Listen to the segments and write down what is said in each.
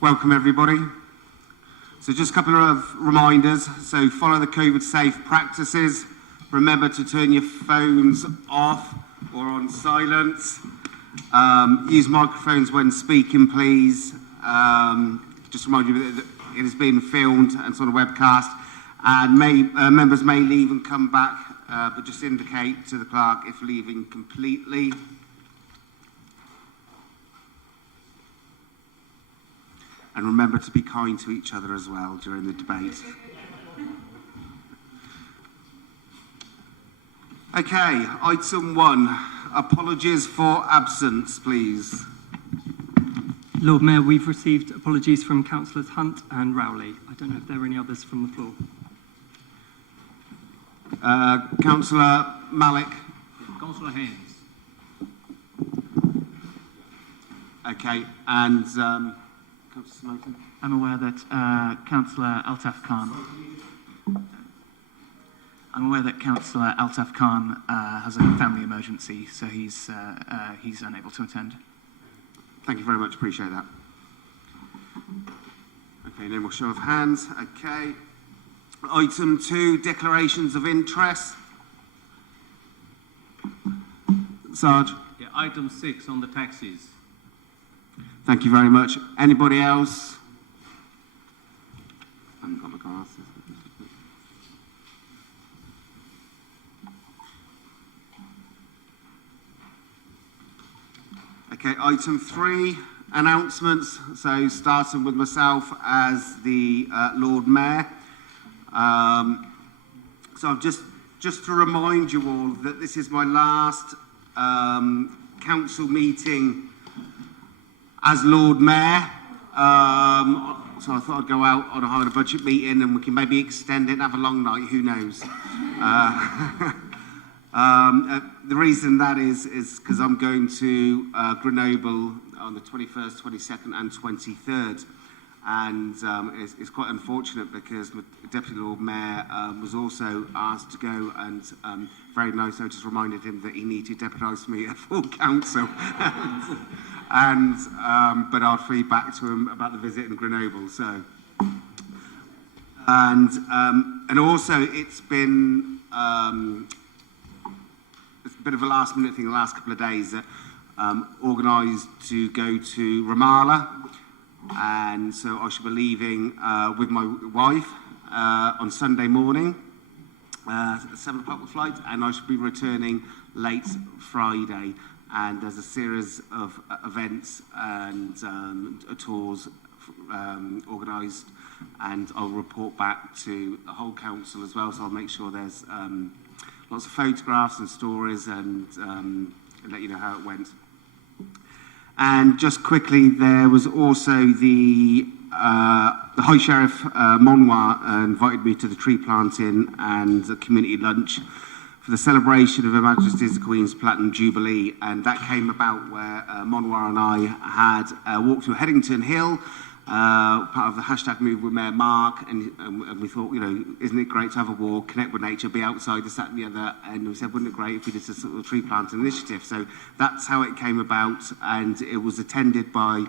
Welcome everybody. So just a couple of reminders. So follow the COVID safe practices. Remember to turn your phones off or on silence. Use microphones when speaking, please. Just remind you that it is being filmed and it's on a webcast. And members may leave and come back, but just indicate to the clerk if leaving completely. And remember to be kind to each other as well during the debate. Okay, item 1. Apologies for absence, please. Lord Mayor, we've received apologies from Councillors Hunt and Rowley. I don't know if there are any others from the floor. Councillor Malik. Councillor Haynes. Okay, and Councillor Smoton. I'm aware that Councillor Altaf Khan has a family emergency, so he's unable to attend. Thank you very much, appreciate that. Okay, no more show of hands. Okay. Item 2, declarations of interest. Sarge. Yeah, item 6 on the taxis. Thank you very much. Anybody else? I haven't got my glasses. Okay, item 3, announcements. So starting with myself as the Lord Mayor. So just to remind you all that this is my last council meeting as Lord Mayor. So I thought I'd go out on a budget meeting and we can maybe extend it and have a long night, who knows. The reason that is because I'm going to Grenoble on the 21st, 22nd and 23rd. And it's quite unfortunate because the Deputy Lord Mayor was also asked to go, and very nice, I just reminded him that he needed to deputise me at full council. And but I'll feed back to him about the visit in Grenoble. So, and also it's been a bit of a last minute thing the last couple of days that organised to go to Ramallah. And so I should be leaving with my wife on Sunday morning, 7 o'clock flight, and I should be returning late Friday. And there's a series of events and tours organised, and I'll report back to the whole council as well. So I'll make sure there's lots of photographs and stories, and let you know how it went. And just quickly, there was also the High Sheriff Monwar invited me to the tree planting and a community lunch for the celebration of Her Majesty's the Queen's Platinum Jubilee, and that came about where Monwar and I had walked through Headington Hill, part of the hashtag Move with Mayor Mark, and we thought, you know, isn't it great to have a walk, connect with nature, be outside, this, that and the other, and we said, wouldn't it be great if we did a sort of tree planting initiative? So that's how it came about, and it was attended by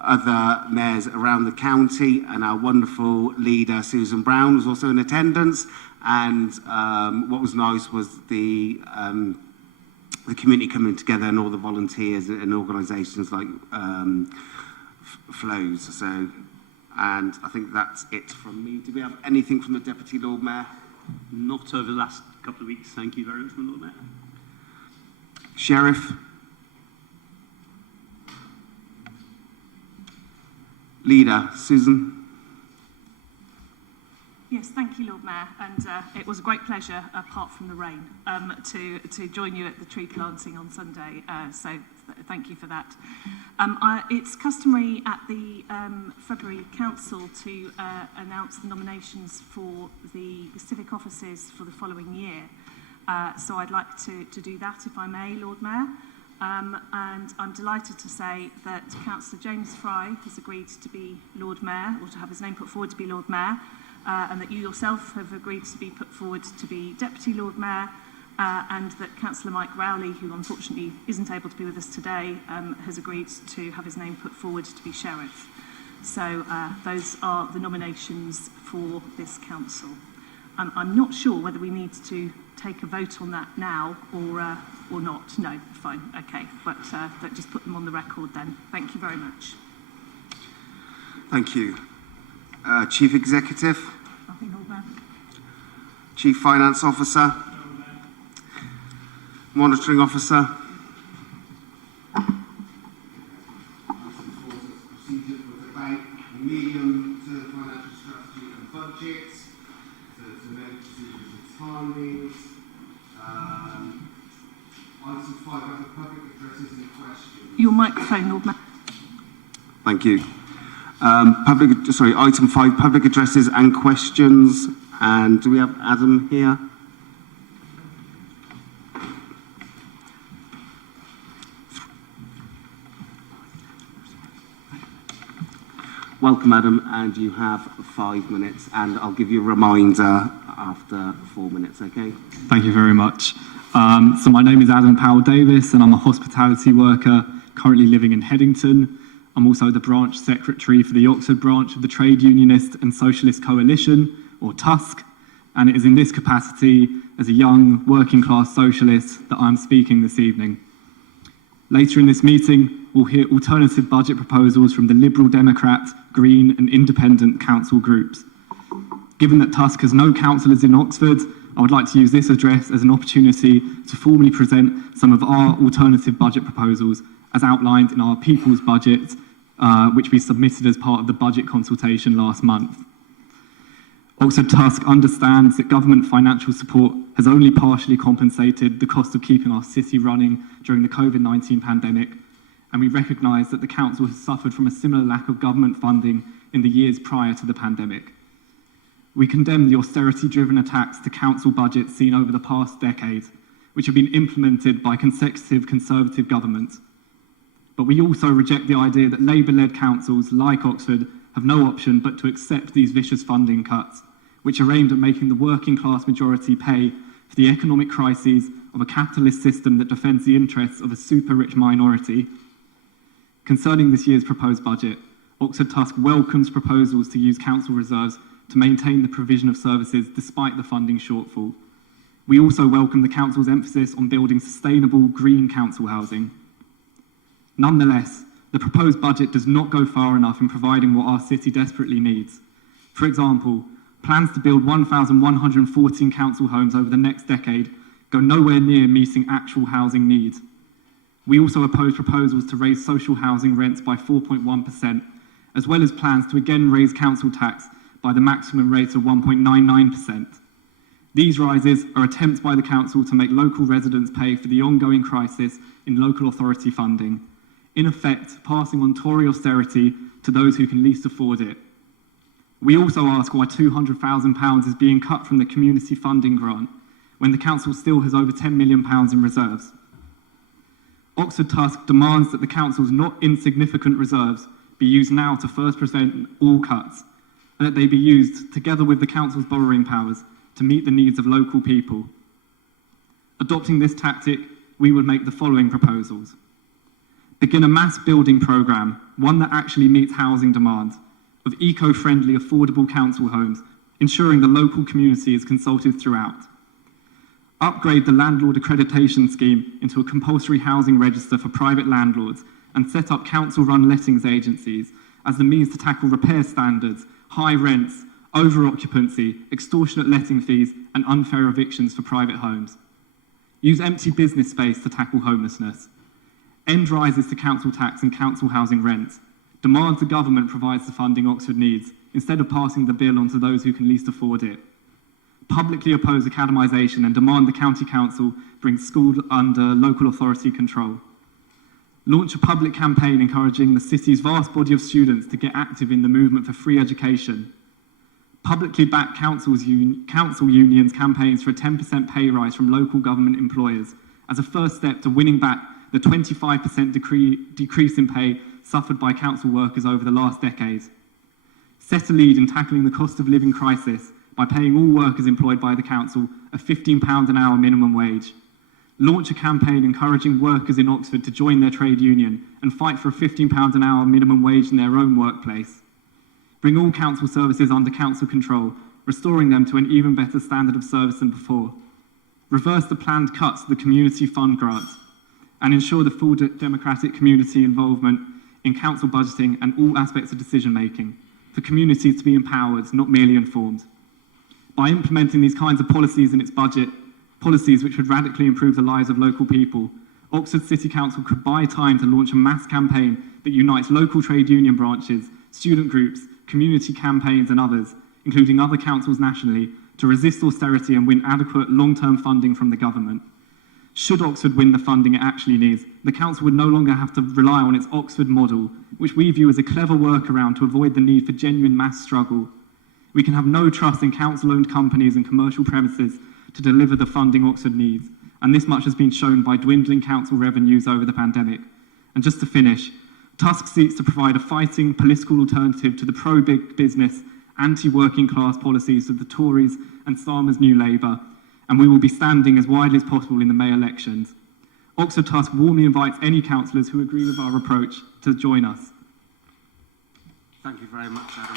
other mayors around the county, and our wonderful leader Susan Brown was also in attendance. And what was nice was the community coming together and all the volunteers and organisations like Flows. So, and I think that's it from me. Do we have anything from the Deputy Lord Mayor? Not over the last couple of weeks. Thank you very much, Lord Mayor. Sheriff? Leader, Susan? Yes, thank you, Lord Mayor, and it was a great pleasure, apart from the rain, to join you at the tree planting on Sunday, so thank you for that. It's customary at the February Council to announce the nominations for the civic offices for the following year, so I'd like to do that, if I may, Lord Mayor. And I'm delighted to say that Councillor James Fry has agreed to be Lord Mayor, or to have his name put forward to be Lord Mayor, and that you yourself have agreed to be put forward to be Deputy Lord Mayor, and that Councillor Mike Rowley, who unfortunately isn't able to be with us today, has agreed to have his name put forward to be Sheriff. So those are the nominations for this council. I'm not sure whether we need to take a vote on that now or not. No, fine, okay. But just put them on the record then. Thank you very much. Thank you. Chief Executive, Nothing, Lord Mayor. Chief Finance Officer, Monitoring Officer. Procedure for debate, medium-term financial strategy and budget, to make decisions and timings. Item 5, other public addresses and questions. Your microphone, Lord Mayor. Thank you. Item 5, public addresses and questions. And do we have Adam here? Welcome, Adam, and you have 5 minutes, and I'll give you a reminder after 4 minutes, okay? Thank you very much. So my name is Adam Powell-Davis, and I'm a hospitality worker currently living in Headington. I'm also the branch secretary for the Oxford branch of the Trade Unionist and Socialist Coalition, or TUSC, and it is in this capacity as a young working class socialist that I'm speaking this evening. Later in this meeting, we'll hear alternative budget proposals from the Liberal Democrat, Green and Independent council groups. Given that TUSC has no councillors in Oxford, I would like to use this address as an opportunity to formally present some of our alternative budget proposals as outlined in our People's Budget, which we submitted as part of the budget consultation last month. Oxford TUSC understands that government financial support has only partially compensated the cost of keeping our city running during the COVID-19 pandemic, and we recognise that the council has suffered from a similar lack of government funding in the years prior to the pandemic. We condemn the austerity-driven attacks to council budgets seen over the past decade, which have been implemented by consecutive Conservative governments. But we also reject the idea that Labour-led councils like Oxford have no option but to accept these vicious funding cuts, which are aimed at making the working class majority pay for the economic crises of a capitalist system that defends the interests of a super-rich minority. Concerning this year's proposed budget, Oxford TUSC welcomes proposals to use council reserves to maintain the provision of services despite the funding shortfall. We also welcome the council's emphasis on building sustainable green council housing. Nonetheless, the proposed budget does not go far enough in providing what our city desperately needs. For example, plans to build 1,114 council homes over the next decade go nowhere near meeting actual housing needs. We also oppose proposals to raise social housing rents by 4.1%, as well as plans to again raise council tax by the maximum rate of 1.99%. These rises are attempts by the council to make local residents pay for the ongoing crisis in local authority funding, in effect passing on Tory austerity to those who can least afford it. We also ask why £200,000 is being cut from the community funding grant when the council still has over £10 million in reserves. Oxford TUSC demands that the council's not insignificant reserves be used now to first prevent all cuts, and that they be used, together with the council's borrowing powers, to meet the needs of local people. Adopting this tactic, we would make the following proposals. Begin a mass building programme, one that actually meets housing demand, of eco-friendly, affordable council homes, ensuring the local community is consulted throughout. Upgrade the landlord accreditation scheme into a compulsory housing register for private landlords and set up council-run lettings agencies as the means to tackle repair standards, high rents, over-occupancy, extortionate letting fees and unfair evictions for private homes. Use empty business space to tackle homelessness. End rises to council tax and council housing rents. Demand the government provides the funding Oxford needs, instead of passing the bill on to those who can least afford it. Publicly oppose academisation and demand the county council bring schools under local authority control. Launch a public campaign encouraging the city's vast body of students to get active in the movement for free education. Publicly back council unions' campaigns for a 10% pay rise from local government employers as a first step to winning back the 25% decrease in pay suffered by council workers over the last decade. Set a lead in tackling the cost of living crisis by paying all workers employed by the council a £15 an hour minimum wage. Launch a campaign encouraging workers in Oxford to join their trade union and fight for a £15 an hour minimum wage in their own workplace. bring all council services under council control, restoring them to an even better standard of service than before, reverse the planned cuts to the community fund grants, and ensure the full democratic community involvement in council budgeting and all aspects of decision making, for communities to be empowered, not merely informed. By implementing these kinds of policies in its budget, policies which would radically improve the lives of local people, Oxford City Council could buy time to launch a mass campaign that unites local trade union branches, student groups, community campaigns and others, including other councils nationally, to resist austerity and win adequate long-term funding from the government. Should Oxford win the funding it actually needs, the council would no longer have to rely on its Oxford model, which we view as a clever workaround to avoid the need for genuine mass struggle. We can have no trust in council-owned companies and commercial premises to deliver the funding Oxford needs, and this much has been shown by dwindling council revenues over the pandemic. And just to finish, Tusk seeks to provide a fighting political alternative to the pro-big business, anti-working class policies of the Tories and Starmer's New Labour, and we will be standing as widely as possible in the May elections. Oxford Tusk warmly invites any councillors who agree with our approach to join us. Thank you very much, Adam.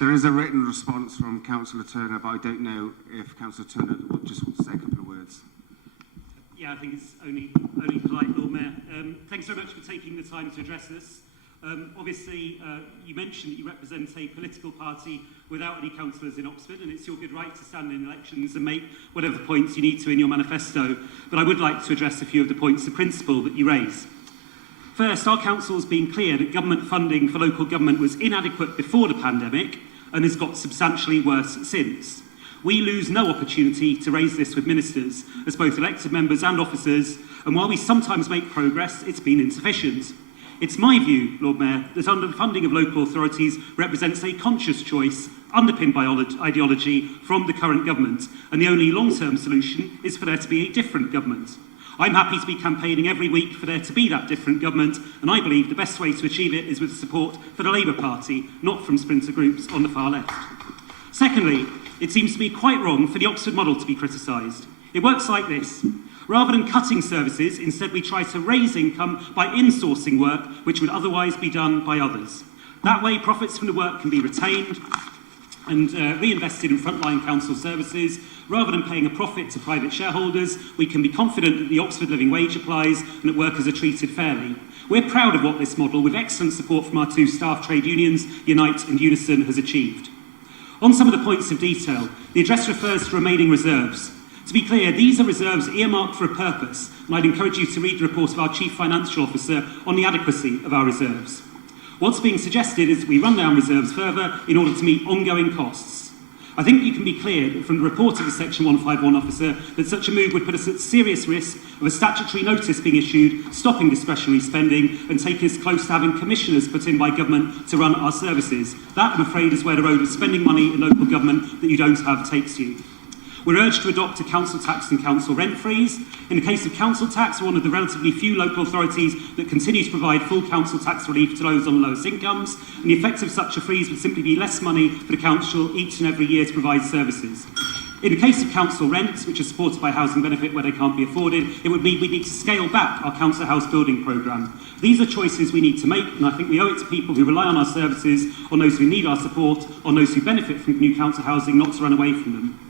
There is a written response from Councillor Turner, but I don't know if Councillor Turner would just want to say a couple of words. Yeah, I think it's only polite, Lord Mayor. Thanks very much for taking the time to address us. Obviously, you mentioned that you represent a political party without any councillors in Oxford, and it's your good right to stand in elections and make whatever points you need to in your manifesto. But I would like to address a few of the points of principle that you raise. First, our council's been clear that government funding for local government was inadequate before the pandemic and has got substantially worse since. We lose no opportunity to raise this with ministers, as both elected members and officers, and while we sometimes make progress, it's been insufficient. It's my view, Lord Mayor, that underfunding of local authorities represents a conscious choice underpinned by ideology from the current government, and the only long-term solution is for there to be a different government. I'm happy to be campaigning every week for there to be that different government, and I believe the best way to achieve it is with support for the Labour Party, not from splinter groups on the far left. Secondly, it seems to me quite wrong for the Oxford model to be criticised. It works like this. Rather than cutting services, instead we try to raise income by insourcing work which would otherwise be done by others. That way, profits from the work can be retained and reinvested in frontline council services. Rather than paying a profit to private shareholders, we can be confident that the Oxford living wage applies and that workers are treated fairly. We're proud of what this model, with excellent support from our two staff trade unions, Unite and Unison, has achieved. On some of the points of detail, the address refers to remaining reserves. To be clear, these are reserves earmarked for a purpose, and I'd encourage you to read the report of our Chief Financial Officer on the adequacy of our reserves. What's being suggested is that we run down reserves further in order to meet ongoing costs. I think you can be clear from the report of the Section 151 officer that such a move would put us at serious risk of a statutory notice being issued, stopping discretionary spending and taking us close to having commissioners put in by government to run our services. That, I'm afraid, is where the road of spending money in local government that you don't have takes you. We're urged to adopt a council tax and council rent freeze. In the case of council tax, we're one of the relatively few local authorities that continue to provide full council tax relief to those on the lowest incomes, and the effect of such a freeze would simply be less money for the council each and every year to provide services. In the case of council rents, which are supported by housing benefit where they can't be afforded, it would mean we need to scale back our council house building programme. These are choices we need to make, and I think we owe it to people who rely on our services, on those who need our support, on those who benefit from new council housing, not to run away from them.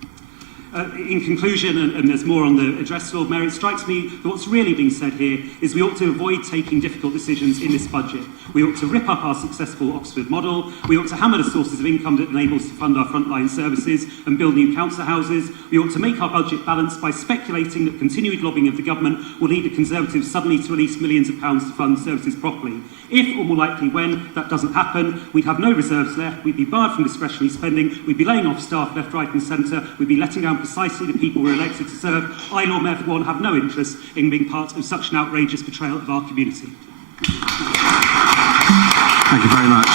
In conclusion, and there's more on the address, Lord Mayor, it strikes me that what's really being said here is we ought to avoid taking difficult decisions in this budget. We ought to rip up our successful Oxford model. We ought to hammer the sources of income that enable us to fund our frontline services and build new council houses. We ought to make our budget balanced by speculating that continued lobbying of the government will lead the Conservatives suddenly to release millions of pounds to fund services properly. If, or more likely when, that doesn't happen, we'd have no reserves left, we'd be barred from discretionary spending, we'd be laying off staff left, right and centre, we'd be letting down precisely the people we're elected to serve. I, Lord Mayor, for one, have no interest in being part of such an outrageous betrayal of our community. Thank you very much.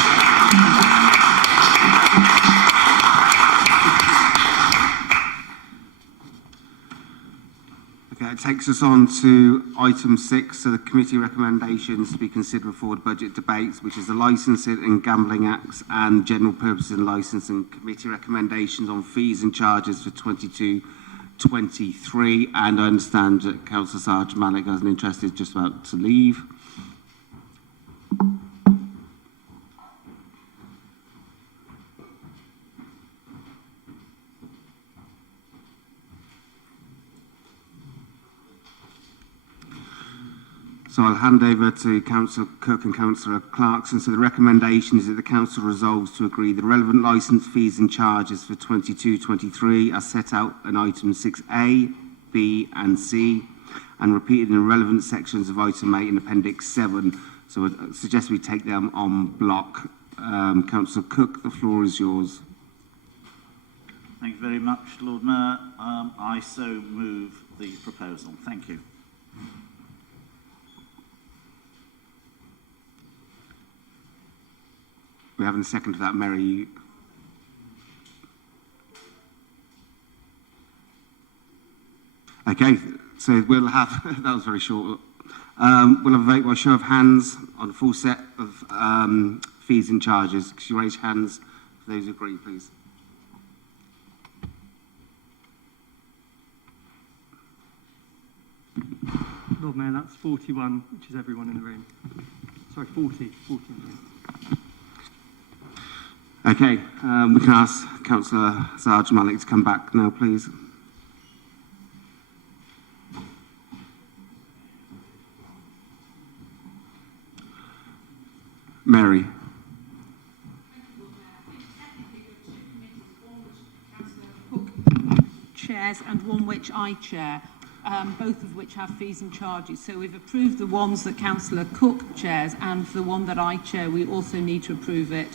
Okay, it takes us on to item 6, so the committee recommendations to be considered for the budget debates, which is the Licensing and Gambling Acts and General Purposes and Licensing Committee recommendations on fees and charges for 22-23, and I understand that Councillor Sarge Malik has an interest, is just about to leave. So I'll hand over to Councillor Cook and Councillor Clarkson. So the recommendation is that the Council resolves to agree the relevant licence fees and charges for 22-23 are set out in item 6A, B and C and repeated in the relevant sections of item 8 in appendix 7. So I suggest we take them on block. Councillor Cook, the floor is yours. Thank you very much, Lord Mayor. I so move the proposal. Thank you. We have a second to that, Mary. Okay, so we'll have, that was very short. We'll have a vote by show of hands on a full set of fees and charges. Could you raise hands for those who agree, please? Lord Mayor, that's 41, which is everyone in the room. Sorry, 40 in the room. Okay, we can ask Councillor Sarge Malik to come back now, please. Mary. Chairs and one which I chair, both of which have fees and charges. So we've approved the ones that Councillor Cook chairs, and for the one that I chair, we also need to approve it.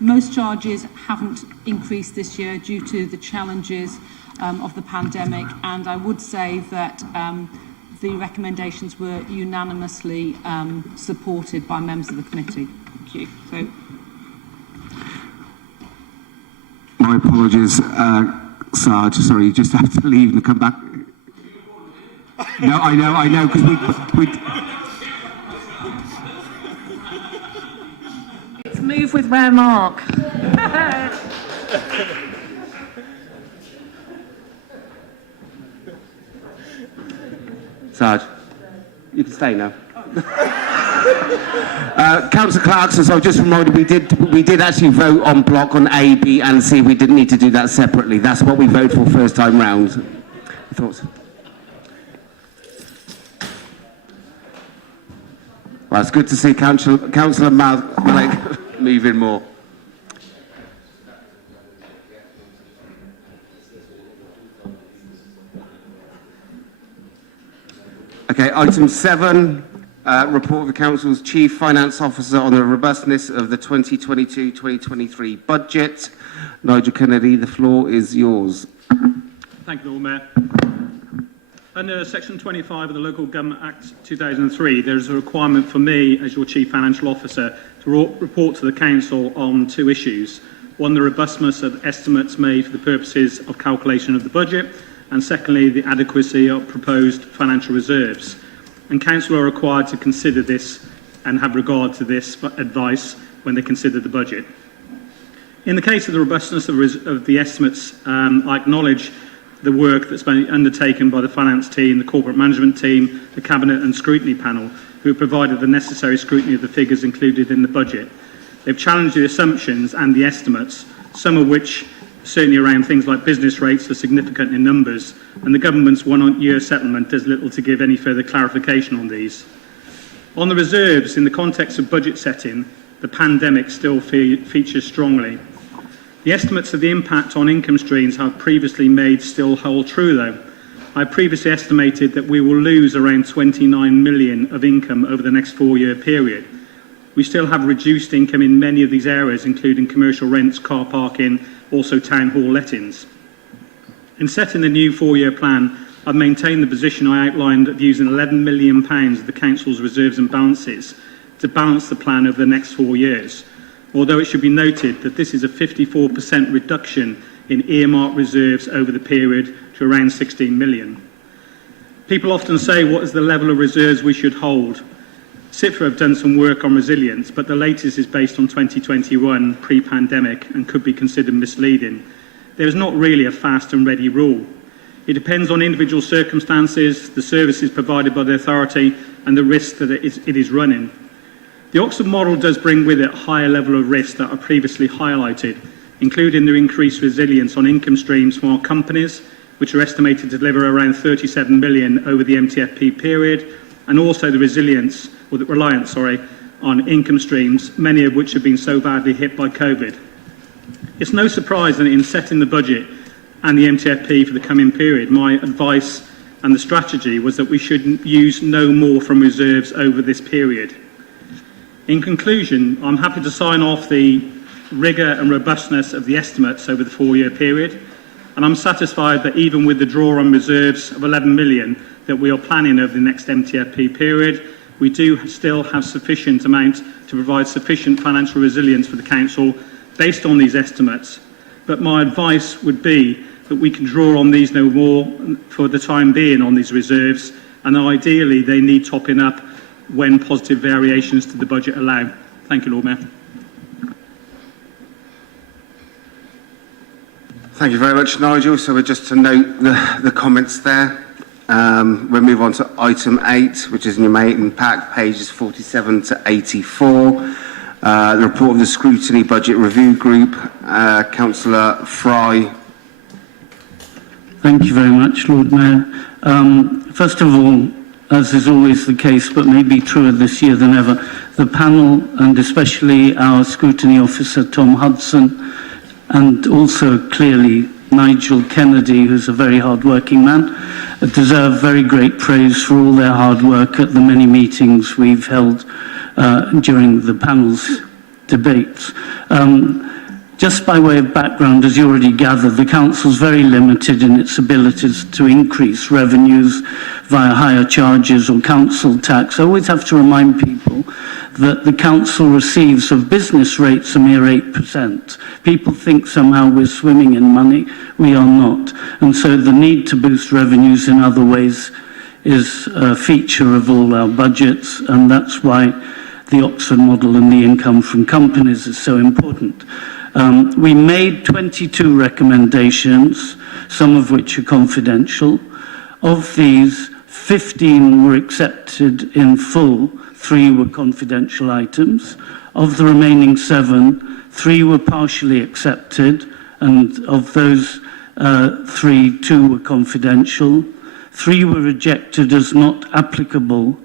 Most charges haven't increased this year due to the challenges of the pandemic, and I would say that the recommendations were unanimously supported by members of the committee. Thank you. So, my apologies, Sarge. Sorry, you just have to leave and come back. No, I know, because we it's move with rare mark. Sarge, you can stay now. Councillor Clarkson, so I've just reminded we did actually vote on block on A, B and C. We didn't need to do that separately. That's what we voted for first time round. Thoughts? Well, it's good to see Councillor Malik moving more. Okay, item 7, report of the Council's Chief Finance Officer on the robustness of the 2022-2023 budget. Nigel Kennedy, the floor is yours. Thank you, Lord Mayor. Under Section 25 of the Local Government Act 2003, there is a requirement for me, as your Chief Financial Officer, to report to the Council on 2 issues. One, the robustness of estimates made for the purposes of calculation of the budget, and secondly, the adequacy of proposed financial reserves. And Council are required to consider this and have regard to this advice when they consider the budget. In the case of the robustness of the estimates, I acknowledge the work that's been undertaken by the finance team, the corporate management team, the cabinet and scrutiny panel, who have provided the necessary scrutiny of the figures included in the budget. They've challenged the assumptions and the estimates, some of which, certainly around things like business rates, are significant in numbers, and the government's one-year settlement does little to give any further clarification on these. On the reserves, in the context of budget setting, the pandemic still features strongly. The estimates of the impact on income streams I've previously made still hold true, though. I previously estimated that we will lose around 29 million of income over the next 4-year period. We still have reduced income in many of these areas, including commercial rents, car parking, also town hall lettings. In setting the new 4-year plan, I've maintained the position I outlined of using £11 million of the Council's reserves and balances to balance the plan over the next 4 years. Although it should be noted that this is a 54% reduction in earmarked reserves over the period to around 16 million. People often say, what is the level of reserves we should hold? CIFRA have done some work on resilience, but the latest is based on 2021, pre-pandemic, and could be considered misleading. There is not really a fast and ready rule. It depends on individual circumstances, the services provided by the authority, and the risk that it is running. The Oxford model does bring with it a higher level of risk that I previously highlighted, including the increased resilience on income streams from our companies, which are estimated to deliver around 37 million over the MTFP period, and also the resilience, or the reliance, on income streams, many of which have been so badly hit by COVID. It's no surprise that in setting the budget and the MTFP for the coming period, my advice and the strategy was that we should use no more from reserves over this period. In conclusion, I'm happy to sign off the rigour and robustness of the estimates over the 4-year period, and I'm satisfied that even with the draw on reserves of 11 million that we are planning over the next MTFP period, we do still have sufficient amount to provide sufficient financial resilience for the Council based on these estimates. But my advice would be that we can draw on these no more for the time being on these reserves, and ideally they need topping up when positive variations to the budget allow. Thank you, Lord Mayor. Thank you very much, Nigel. So just to note the comments there. We'll move on to item 8, which is in your main pack, pages 47 to 84. The report of the Scrutiny Budget Review Group. Councillor Fry. Thank you very much, Lord Mayor. First of all, as is always the case, but maybe truer this year than ever, the panel, and especially our scrutiny officer, Tom Hudson, and also clearly Nigel Kennedy, who's a very hard-working man, deserve very great praise for all their hard work at the many meetings we've held during the panel's debates. Just by way of background, as you already gathered, the Council's very limited in its abilities to increase revenues via higher charges or council tax. I always have to remind people that the Council receives of business rates a mere 8%. People think somehow we're swimming in money. We are not. And so the need to boost revenues in other ways is a feature of all our budgets, and that's why the Oxford model and the income from companies is so important. We made 22 recommendations, some of which are confidential. Of these, 15 were accepted in full, 3 were confidential items. Of the remaining 7, 3 were partially accepted, and of those 3, 2 were confidential. 3 were rejected as not applicable,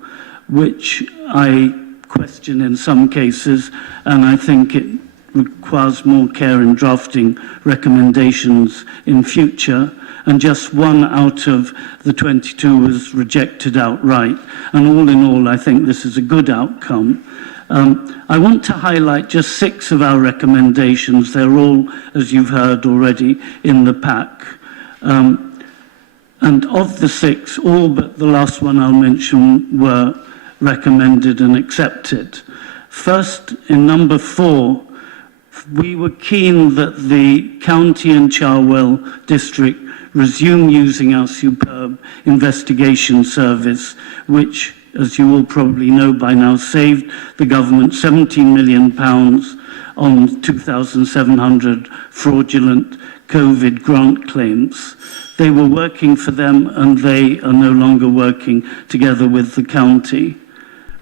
which I question in some cases, and I think it requires more care in drafting recommendations in future, and just 1 out of the 22 was rejected outright. And all in all, I think this is a good outcome. I want to highlight just 6 of our recommendations. They're all, as you've heard already, in the pack. And of the 6, all but the last one I'll mention were recommended and accepted. First, in number 4, we were keen that the County and Cherwell District resume using our superb investigation service, which, as you all probably know by now, saved the government £17 million on 2,700 fraudulent COVID grant claims. They were working for them, and they are no longer working together with the county.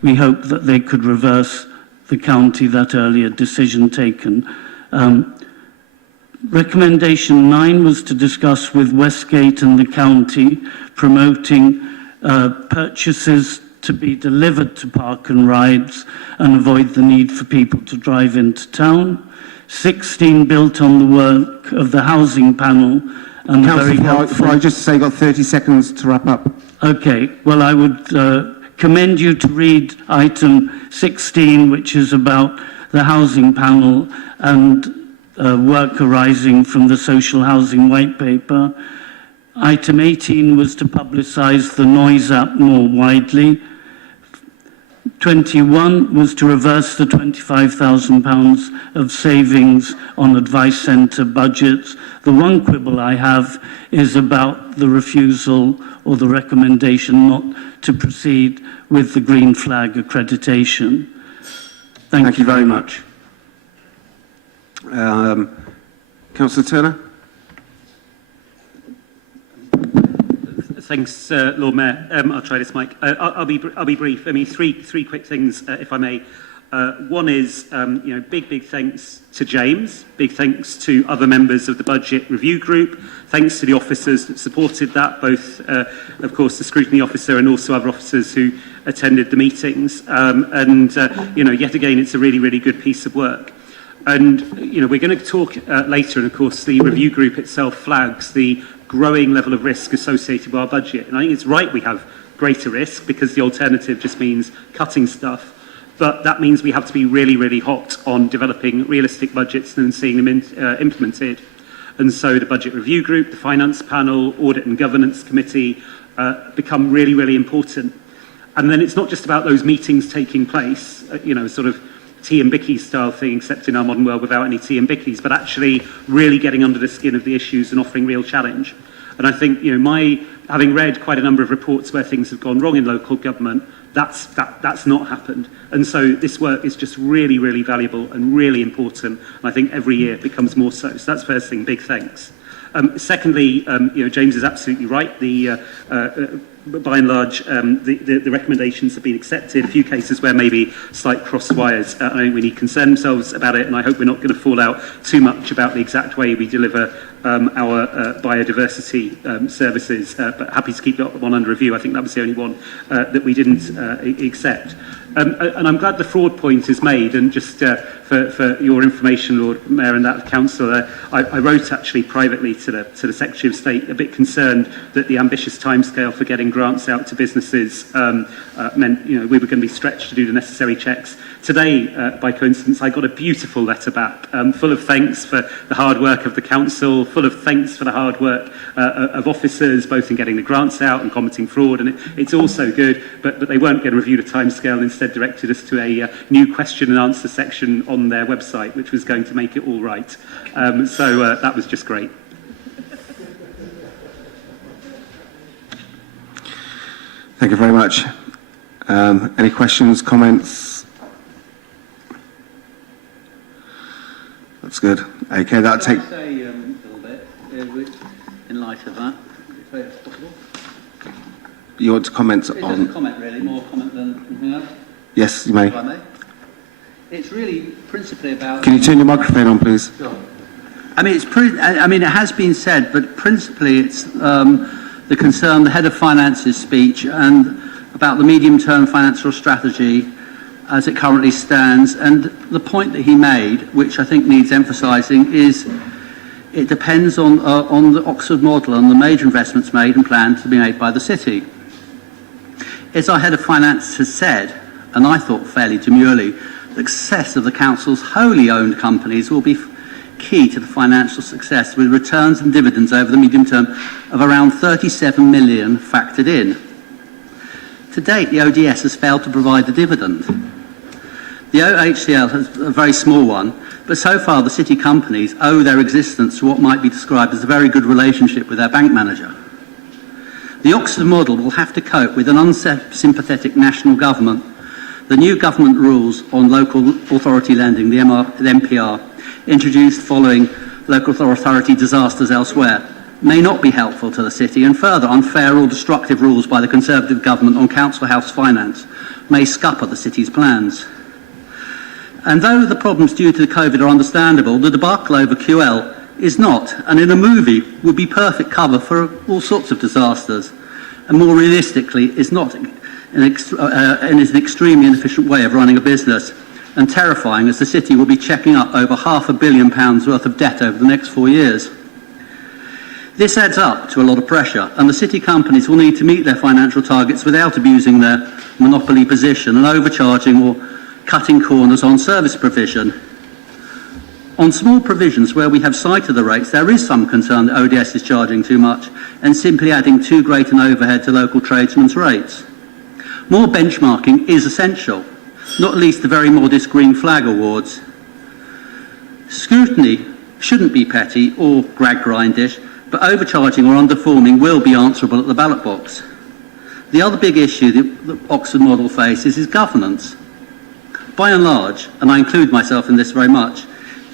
We hope that they could reverse the county that earlier decision taken. Recommendation 9 was to discuss with Westgate and the county promoting purchases to be delivered to park and rides and avoid the need for people to drive into town. 16 built on the work of the housing panel and very helpful. I just say got 30 seconds to wrap up. Okay, well I would commend you to read item 16, which is about the housing panel and work arising from the social housing white paper. Item 18 was to publicise the noise app more widely. 21 was to reverse the £25,000 of savings on advice centre budgets. The one quibble I have is about the refusal or the recommendation not to proceed with the green flag accreditation. Thank you very much. Councillor Turner? Thanks, Lord Mayor. I'll try this, Mike. I'll be brief. I mean, three quick things, if I may. One is, big thanks to James, big thanks to other members of the Budget Review Group, thanks to the officers that supported that, both, of course, the scrutiny officer and also other officers who attended the meetings. Yet again, it's a really, really good piece of work. And, we're going to talk later, and of course, the review group itself flags the growing level of risk associated with our budget. And I think it's right we have greater risk because the alternative just means cutting stuff. But that means we have to be really, really hot on developing realistic budgets and seeing them implemented. And so the Budget Review Group, the Finance Panel, Audit and Governance Committee become really, really important. And then it's not just about those meetings taking place, sort of tea and bicky style thing, except in our modern world without any tea and bickies, but actually really getting under the skin of the issues and offering real challenge. And I think, having read quite a number of reports where things have gone wrong in local government, that's not happened. And so this work is just really, really valuable and really important. And I think every year it becomes more so. So that's first thing, big thanks. Secondly, James is absolutely right. By and large, the recommendations have been accepted. A few cases where maybe slight cross wires. I don't really concern themselves about it, and I hope we're not going to fall out too much about the exact way we deliver our biodiversity services. But happy to keep that one under review. I think that was the only one that we didn't accept. And I'm glad the fraud point is made, and just for your information, Lord Mayor, and that of Council, I wrote actually privately to the Secretary of State, a bit concerned that the ambitious timescale for getting grants out to businesses meant we were going to be stretched to do the necessary checks. Today, by coincidence, I got a beautiful letter back, full of thanks for the hard work of the Council, full of thanks for the hard work of officers, both in getting the grants out and combating fraud, and it's all so good, but they weren't going to review the timescale and instead directed us to a new question and answer section on their website, which was going to make it all right. So that was just great. Thank you very much. Any questions, comments? That's good. Okay, that'll take... Can I say a little bit in light of that, if that's possible? You want to comment It's on... just a comment, really, more comment than anything else. Yes, you may. If I may. It's really principally about... Can you turn your microphone on, please? Sure. I mean, it has been said, but principally it's the concern, the head of finance's speech, and about the medium-term financial strategy as it currently stands. And the point that he made, which I think needs emphasising, is it depends on the Oxford model and the major investments made and planned to be made by the city. As our head of finance has said, and I thought fairly demurely, the success of the council's wholly owned companies will be key to the financial success, with returns and dividends over the medium term of around 37 million factored in. To date, the ODS has failed to provide the dividend. The OHCL has a very small one, but so far the city companies owe their existence to what might be described as a very good relationship with their bank manager. The Oxford model will have to cope with an unsympathetic national government. The new government rules on local authority lending, the MPR, introduced following local authority disasters elsewhere, may not be helpful to the city, and further unfair or destructive rules by the Conservative government on council house finance may scupper the city's plans. And though the problems due to COVID are understandable, the debacle over QL is not, and in a movie would be perfect cover for all sorts of disasters, and more realistically is not and is an extremely inefficient way of running a business, and terrifying, as the city will be checking up over £500 million worth of debt over the next 4 years. This adds up to a lot of pressure, and the city companies will need to meet their financial targets without abusing their monopoly position and overcharging or cutting corners on service provision. On small provisions where we have cited the rates, there is some concern that ODS is charging too much and simply adding too great an overhead to local tradesmen's rates. More benchmarking is essential, not least the very modest Green Flag Awards. Scrutiny shouldn't be petty or Gregrindish, but overcharging or underperforming will be answerable at the ballot box. The other big issue the Oxford model faces is governance. By and large, and I include myself in this very much,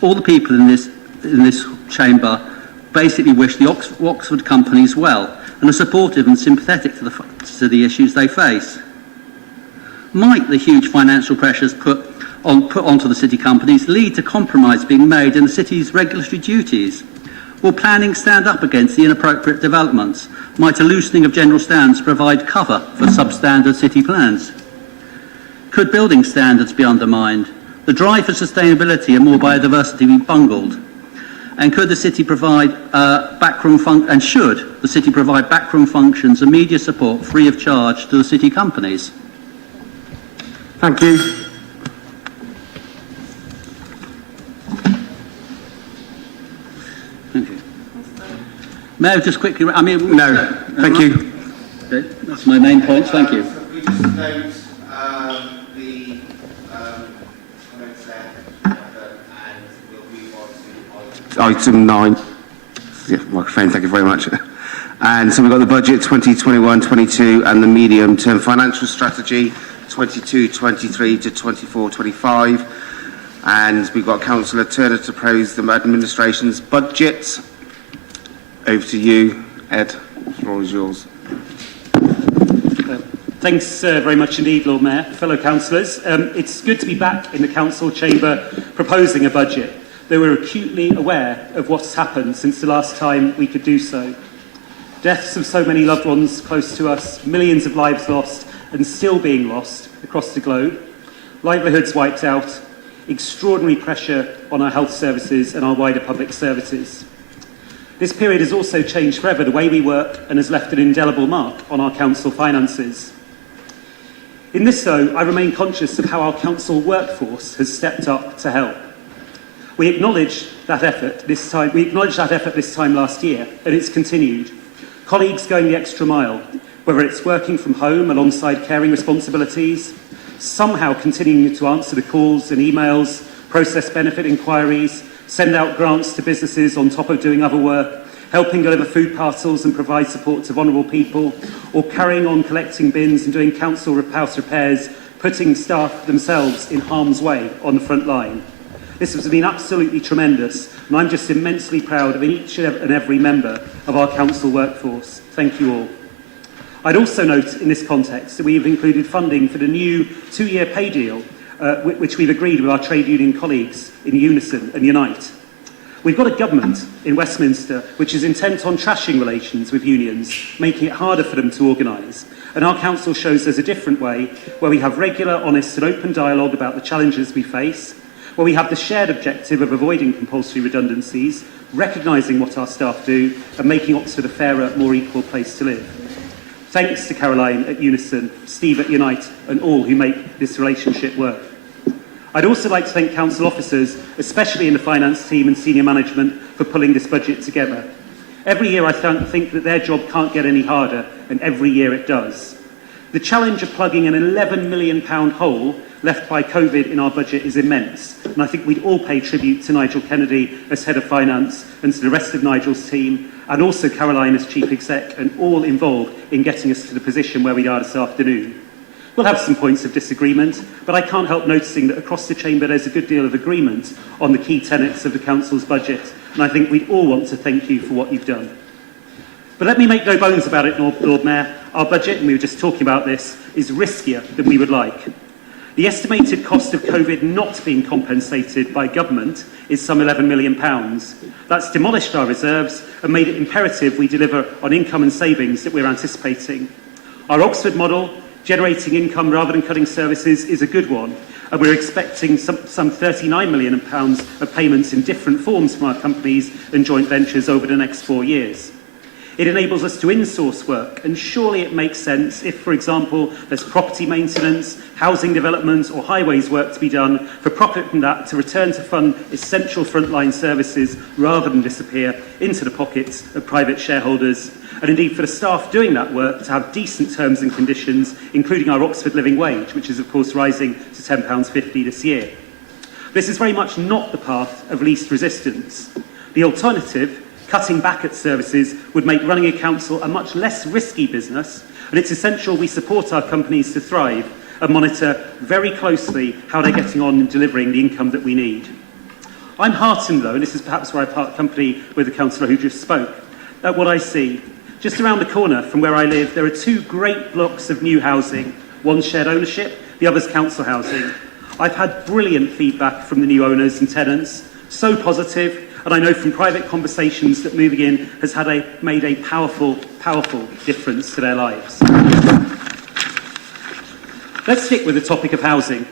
all the people in this chamber basically wish the Oxford companies well and are supportive and sympathetic to the issues they face. Might the huge financial pressures put put onto the city companies lead to compromise being made in the city's regulatory duties? Will planning stand up against the inappropriate developments? Might a loosening of general standards provide cover for substandard city plans? Could building standards be undermined? The drive for sustainability and more biodiversity be bungled? And could the city provide should the city provide backroom functions and media support free of charge to the city companies? Thank you. Thank you. Mayor, just quickly, No, thank you. Okay, that's my main points. Thank you. We just note the comments there, and we'll move on to item 9. Yeah, microphone, thank you very much. And so we've got the budget 2021-22 and the medium-term financial strategy 22-23 to 24-25. And we've got Councillor Turner to propose the administration's budget. Over to you, Ed. The floor is yours. Thanks very much indeed, Lord Mayor, fellow councillors. It's good to be back in the council chamber proposing a budget, though we're acutely aware of what's happened since the last time we could do so. Deaths of so many loved ones close to us, millions of lives lost and still being lost across the globe, livelihoods wiped out, extraordinary pressure on our health services and our wider public services. This period has also changed forever the way we work and has left an indelible mark on our council finances. In this, though, I remain conscious of how our council workforce has stepped up to help. We acknowledged that effort this time last year, and it's continued. Colleagues going the extra mile, whether it's working from home alongside caring responsibilities, somehow continuing to answer the calls and emails, process benefit inquiries, send out grants to businesses on top of doing other work, helping deliver food parcels and provide support to vulnerable people, or carrying on collecting bins and doing council house repairs, putting staff themselves in harm's way on the front line. This has been absolutely tremendous, and I'm just immensely proud of each and every member of our council workforce. Thank you all. I'd also note in this context that we have included funding for the new 2-year pay deal, which we've agreed with our trade union colleagues in Unison and Unite. We've got a government in Westminster which is intent on trashing relations with unions, making it harder for them to organise. And our council shows there's a different way, where we have regular, honest and open dialogue about the challenges we face, where we have the shared objective of avoiding compulsory redundancies, recognising what our staff do and making Oxford a fairer, more equal place to live. Thanks to Caroline at Unison, Steve at Unite and all who make this relationship work. I'd also like to thank council officers, especially in the finance team and senior management, for pulling this budget together. Every year I think that their job can't get any harder, and every year it does. The challenge of plugging an £11 million hole left by COVID in our budget is immense, and I think we'd all pay tribute to Nigel Kennedy as Head of Finance and to the rest of Nigel's team, and also Caroline as Chief Exec, and all involved in getting us to the position where we are this afternoon. We'll have some points of disagreement, but I can't help noticing that across the chamber there's a good deal of agreement on the key tenets of the council's budget, and I think we'd all want to thank you for what you've done. But let me make no bones about it, Lord Mayor, our budget, and we were just talking about this, is riskier than we would like. The estimated cost of COVID not being compensated by government is some £11 million. That's demolished our reserves and made it imperative we deliver on income and savings that we're anticipating. Our Oxford model, generating income rather than cutting services, is a good one, and we're expecting some £39 million of payments in different forms from our companies and joint ventures over the next 4 years. It enables us to insource work, and surely it makes sense if, for example, there's property maintenance, housing development or highways work to be done, for profit from that to return to fund essential frontline services rather than disappear into the pockets of private shareholders, and indeed for the staff doing that work to have decent terms and conditions, including our Oxford living wage, which is of course rising to £10.50 this year. This is very much not the path of least resistance. The alternative, cutting back at services, would make running a council a much less risky business, and it's essential we support our companies to thrive and monitor very closely how they're getting on in delivering the income that we need. I'm heartened, though, and this is perhaps where I part company with the councillor who just spoke, at what I see. Just around the corner from where I live, there are 2 great blocks of new housing, one shared ownership, the other's council housing. I've had brilliant feedback from the new owners and tenants, so positive, and I know from private conversations that moving in has made a powerful difference to their lives. Let's stick with the topic of housing.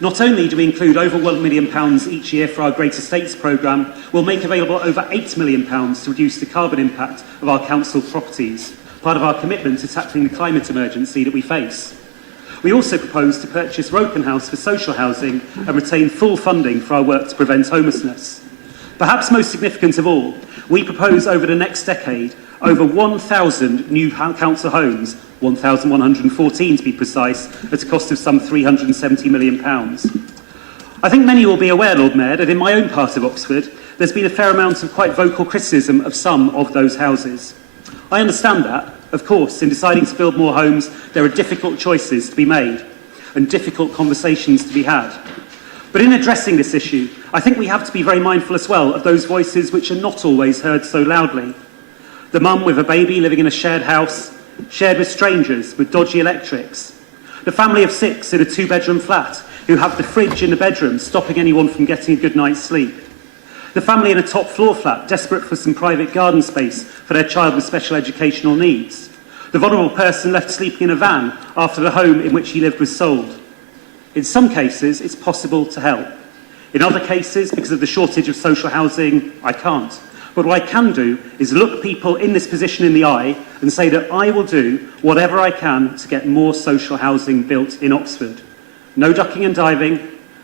Not only do we include over £1 million each year for our Great Estates programme, we'll make available over £8 million to reduce the carbon impact of our council properties, part of our commitment to tackling the climate emergency that we face. We also propose to purchase Ropen House for social housing and retain full funding for our work to prevent homelessness. Perhaps most significant of all, we propose over the next decade over 1,000 new council homes, 1,114 to be precise, at a cost of some £370 million. I think many will be aware, Lord Mayor, that in my own part of Oxford, there's been a fair amount of quite vocal criticism of some of those houses. I understand that. Of course, in deciding to build more homes, there are difficult choices to be made and difficult conversations to be had. But in addressing this issue, I think we have to be very mindful as well of those voices which are not always heard so loudly. The mum with a baby living in a shared house, shared with strangers with dodgy electrics. The family of 6 in a 2-bedroom flat who have the fridge in the bedroom stopping anyone from getting a good night's sleep. The family in a top floor flat desperate for some private garden space for their child with special educational needs. The vulnerable person left sleeping in a van after the home in which he lived was sold. In some cases, it's possible to help. In other cases, because of the shortage of social housing, I can't. But what I can do is look people in this position in the eye and say that I will do whatever I can to get more social housing built in Oxford. No ducking and diving,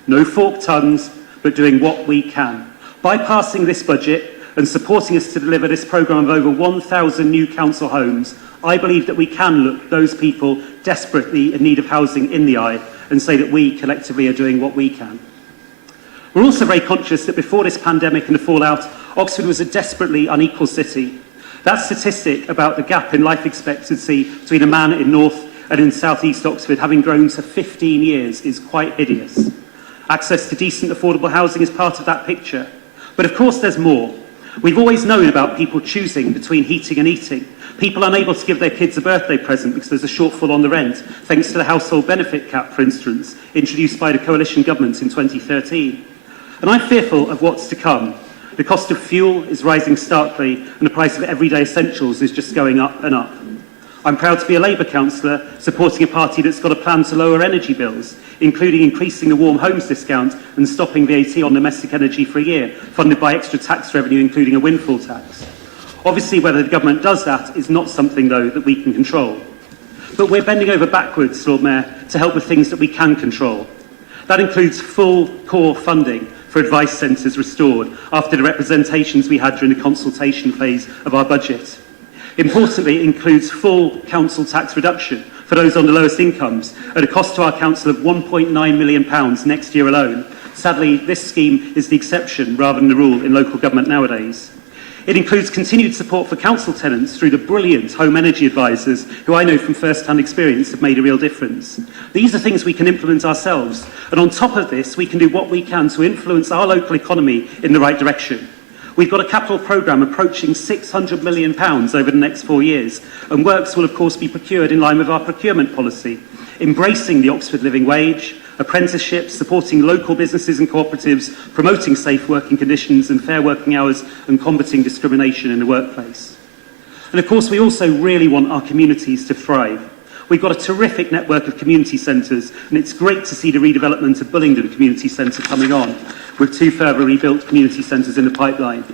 no forked tongues, but doing what we can. By passing this budget and supporting us to deliver this programme of over 1,000 new council homes, I believe that we can look those people desperately in need of housing in the eye and say that we collectively are doing what we can. We're also very conscious that before this pandemic and the fallout, Oxford was a desperately unequal city. That statistic about the gap in life expectancy between a man in North and in South East Oxford having grown to 15 years is quite hideous. Access to decent, affordable housing is part of that picture. But of course there's more. We've always known about people choosing between heating and eating, people unable to give their kids a birthday present because there's a shortfall on the rent, thanks to the household benefit cap, for instance, introduced by the coalition government in 2013. And I'm fearful of what's to come. The cost of fuel is rising starkly, and the price of everyday essentials is just going up and up. I'm proud to be a Labour councillor supporting a party that's got a plan to lower energy bills, including increasing the warm homes discount and stopping VAT on domestic energy for a year, funded by extra tax revenue, including a windfall tax. Obviously, whether the government does that is not something, though, that we can control. But we're bending over backwards, Lord Mayor, to help with things that we can control. That includes full core funding for advice centres restored after the representations we had during the consultation phase of our budget. Importantly, it includes full council tax reduction for those on the lowest incomes at a cost to our council of £1.9 million next year alone. Sadly, this scheme is the exception rather than the rule in local government nowadays. It includes continued support for council tenants through the brilliant home energy advisors who I know from first-hand experience have made a real difference. These are things we can implement ourselves, and on top of this we can do what we can to influence our local economy in the right direction. We've got a capital programme approaching £600 million over the next 4 years, and works will of course be procured in line with our procurement policy, embracing the Oxford living wage, apprenticeships, supporting local businesses and cooperatives, promoting safe working conditions and fair working hours, and combating discrimination in the workplace. And of course, we also really want our communities to thrive. We've got a terrific network of community centres, and it's great to see the redevelopment of Bullingdon Community Centre coming on, with 2 further rebuilt community centres in the pipeline.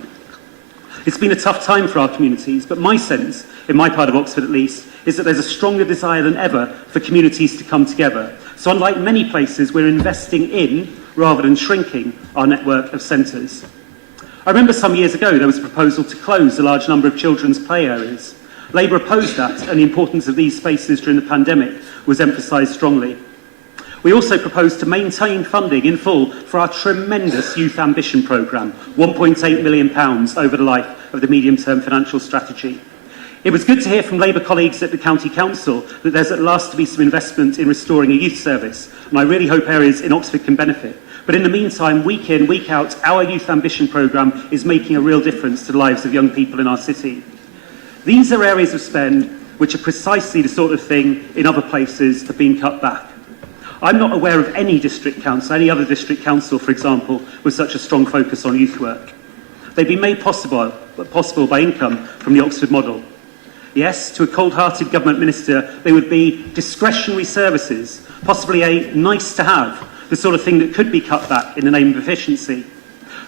It's been a tough time for our communities, but my sense, in my part of Oxford at least, is that there's a stronger desire than ever for communities to come together. So unlike many places, we're investing in, rather than shrinking, our network of centres. I remember some years ago there was a proposal to close a large number of children's play areas. Labour opposed that, and the importance of these spaces during the pandemic was emphasised strongly. We also proposed to maintain funding in full for our tremendous Youth Ambition programme, £1.8 million over the life of the medium-term financial strategy. It was good to hear from Labour colleagues at the County Council that there's at last to be some investment in restoring a youth service, and I really hope areas in Oxford can benefit. But in the meantime, week in, week out, our Youth Ambition programme is making a real difference to the lives of young people in our city. These are areas of spend which are precisely the sort of thing in other places have been cut back. I'm not aware of any district council, any other district council, for example, with such a strong focus on youth work. They've been made possible by income from the Oxford model. Yes, to a cold-hearted government minister, they would be discretionary services, possibly a nice-to-have, the sort of thing that could be cut back in the name of efficiency.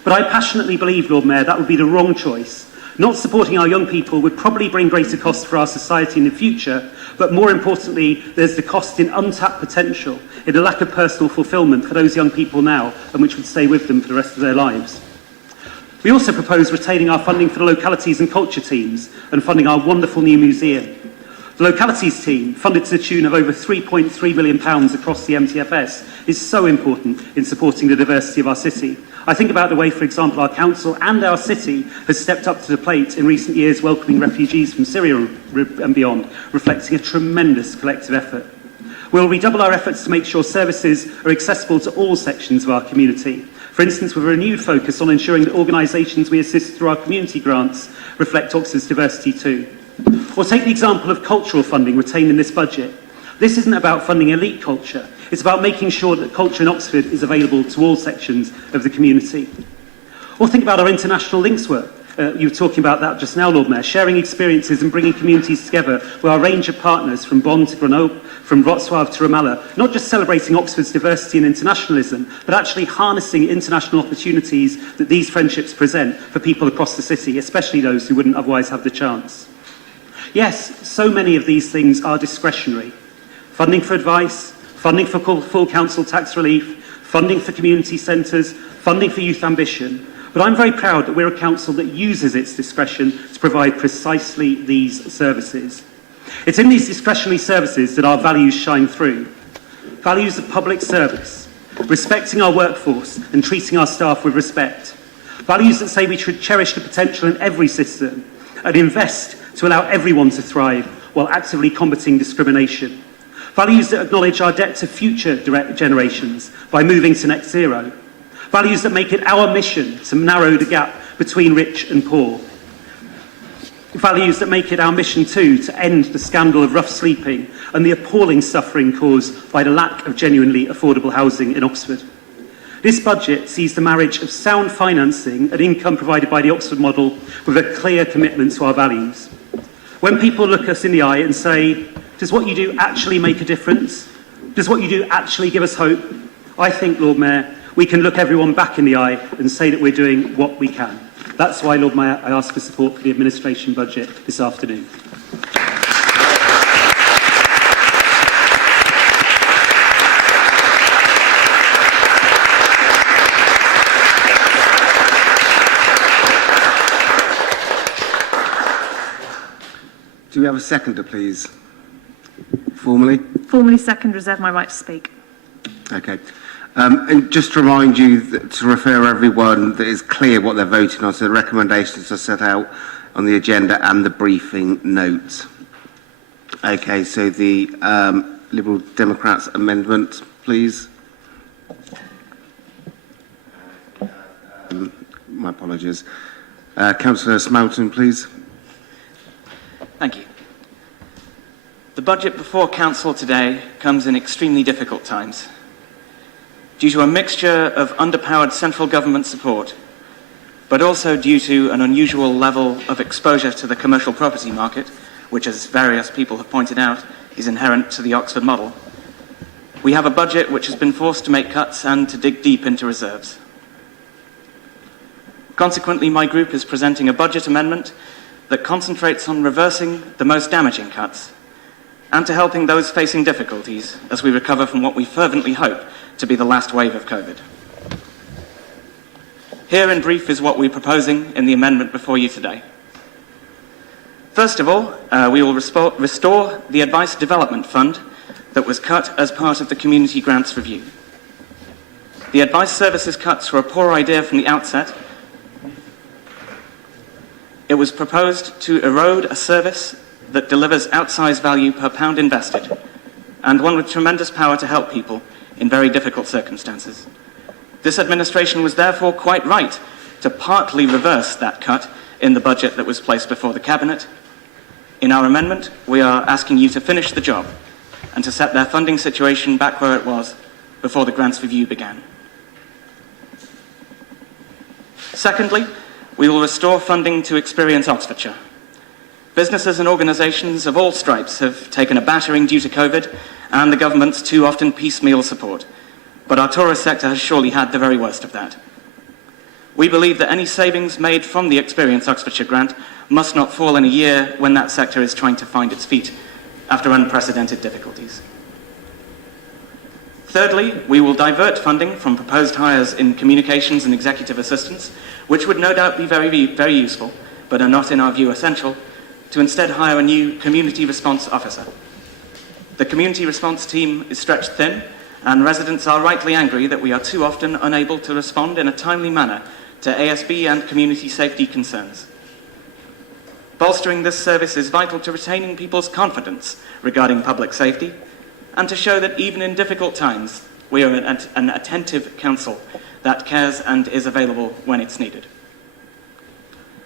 But I passionately believe, Lord Mayor, that would be the wrong choice. Not supporting our young people would probably bring greater costs for our society in the future, but more importantly, there's the cost in untapped potential, in a lack of personal fulfilment for those young people now, and which would stay with them for the rest of their lives. We also propose retaining our funding for the localities and culture teams and funding our wonderful new museum. The localities team, funded to the tune of over £3.3 million across the MTFS, is so important in supporting the diversity of our city. I think about the way, for example, our council and our city has stepped up to the plate in recent years welcoming refugees from Syria and beyond, reflecting a tremendous collective effort. We'll redouble our efforts to make sure services are accessible to all sections of our community. For instance, with a renewed focus on ensuring that organisations we assist through our community grants reflect Oxford's diversity too. Or take the example of cultural funding retained in this budget. This isn't about funding elite culture. It's about making sure that culture in Oxford is available to all sections of the community. Or think about our international links work. You were talking about that just now, Lord Mayor, sharing experiences and bringing communities together with our range of partners from Bonn to Grenoble, from Wrocław to Ramallah, not just celebrating Oxford's diversity and internationalism, but actually harnessing international opportunities that these friendships present for people across the city, especially those who wouldn't otherwise have the chance. Yes, so many of these things are discretionary. Funding for advice, funding for full council tax relief, funding for community centres, funding for youth ambition. But I'm very proud that we're a council that uses its discretion to provide precisely these services. It's in these discretionary services that our values shine through. Values of public service, respecting our workforce and treating our staff with respect. Values that say we should cherish the potential in every system and invest to allow everyone to thrive while actively combating discrimination. Values that acknowledge our debt to future generations by moving to net zero. Values that make it our mission to narrow the gap between rich and poor. Values that make it our mission too to end the scandal of rough sleeping and the appalling suffering caused by the lack of genuinely affordable housing in Oxford. This budget sees the marriage of sound financing and income provided by the Oxford model with a clear commitment to our values. When people look us in the eye and say, does what you do actually make a difference? Does what you do actually give us hope? I think, Lord Mayor, we can look everyone back in the eye and say that we're doing what we can. That's why, Lord Mayor, I ask for support for the administration budget this afternoon. Do we have a seconder, please? Formally? Formally second, reserve my right to speak. Okay. And just to remind you to refer everyone that is clear what they're voting on, so the recommendations are set out on the agenda and the briefing notes. Okay, so the Liberal Democrats amendment, please. My apologies. Councillor Smelton, please. Thank you. The budget before Council today comes in extremely difficult times. Due to a mixture of underpowered central government support, but also due to an unusual level of exposure to the commercial property market, which, as various people have pointed out, is inherent to the Oxford model, we have a budget which has been forced to make cuts and to dig deep into reserves. Consequently, my group is presenting a budget amendment that concentrates on reversing the most damaging cuts and to helping those facing difficulties as we recover from what we fervently hope to be the last wave of COVID. Here in brief is what we're proposing in the amendment before you today. First of all, we will restore the Advice Development Fund that was cut as part of the Community Grants Review. The advice services cuts were a poor idea from the outset. It was proposed to erode a service that delivers outsized value per pound invested, and one with tremendous power to help people in very difficult circumstances. This administration was therefore quite right to partly reverse that cut in the budget that was placed before the Cabinet. In our amendment, we are asking you to finish the job and to set their funding situation back where it was before the grants review began. Secondly, we will restore funding to Experience Oxfordshire. Businesses and organisations of all stripes have taken a battering due to COVID and the government's too often piecemeal support, but our tourist sector has surely had the very worst of that. We believe that any savings made from the Experience Oxfordshire grant must not fall in a year when that sector is trying to find its feet after unprecedented difficulties. Thirdly, we will divert funding from proposed hires in communications and executive assistance, which would no doubt be very useful, but are not in our view essential, to instead hire a new community response officer. The community response team is stretched thin, and residents are rightly angry that we are too often unable to respond in a timely manner to ASB and community safety concerns. Bolstering this service is vital to retaining people's confidence regarding public safety, and to show that even in difficult times, we are an attentive council that cares and is available when it's needed.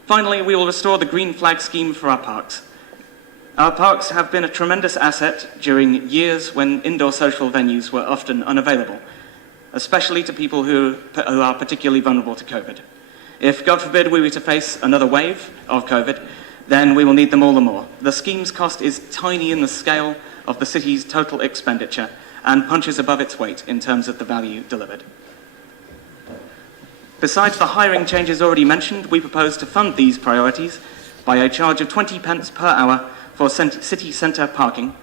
Finally, we will restore the green flag scheme for our parks. Our parks have been a tremendous asset during years when indoor social venues were often unavailable, especially to people who are particularly vulnerable to COVID. If, God forbid, we were to face another wave of COVID, then we will need them all the more. The scheme's cost is tiny in the scale of the city's total expenditure and punches above its weight in terms of the value delivered. Besides the hiring changes already mentioned, we propose to fund these priorities by a charge of 20 pence per hour for city centre parking,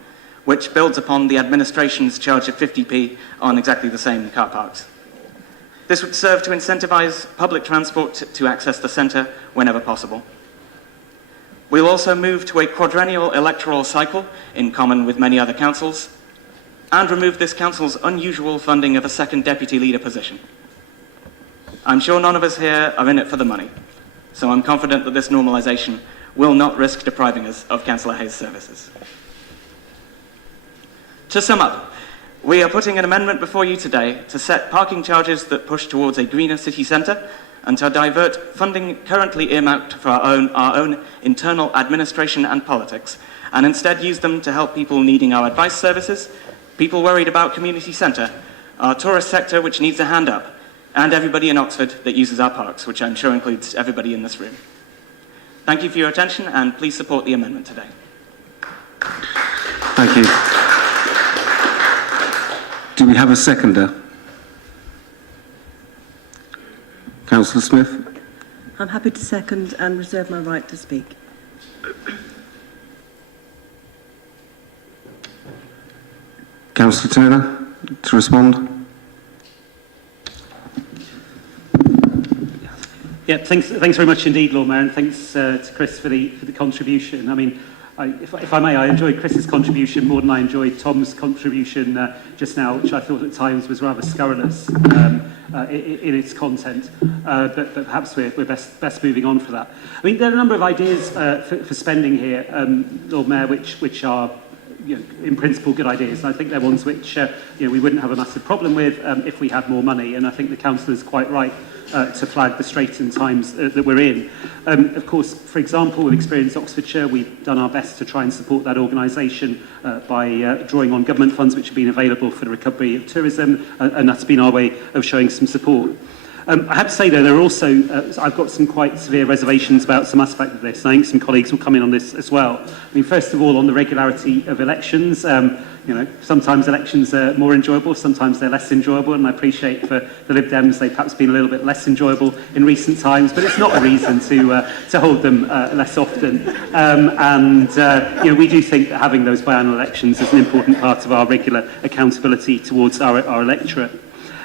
which builds upon the administration's charge of 50p on exactly the same car parks. This would serve to incentivise public transport to access the centre whenever possible. We'll also move to a quadrennial electoral cycle, in common with many other councils, and remove this council's unusual funding of a second deputy leader position. I'm sure none of us here are in it for the money, so I'm confident that this normalisation will not risk depriving us of Councillor Hayes' services. To sum up, we are putting an amendment before you today to set parking charges that push towards a greener city centre and to divert funding currently earmarked for our own internal administration and politics, and instead use them to help people needing our advice services, people worried about community centre, our tourist sector which needs a hand up, and everybody in Oxford that uses our parks, which I'm sure includes everybody in this room. Thank you for your attention, and please support the amendment today. Thank you. Do we have a seconder? Councillor Smith? I'm happy to second and reserve my right to speak. Councillor Turner, to respond? Yeah, thanks very much indeed, Lord Mayor, and thanks to Chris for the contribution. I mean, if I may, I enjoyed Chris's contribution more than I enjoyed Tom's contribution just now, which I thought at times was rather scurrilous in its content. But perhaps we're best moving on for that. I mean, there are a number of ideas for spending here, Lord Mayor, which are, in principle, good ideas. And I think they're ones which we wouldn't have a massive problem with if we had more money. And I think the councillor's quite right to flag the straitened times that we're in. Of course, for example, with Experience Oxfordshire, we've done our best to try and support that organisation by drawing on government funds which have been available for the recovery of tourism, and that's been our way of showing some support. I have to say, though, there are also, I've got some quite severe reservations about some aspect of this, and I think some colleagues will come in on this as well. I mean, first of all, on the regularity of elections, sometimes elections are more enjoyable, sometimes they're less enjoyable, and I appreciate for the Lib Dems they've perhaps been a little bit less enjoyable in recent times, but it's not a reason to hold them less often. We do think that having those biannual elections is an important part of our regular accountability towards our electorate.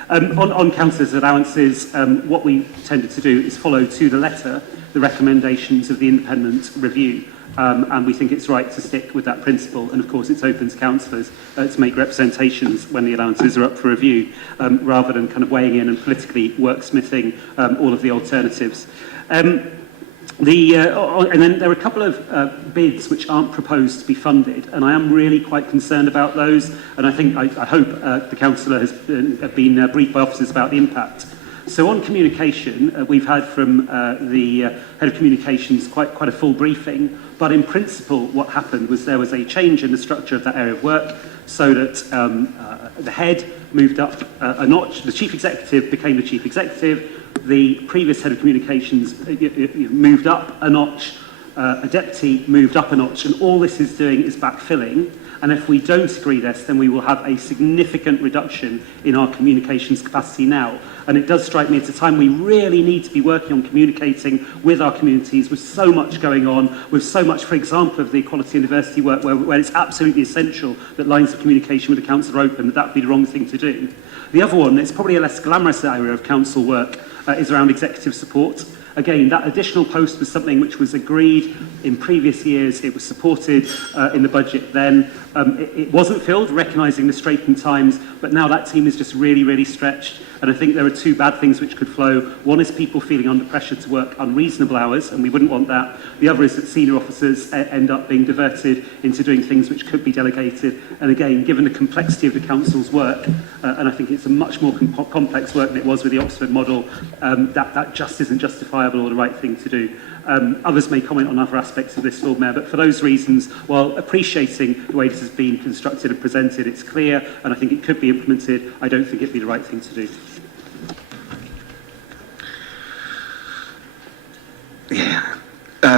On councillors' allowances, what we tended to do is follow to the letter the recommendations of the independent review, and we think it's right to stick with that principle, and of course it's open to councillors to make representations when the allowances are up for review, rather than kind of weighing in and politically worksmithing all of the alternatives. And then there are a couple of bids which aren't proposed to be funded, and I am really quite concerned about those, and I hope the councillor has been briefed by officers about the impact. So on communication, we've had from the Head of Communications quite a full briefing, but in principle what happened was there was a change in the structure of that area of work so that the head moved up a notch, the chief executive became the chief executive, the previous head of communications moved up a notch, a deputy moved up a notch, and all this is doing is backfilling. And if we don't agree this, then we will have a significant reduction in our communications capacity now. And it does strike me at a time we really need to be working on communicating with our communities, with so much going on, with so much, for example, of the equality and diversity work where it's absolutely essential that lines of communication with the council are open, that would be the wrong thing to do. The other one, it's probably a less glamorous area of council work, is around executive support. Again, that additional post was something which was agreed in previous years. It was supported in the budget then. It wasn't filled, recognising the straitened times, but now that team is just really, really stretched. And I think there are two bad things which could flow. One is people feeling under pressure to work unreasonable hours, and we wouldn't want that. The other is that senior officers end up being diverted into doing things which could be delegated. And again, given the complexity of the council's work, and I think it's a much more complex work than it was with the Oxford model, that just isn't justifiable or the right thing to do. Others may comment on other aspects of this, Lord Mayor, but for those reasons, while appreciating the way this has been constructed and presented, it's clear, and I think it could be implemented. I don't think it'd be the right thing to do.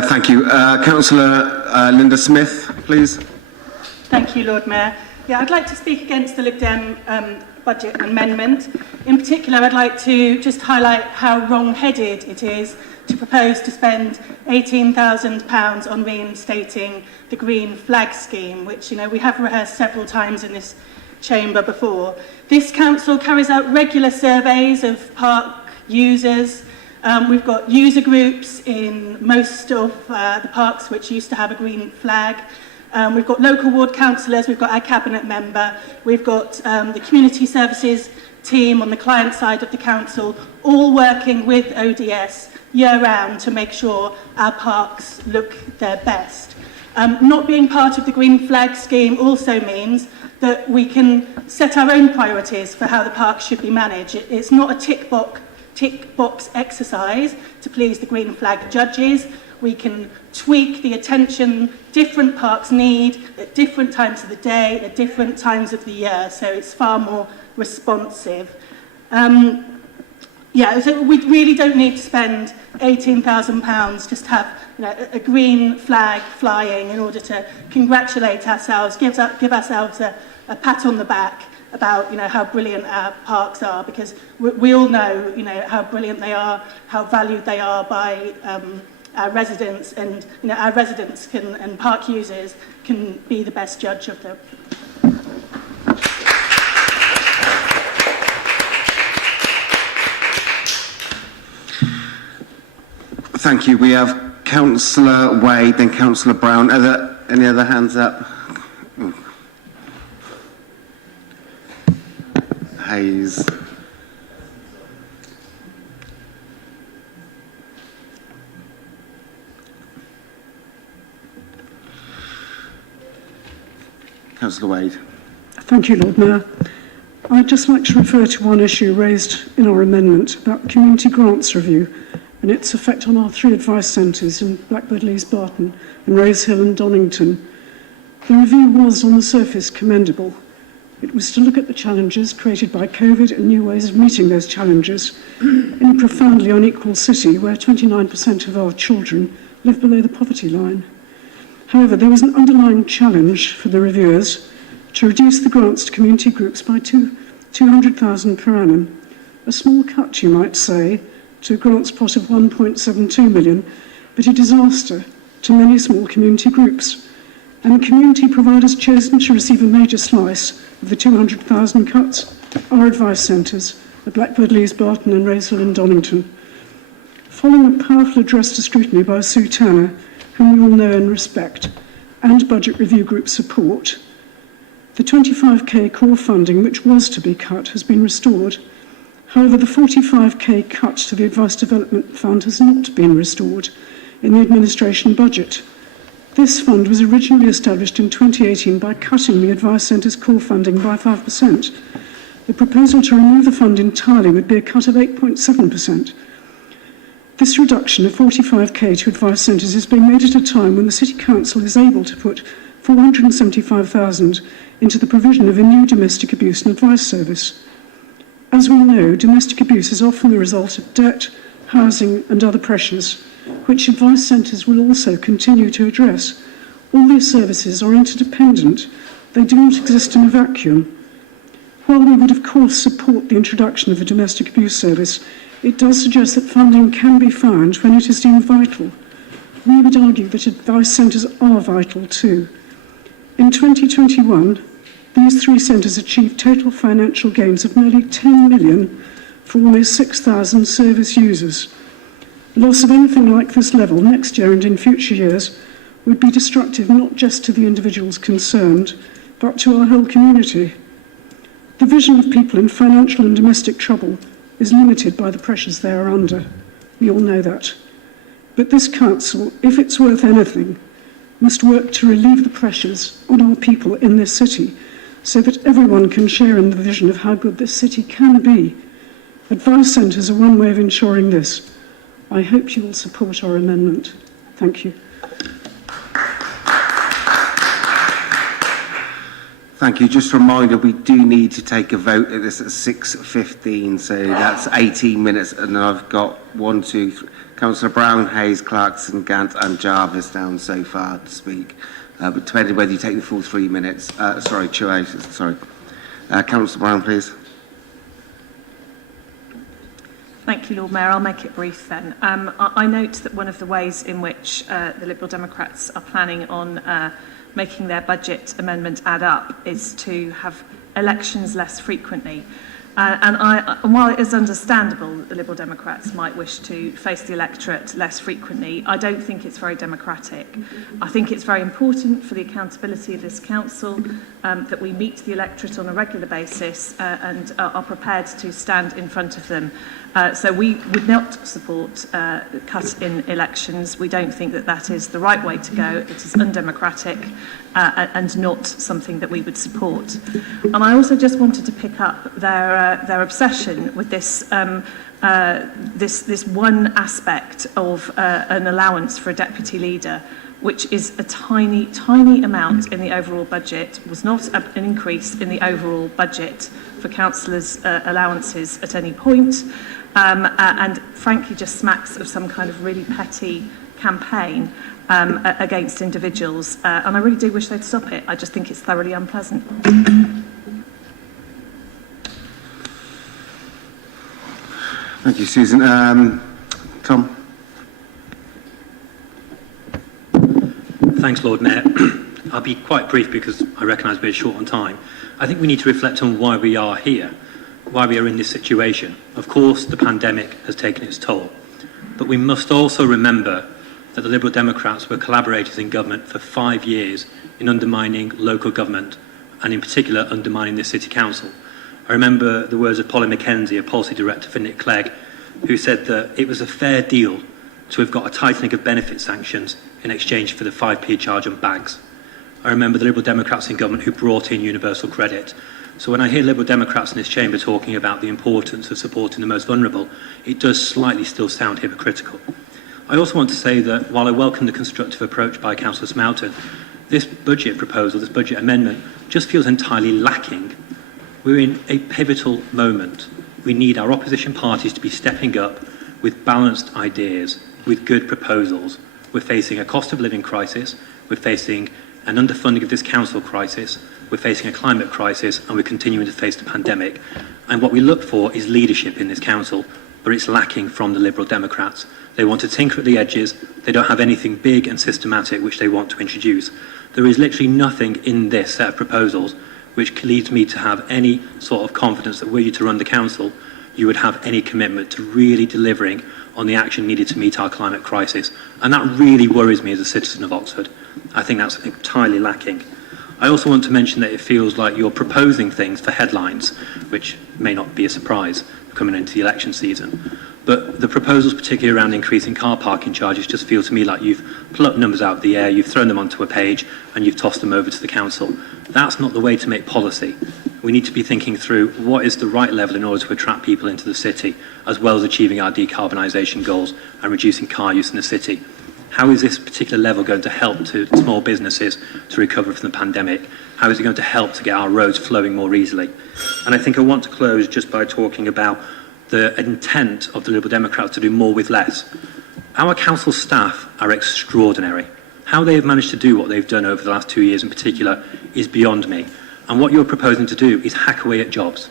Thank you. Councillor Linda Smith, please. Thank you, Lord Mayor. Yeah, I'd like to speak against the Lib Dem budget amendment. In particular, I'd like to just highlight how wrong-headed it is to propose to spend £18,000 on reinstating the green flag scheme, which, we have rehearsed several times in this chamber before. This council carries out regular surveys of park users. We've got user groups in most of the parks which used to have a green flag. We've got local ward councillors, we've got our cabinet member, we've got the community services team on the client side of the council, all working with ODS year-round to make sure our parks look their best. Not being part of the green flag scheme also means that we can set our own priorities for how the parks should be managed. It's not a tick box exercise to please the green flag judges. We can tweak the attention different parks need at different times of the day, at different times of the year, so it's far more responsive. So we really don't need to spend £18,000 just to have a green flag flying in order to congratulate ourselves, give ourselves a pat on the back about how brilliant our parks are, because we all know how brilliant they are, how valued they are by our residents, and our residents and park users can be the best judge of them. Thank you. We have Councillor Wade, then Councillor Brown. Are there any other hands up? Hayes. Councillor Wade. Thank you, Lord Mayor. I'd just like to refer to one issue raised in our amendment about community grants review and its effect on our 3 advice centres in Blackbird, Lees, Barton and Rosehill and Donington. The review was, on the surface, commendable. It was to look at the challenges created by COVID and new ways of meeting those challenges in a profoundly unequal city where 29% of our children live below the poverty line. However, there was an underlying challenge for the reviewers to reduce the grants to community groups by £200,000 per annum. A small cut, you might say, to a grants pot of £1.72 million, but a disaster to many small community groups. And community providers chosen to receive a major slice of the £200,000 cuts are advice centres at Blackbird, Lees, Barton and Rosehill and Donington. Following a powerful address to scrutiny by Sue Tanner, whom we all know and respect, and budget review group support, the 25k core funding which was to be cut has been restored. However, the 45k cut to the Advice Development Fund has not been restored in the administration budget. This fund was originally established in 2018 by cutting the Advice Centre's core funding by 5%. The proposal to remove the fund entirely would be a cut of 8.7%. This reduction of 45k to advice centres is being made at a time when the City Council is able to put £475,000 into the provision of a new domestic abuse and advice service. As we know, domestic abuse is often the result of debt, housing and other pressures, which advice centres will also continue to address. All these services are interdependent. They do not exist in a vacuum. While we would of course support the introduction of a domestic abuse service, it does suggest that funding can be found when it is deemed vital. We would argue that advice centres are vital too. In 2021, these three centres achieved total financial gains of nearly 10 million for almost 6,000 service users. Loss of anything like this level next year and in future years would be destructive not just to the individuals concerned, but to our whole community. The vision of people in financial and domestic trouble is limited by the pressures they are under. We all know that. But this council, if it's worth anything, must work to relieve the pressures on our people in this city so that everyone can share in the vision of how good this city can be. Advice centres are one way of ensuring this. I hope you will support our amendment. Thank you. Thank you. Just a reminder, we do need to take a vote at this at 6:15, so that's 18 minutes, and I've got 1, 2, 3. Councillor Brown, Hayes, Clarkson, Gant and Jarvis down so far to speak. But depending whether you take the full 3 minutes. Sorry, Councillor Brown, please. Thank you, Lord Mayor. I'll make it brief then. I note that one of the ways in which the Liberal Democrats are planning on making their budget amendment add up is to have elections less frequently. And while it is understandable that the Liberal Democrats might wish to face the electorate less frequently, I don't think it's very democratic. I think it's very important for the accountability of this council that we meet the electorate on a regular basis and are prepared to stand in front of them. So we would not support a cut in elections. We don't think that that is the right way to go. It is undemocratic and not something that we would support. And I also just wanted to pick up their obsession with this this one aspect of an allowance for a deputy leader, which is a tiny, tiny amount in the overall budget, was not an increase in the overall budget for councillors' allowances at any point, and frankly just smacks of some kind of really petty campaign against individuals. And I really do wish they'd stop it. I just think it's thoroughly unpleasant. Thank you, Susan. Tom? Thanks, Lord Mayor. I'll be quite brief because I recognise we're short on time. I think we need to reflect on why we are here, why we are in this situation. Of course, the pandemic has taken its toll, but we must also remember that the Liberal Democrats were collaborators in government for 5 years in undermining local government, and in particular undermining the City Council. I remember the words of Polly Mackenzie, a policy director for Nick Clegg, who said that it was a fair deal to have got a tightening of benefit sanctions in exchange for the 5p charge on bags. I remember the Liberal Democrats in government who brought in universal credit. So when I hear Liberal Democrats in this chamber talking about the importance of supporting the most vulnerable, it does slightly still sound hypocritical. I also want to say that while I welcome the constructive approach by Councillor Smelton, this budget proposal, this budget amendment, just feels entirely lacking. We're in a pivotal moment. We need our opposition parties to be stepping up with balanced ideas, with good proposals. We're facing a cost of living crisis, we're facing an underfunding of this council crisis, we're facing a climate crisis, and we're continuing to face the pandemic. And what we look for is leadership in this council, but it's lacking from the Liberal Democrats. They want to tinker at the edges, they don't have anything big and systematic which they want to introduce. There is literally nothing in this set of proposals which leads me to have any sort of confidence that were you to run the council, you would have any commitment to really delivering on the action needed to meet our climate crisis. And that really worries me as a citizen of Oxford. I think that's entirely lacking. I also want to mention that it feels like you're proposing things for headlines, which may not be a surprise coming into the election season. But the proposals, particularly around increasing car parking charges, just feel to me like you've plucked numbers out of the air, you've thrown them onto a page, and you've tossed them over to the council. That's not the way to make policy. we need to be thinking through what is the right level in order to attract people into the city, as well as achieving our decarbonisation goals and reducing car use in the city. How is this particular level going to help to small businesses to recover from the pandemic? How is it going to help to get our roads flowing more easily? And I think I want to close just by talking about the intent of the Liberal Democrats to do more with less. Our council staff are extraordinary. How they have managed to do what they've done over the last 2 years in particular is beyond me. And what you're proposing to do is hack away at jobs.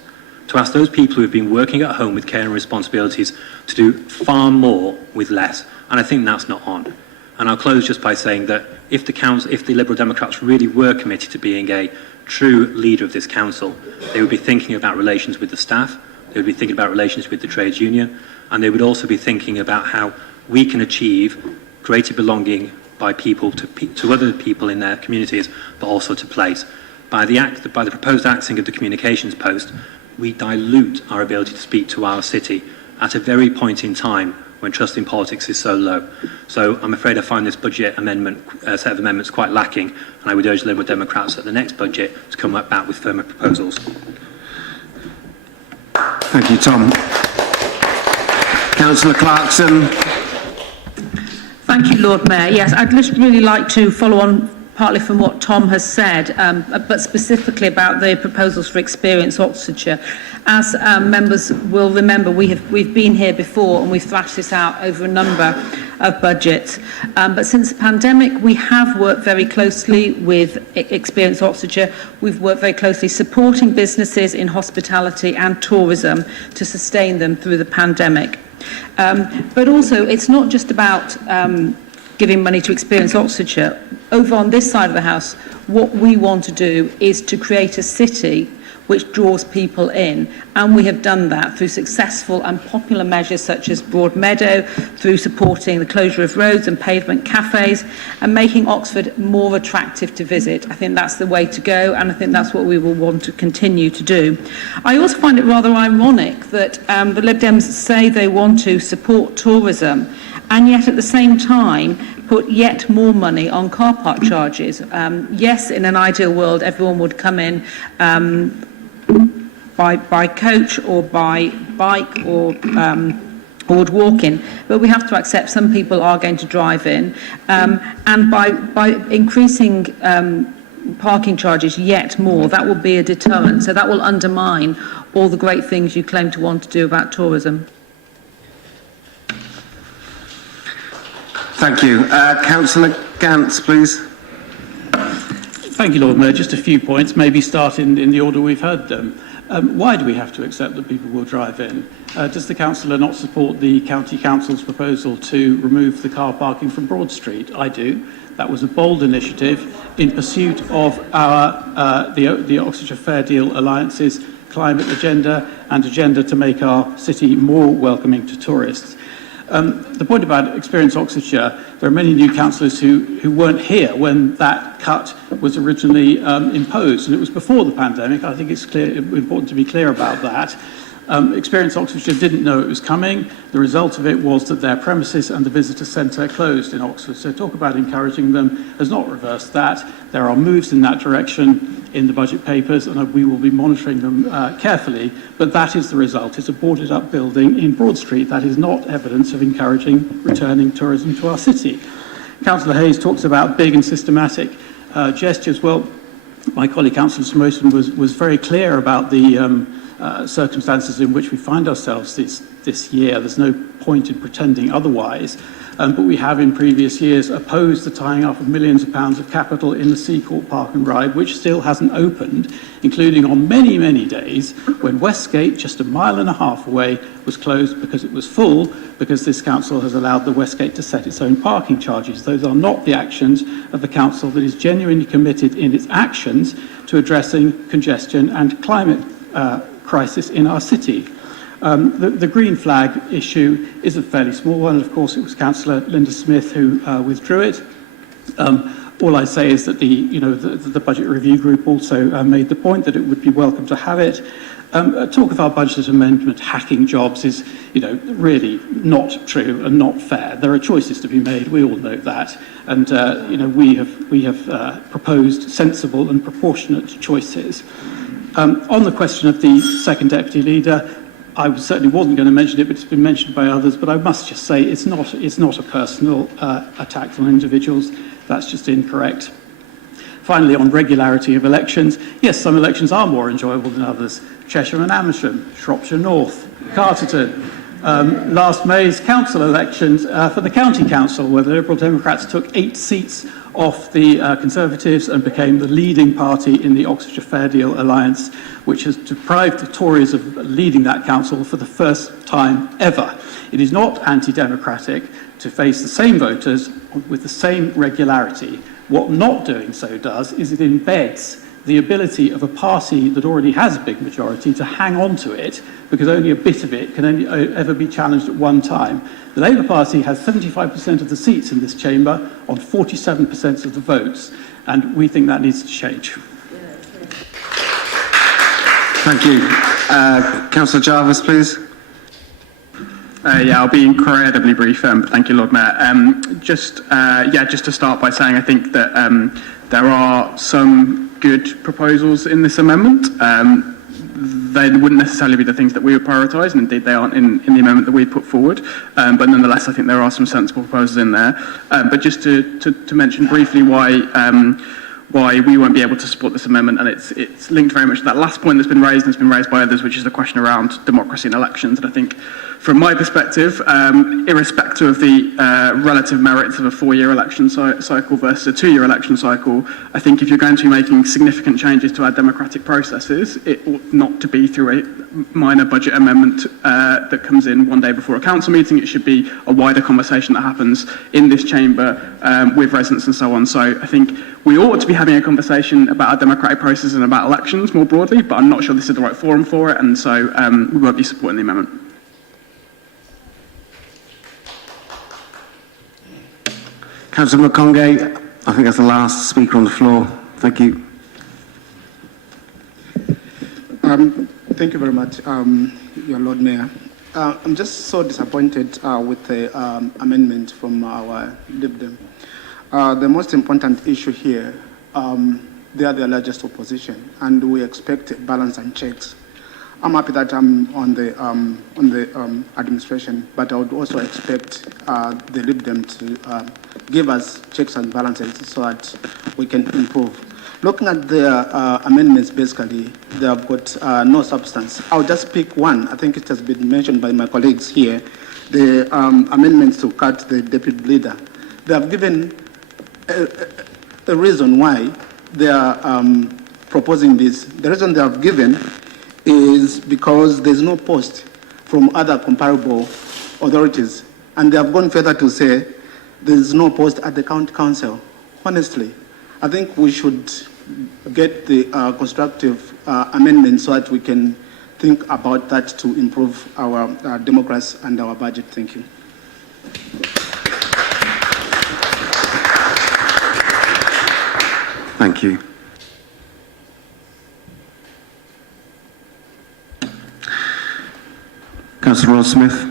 To ask those people who have been working at home with care and responsibilities to do far more with less. And I think that's not on. And I'll close just by saying that if the Liberal Democrats really were committed to being a true leader of this council, they would be thinking about relations with the staff, they would be thinking about relations with the trades union, and they would also be thinking about how we can achieve greater belonging by people to other people in their communities, but also to place. By the proposed axing of the communications post, we dilute our ability to speak to our city at a very point in time when trust in politics is so low. So I'm afraid I find this budget amendment, set of amendments quite lacking, and I would urge Liberal Democrats at the next budget to come back with firmer proposals. Thank you, Tom. Councillor Clarkson. Thank you, Lord Mayor. Yes, I'd just really like to follow on partly from what Tom has said, but specifically about the proposals for Experience Oxfordshire. As members will remember, we've been here before and we've thrashed this out over a number of budgets. But since the pandemic, we have worked very closely with Experience Oxfordshire. We've worked very closely supporting businesses in hospitality and tourism to sustain them through the pandemic. But also, it's not just about giving money to Experience Oxfordshire. Over on this side of the house, what we want to do is to create a city which draws people in, and we have done that through successful and popular measures such as Broadmeadow, through supporting the closure of roads and pavement cafes, and making Oxford more attractive to visit. I think that's the way to go, and I think that's what we will want to continue to do. I also find it rather ironic that the Lib Dems say they want to support tourism, and yet at the same time put yet more money on car park charges. Yes, in an ideal world, everyone would come in by coach or by bike or would walk in, but we have to accept some people are going to drive in, and by increasing parking charges yet more, that will be a deterrent. So that will undermine all the great things you claim to want to do about tourism. Thank you. Councillor Gantz, please. Thank you, Lord Mayor. Just a few points, maybe start in the order we've heard them. Why do we have to accept that people will drive in? Does the councillor not support the County Council's proposal to remove the car parking from Broad Street? I do. That was a bold initiative in pursuit of the Oxfordshire Fair Deal Alliance's climate agenda and agenda to make our city more welcoming to tourists. The point about Experience Oxfordshire, there are many new councillors who weren't here when that cut was originally imposed, and it was before the pandemic. I think it's important to be clear about that. Experience Oxfordshire didn't know it was coming. The result of it was that their premises and the visitor centre closed in Oxford. So talk about encouraging them has not reversed that. There are moves in that direction in the budget papers, and we will be monitoring them carefully. But that is the result. It's a boarded up building in Broad Street. That is not evidence of encouraging returning tourism to our city. Councillor Hayes talks about big and systematic gestures. Well, my colleague Councillor Smoton was very clear about the circumstances in which we find ourselves this year. There's no point in pretending otherwise. But we have in previous years opposed the tying up of millions of pounds of capital in the Seacourt Park and Ride, which still hasn't opened, including on many, many days when Westgate, just a mile and a half away, was closed because it was full, because this council has allowed the Westgate to set its own parking charges. Those are not the actions of the council that is genuinely committed in its actions to addressing congestion and climate crisis in our city. The green flag issue is a fairly small one. Of course, it was Councillor Linda Smith who withdrew it. All I say is that the Budget Review Group also made the point that it would be welcome to have it. Talk of our budget amendment hacking jobs is, really not true and not fair. There are choices to be made. We all know that, and we have proposed sensible and proportionate choices. On the question of the second deputy leader, I certainly wasn't going to mention it, but it's been mentioned by others. But I must just say it's not a personal attack on individuals. That's just incorrect. Finally, on regularity of elections, yes, some elections are more enjoyable than others. Cheshire and Amersham, Shropshire North, Carterton. Last May's council elections for the county council, where the Liberal Democrats took 8 seats off the Conservatives and became the leading party in the Oxfordshire Fair Deal alliance, which has deprived the Tories of leading that council for the first time ever. It is not anti-democratic to face the same voters with the same regularity. What not doing so does is it embeds the ability of a party that already has a big majority to hang on to it, because only a bit of it can only ever be challenged at one time. The Labour Party has 75% of the seats in this chamber on 47% of the votes, and we think that needs to change. Thank you. Councillor Jarvis, please. Yeah, I'll be incredibly brief, but thank you, Lord Mayor. Just to start by saying I think that there are some good proposals in this amendment. They wouldn't necessarily be the things that we would prioritise, and indeed they aren't in the amendment that we put forward. But nonetheless, I think there are some sensible proposals in there. But just to mention briefly why we won't be able to support this amendment, and it's linked very much to that last point that's been raised and it's been raised by others, which is the question around democracy and elections. And I think, from my perspective, irrespective of the relative merits of a 4-year election cycle versus a 2-year election cycle, I think if you're going to be making significant changes to our democratic processes, it ought not to be through a minor budget amendment that comes in one day before a council meeting. It should be a wider conversation that happens in this chamber with residents and so on. So I think we ought to be having a conversation about our democratic process and about elections more broadly, but I'm not sure this is the right forum for it, and so we won't be supporting the amendment. Councillor McCongay, I think that's the last speaker on the floor. Thank you. Thank you very much, your Lord Mayor. I'm just so disappointed with the amendment from our Lib Dem. The most important issue here, they are the largest opposition, and we expect balance and checks. I'm happy that I'm on the administration, but I would also expect the Lib Dem to give us checks and balances so that we can improve. Looking at the amendments, basically, they have got no substance. I'll just pick one. I think it has been mentioned by my colleagues here, the amendments to cut the deputy leader. They have given a reason why they are proposing this. The reason they have given is because there's no post from other comparable authorities. And they have gone further to say there's no post at the county council. Honestly, I think we should get the constructive amendment so that we can think about that to improve our democracy and our budget. Thank you. Thank you. Councillor Ross-Smith.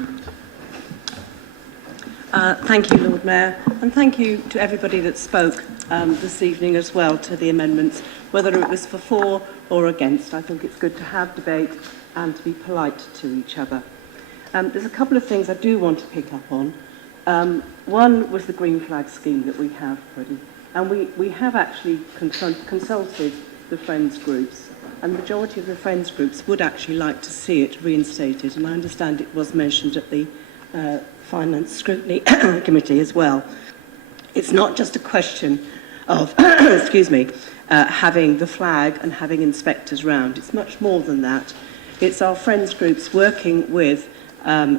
Thank you, Lord Mayor, and thank you to everybody that spoke this evening as well to the amendments, whether it was for or against. I think it's good to have debate and to be polite to each other. There's a couple of things I do want to pick up on. One was the green flag scheme that we have already, and we have actually consulted the Friends groups, and the majority of the Friends groups would actually like to see it reinstated, and I understand it was mentioned at the Finance Scrutiny Committee as well. It's not just a question of having the flag and having inspectors round. It's much more than that. It's our Friends groups working with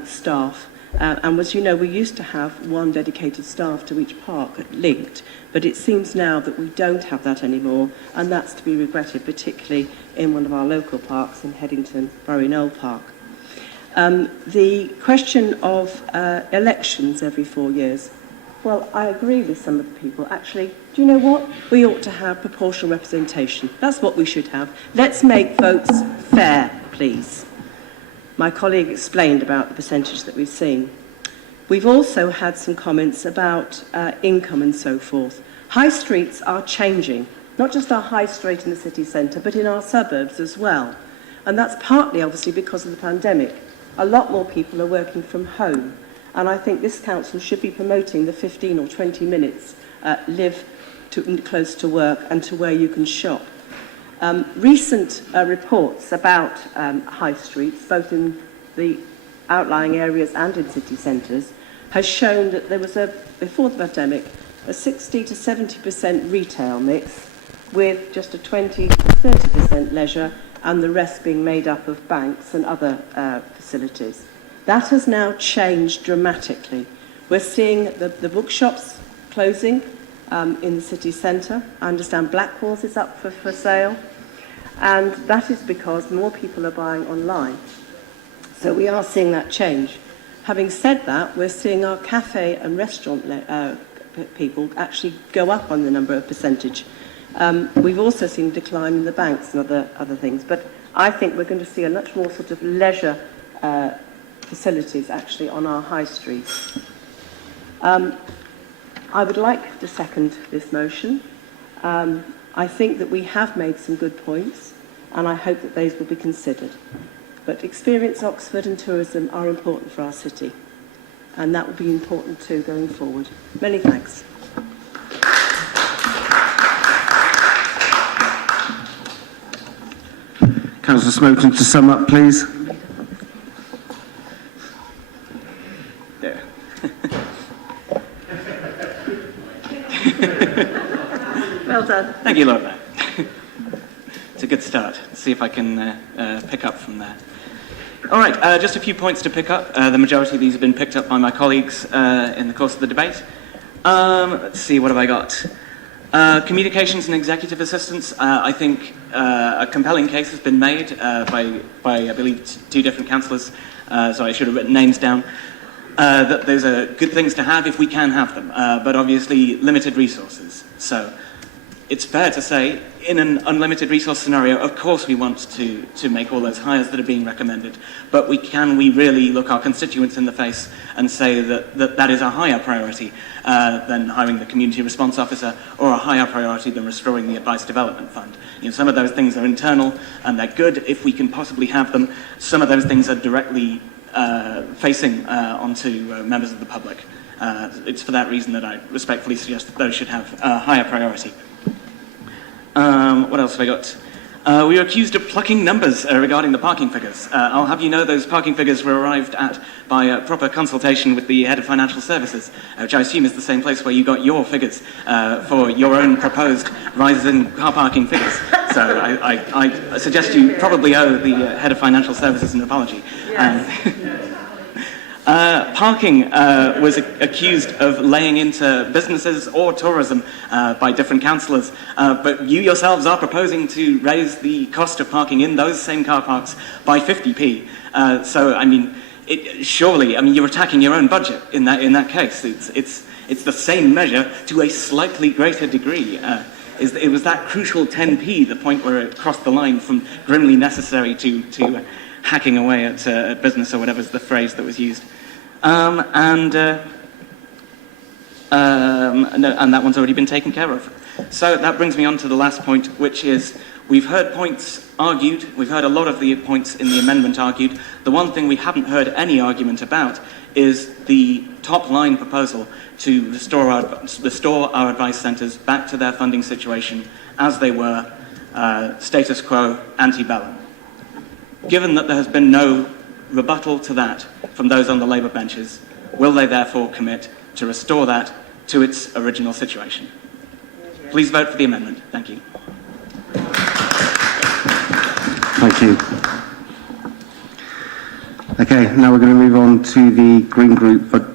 staff. And as you know, we used to have one dedicated staff to each park linked, but it seems now that we don't have that anymore, and that's to be regretted, particularly in one of our local parks in Headington, Bury Knoll Park. The question of elections every 4 years. Well, I agree with some of the people. Actually, do you know what? We ought to have proportional representation. That's what we should have. Let's make votes fair, please. My colleague explained about the percentage that we've seen. We've also had some comments about income and so forth. High streets are changing. not just our high street in the city centre, but in our suburbs as well. And that's partly, obviously, because of the pandemic. A lot more people are working from home. And I think this council should be promoting the 15 or 20 minutes live close to work and to where you can shop. Recent reports about high streets, both in the outlying areas and in city centres, has shown that there was, before the pandemic, a 60 to 70% retail mix with just a 20 to 30% leisure and the rest being made up of banks and other facilities. That has now changed dramatically. We're seeing the bookshops closing in the city centre. I understand Blackwall's is up for sale. And that is because more people are buying online. So we are seeing that change. Having said that, we're seeing our cafe and restaurant people actually go up on the number of percentage. We've also seen a decline in the banks and other things. But I think we're going to see a much more sort of leisure facilities actually on our high streets. I would like to second this motion. I think that we have made some good points, and I hope that those will be considered. But Experience Oxford and tourism are important for our city, and that will be important too going forward. Many thanks. Councillor Smoton, to sum up, please. There. Well done. Thank you, Lord Mayor. It's a good start. Let's see if I can pick up from there. All right, just a few points to pick up. The majority of these have been picked up by my colleagues in the course of the debate. Let's see, what have I got? Communications and executive assistance. I think a compelling case has been made by I believe, two different councillors, so I should have written names down, that those are good things to have if we can have them, but obviously limited resources. So it's fair to say, in an unlimited resource scenario, of course we want to make all those hires that are being recommended, but can we really look our constituents in the face and say that is a higher priority than hiring the community response officer, or a higher priority than restoring the advice development fund? You know, some of those things are internal and they're good if we can possibly have them. Some of those things are directly facing onto members of the public. It's for that reason that I respectfully suggest that those should have a higher priority. What else have I got? We were accused of plucking numbers regarding the parking figures. I'll have you know those parking figures were arrived at by a proper consultation with the head of financial services, which I assume is the same place where you got your figures for your own proposed rises in car parking figures. So I suggest you probably owe the head of financial services an apology. Yes. Parking was accused of laying into businesses or tourism by different councillors, but you yourselves are proposing to raise the cost of parking in those same car parks by 50p. So, I mean, surely, I mean, you're attacking your own budget in that case. It's the same measure to a slightly greater degree. It was that crucial 10p, the point where it crossed the line from grimly necessary to hacking away at business, or whatever's the phrase that was used. And that one's already been taken care of. So that brings me on to the last point, which is we've heard points argued. We've heard a lot of the points in the amendment argued. The one thing we haven't heard any argument about is the top-line proposal to restore our advice centres back to their funding situation as they were, status quo, ante-bellum. Given that there has been no rebuttal to that from those on the Labour benches, will they therefore commit to restore that to its original situation? Please vote for the amendment. Thank you. Thank you. Okay, now we're going to move on to the Green Group. But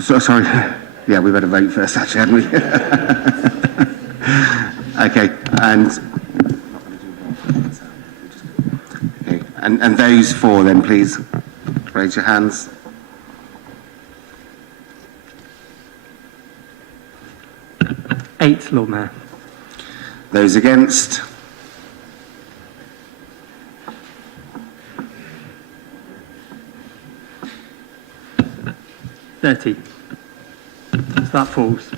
sorry, yeah, we better vote first, actually, hadn't we? Okay, and those four then, please raise your hands. Eight, Lord Mayor. Those against? So that falls.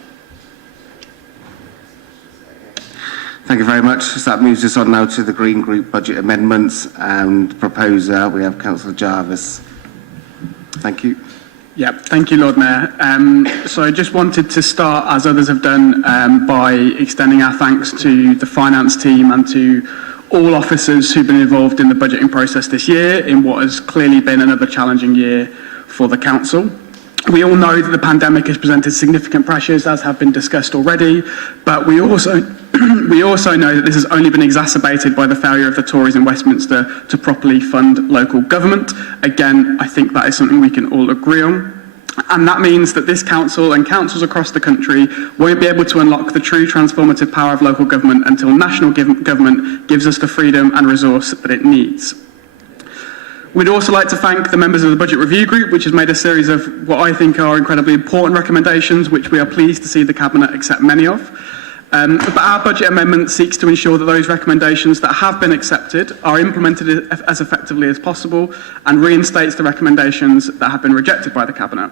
Thank you very much. So that moves us on now to the Green Group budget amendments, and proposer we have Councillor Jarvis. Thank you. Yeah, thank you, Lord Mayor. So I just wanted to start, as others have done, by extending our thanks to the finance team and to all officers who've been involved in the budgeting process this year in what has clearly been another challenging year for the council. We all know that the pandemic has presented significant pressures, as have been discussed already, but we also know that this has only been exacerbated by the failure of the Tories in Westminster to properly fund local government. Again, I think that is something we can all agree on. And that means that this council and councils across the country won't be able to unlock the true transformative power of local government until national government gives us the freedom and resource that it needs. We'd also like to thank the members of the Budget Review Group, which has made a series of what I think are incredibly important recommendations, which we are pleased to see the Cabinet accept many of. But our budget amendment seeks to ensure that those recommendations that have been accepted are implemented as effectively as possible and reinstates the recommendations that have been rejected by the Cabinet.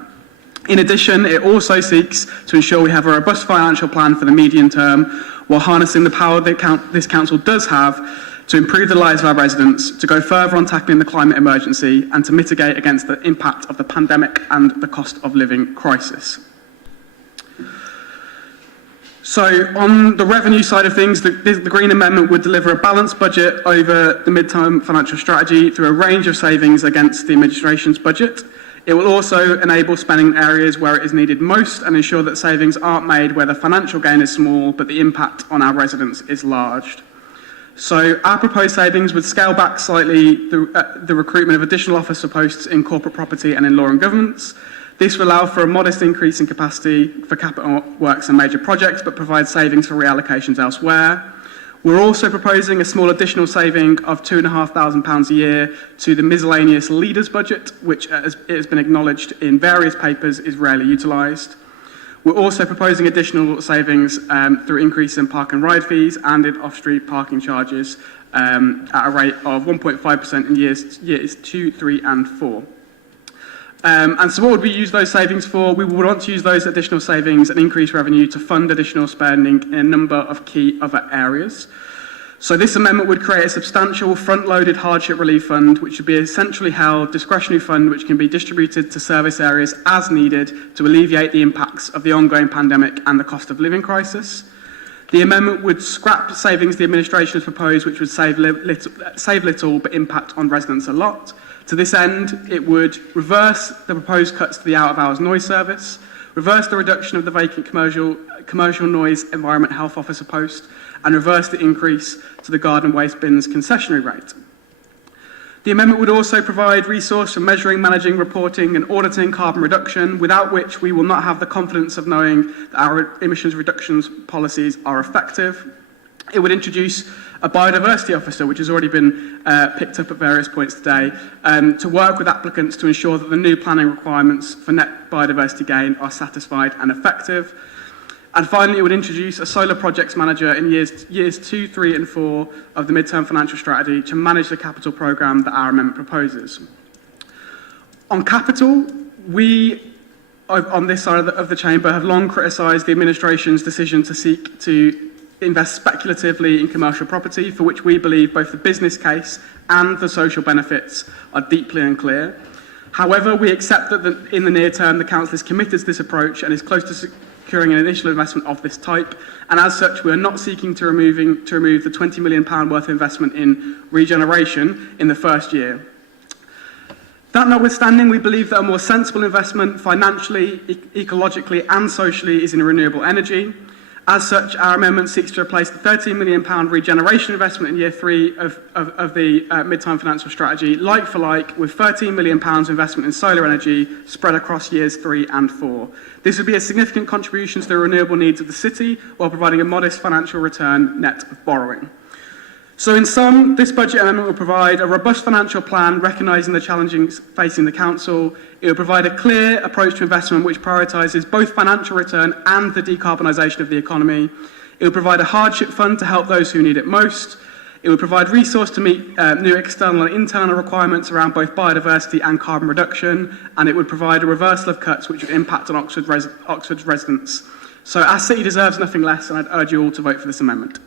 In addition, it also seeks to ensure we have a robust financial plan for the medium term while harnessing the power that this Council does have to improve the lives of our residents, to go further on tackling the climate emergency and to mitigate against the impact of the pandemic and the cost of living crisis. So on the revenue side of things, the Green Amendment would deliver a balanced budget over the mid-term financial strategy through a range of savings against the administration's budget. It will also enable spending in areas where it is needed most and ensure that savings aren't made where the financial gain is small but the impact on our residents is large. So our proposed savings would scale back slightly the recruitment of additional officer posts in corporate property and in law and governance. This will allow for a modest increase in capacity for capital works and major projects, but provide savings for reallocations elsewhere. We're also proposing a small additional saving of £2,500 a year to the miscellaneous leaders budget, which as it has been acknowledged in various papers is rarely utilised. We're also proposing additional savings through increase in park and ride fees and in off-street parking charges at a rate of 1.5% in years 2, 3 and 4. And so what would we use those savings for? We would want to use those additional savings and increase revenue to fund additional spending in a number of key other areas. So this amendment would create a substantial front-loaded hardship relief fund, which would be a centrally held discretionary fund which can be distributed to service areas as needed to alleviate the impacts of the ongoing pandemic and the cost of living crisis. The amendment would scrap savings the administration has proposed, which would save little but impact on residents a lot. To this end, it would reverse the proposed cuts to the out-of-hours noise service, reverse the reduction of the vacant commercial noise environment health officer post, and reverse the increase to the garden waste bins concessionary rate. The amendment would also provide resource for measuring, managing, reporting and auditing carbon reduction, without which we will not have the confidence of knowing that our emissions reductions policies are effective. It would introduce a biodiversity officer, which has already been picked up at various points today, to work with applicants to ensure that the new planning requirements for net biodiversity gain are satisfied and effective. And finally, it would introduce a solar projects manager in years 2, 3 and 4 of the mid-term financial strategy to manage the capital programme that our amendment proposes. On capital, we, on this side of the chamber, have long criticised the administration's decision to seek to invest speculatively in commercial property, for which we believe both the business case and the social benefits are deeply unclear. However, we accept that in the near term, the Council is committed to this approach and is close to securing an initial investment of this type, and as such, we are not seeking to remove the £20 million worth of investment in regeneration in the first year. That notwithstanding, we believe that a more sensible investment financially, ecologically and socially is in renewable energy. As such, our amendment seeks to replace the £13 million regeneration investment in year 3 of the mid-term financial strategy, like for like, with £13 million investment in solar energy spread across years 3 and 4. This would be a significant contribution to the renewable needs of the city, while providing a modest financial return net of borrowing. So in sum, this budget amendment will provide a robust financial plan recognising the challenges facing the Council. It will provide a clear approach to investment which prioritises both financial return and the decarbonisation of the economy. It will provide a hardship fund to help those who need it most. It will provide resource to meet new external and internal requirements around both biodiversity and carbon reduction, and it would provide a reversal of cuts which would impact on Oxford's residents. So our city deserves nothing less, and I'd urge you all to vote for this amendment.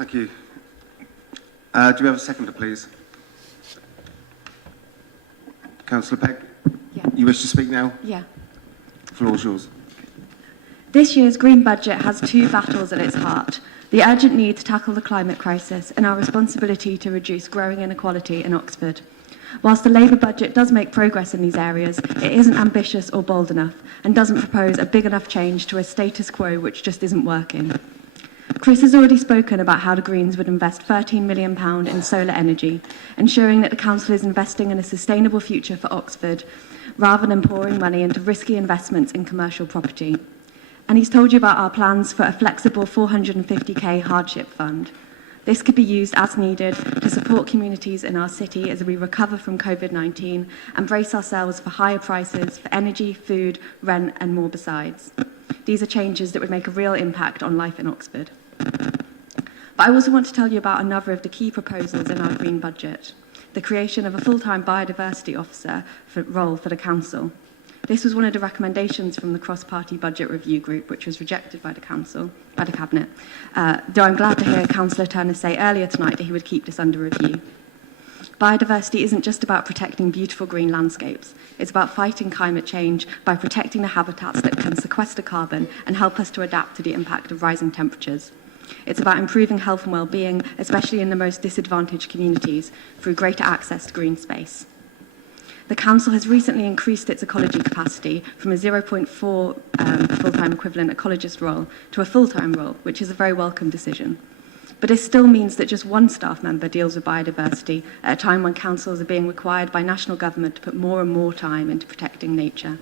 Thank you. Do we have a seconder, please? Councillor Pegg? Yeah. You wish to speak now? Yeah. The floor is yours. This year's Green Budget has two battles at its heart: the urgent need to tackle the climate crisis and our responsibility to reduce growing inequality in Oxford. Whilst the Labour budget does make progress in these areas, it isn't ambitious or bold enough and doesn't propose a big enough change to a status quo which just isn't working. Chris has already spoken about how the Greens would invest £13 million in solar energy, ensuring that the council is investing in a sustainable future for Oxford rather than pouring money into risky investments in commercial property. And he's told you about our plans for a flexible 450k Hardship Fund. This could be used as needed to support communities in our city as we recover from COVID-19 and brace ourselves for higher prices for energy, food, rent and more besides. These are changes that would make a real impact on life in Oxford. But I also want to tell you about another of the key proposals in our Green Budget: the creation of a full-time biodiversity officer role for the council. This was one of the recommendations from the cross-party budget review group, which was rejected by the Cabinet, though I'm glad to hear Councillor Turner say earlier tonight that he would keep this under review. Biodiversity isn't just about protecting beautiful green landscapes. It's about fighting climate change by protecting the habitats that can sequester carbon and help us to adapt to the impact of rising temperatures. It's about improving health and well-being, especially in the most disadvantaged communities, through greater access to green space. The Council has recently increased its ecology capacity from a 0.4 full-time equivalent ecologist role to a full-time role, which is a very welcome decision. But this still means that just one staff member deals with biodiversity at a time when councils are being required by national government to put more and more time into protecting nature.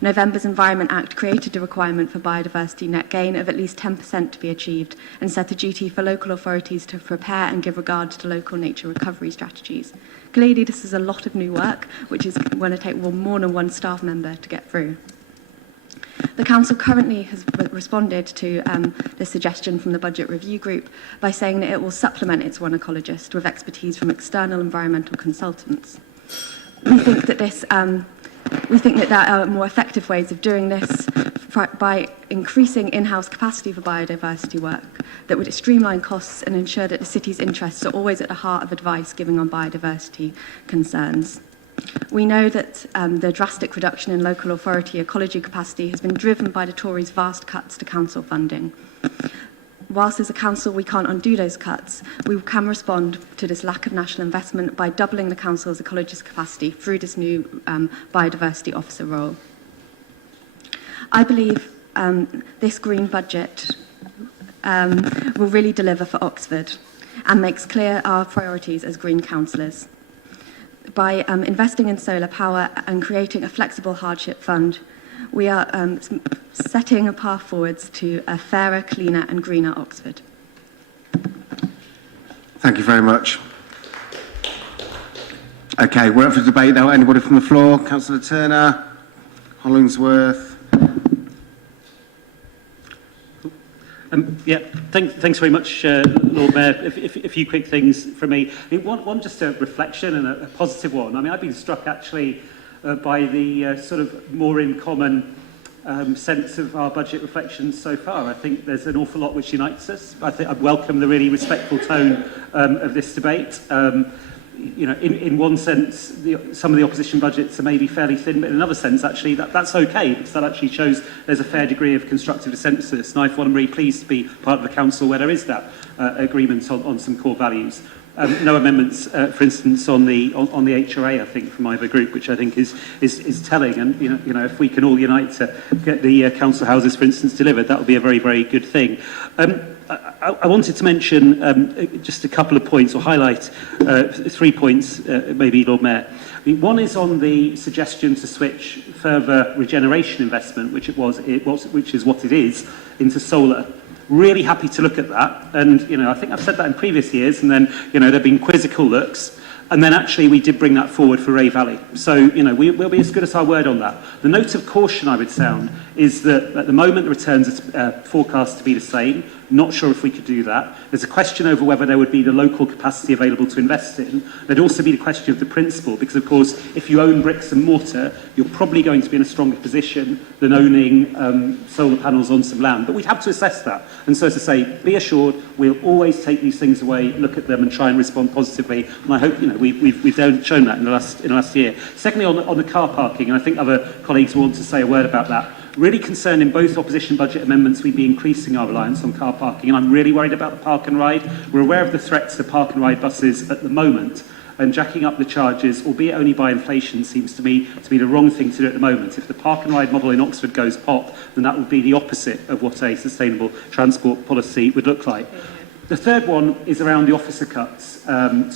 November's Environment Act created a requirement for biodiversity net gain of at least 10% to be achieved and set a duty for local authorities to prepare and give regard to local nature recovery strategies. Clearly, this is a lot of new work, which is going to take more than one staff member to get through. The Council currently has responded to the suggestion from the Budget Review Group by saying that it will supplement its one ecologist with expertise from external environmental consultants. We think that there are more effective ways of doing this by increasing in-house capacity for biodiversity work that would streamline costs and ensure that the city's interests are always at the heart of advice given on biodiversity concerns. We know that the drastic reduction in local authority ecology capacity has been driven by the Tories' vast cuts to council funding. Whilst as a council we can't undo those cuts, we can respond to this lack of national investment by doubling the council's ecologist capacity through this new biodiversity officer role. I believe this Green Budget will really deliver for Oxford and makes clear our priorities as Green councillors. By investing in solar power and creating a flexible hardship fund, we are setting a path forwards to a fairer, cleaner and greener Oxford. Thank you very much. Okay, we're up for debate now. Anybody from the floor? Councillor Turner, Hollingsworth. Thanks very much, Lord Mayor. A few quick things from me. I mean, one just a reflection and a positive one. I mean, I've been struck actually by the sort of more in common sense of our budget reflections so far. I think there's an awful lot which unites us. I think I'd welcome the really respectful tone of this debate. You know, in one sense, some of the opposition budgets are maybe fairly thin, but in another sense, actually, that's okay, because that actually shows there's a fair degree of constructive dissensus. And I'm really pleased to be part of the council where there is that agreement on some core values. No amendments, for instance, on the HRA, I think, from either group, which I think is telling. And you know, if we can all unite to get the council houses, for instance, delivered, that would be a very, very good thing. I wanted to mention just a couple of points, or highlight 3 points, maybe, Lord Mayor. I mean, one is on the suggestion to switch further regeneration investment, which is what it is, into solar. Really happy to look at that, and I think I've said that in previous years, and then there have been quizzical looks. And then actually we did bring that forward for Ray Valley. So, you know, we'll be as good as our word on that. The note of caution I would sound is that at the moment the returns are forecast to be the same. Not sure if we could do that. There's a question over whether there would be the local capacity available to invest in. There'd also be the question of the principle, because of course, if you own bricks and mortar, you're probably going to be in a stronger position than owning solar panels on some land. But we'd have to assess that. And so, as I say, be assured, we'll always take these things away, look at them and try and respond positively. And I hope, you know, we've shown that in the last year. Secondly, on the car parking, and I think other colleagues want to say a word about that. Really concerned in both opposition budget amendments we'd be increasing our reliance on car parking, and I'm really worried about the park and ride. We're aware of the threats to park and ride buses at the moment, and jacking up the charges, albeit only by inflation, seems to me to be the wrong thing to do at the moment. If the park and ride model in Oxford goes pop, then that would be the opposite of what a sustainable transport policy would look like. The third one is around the officer cuts in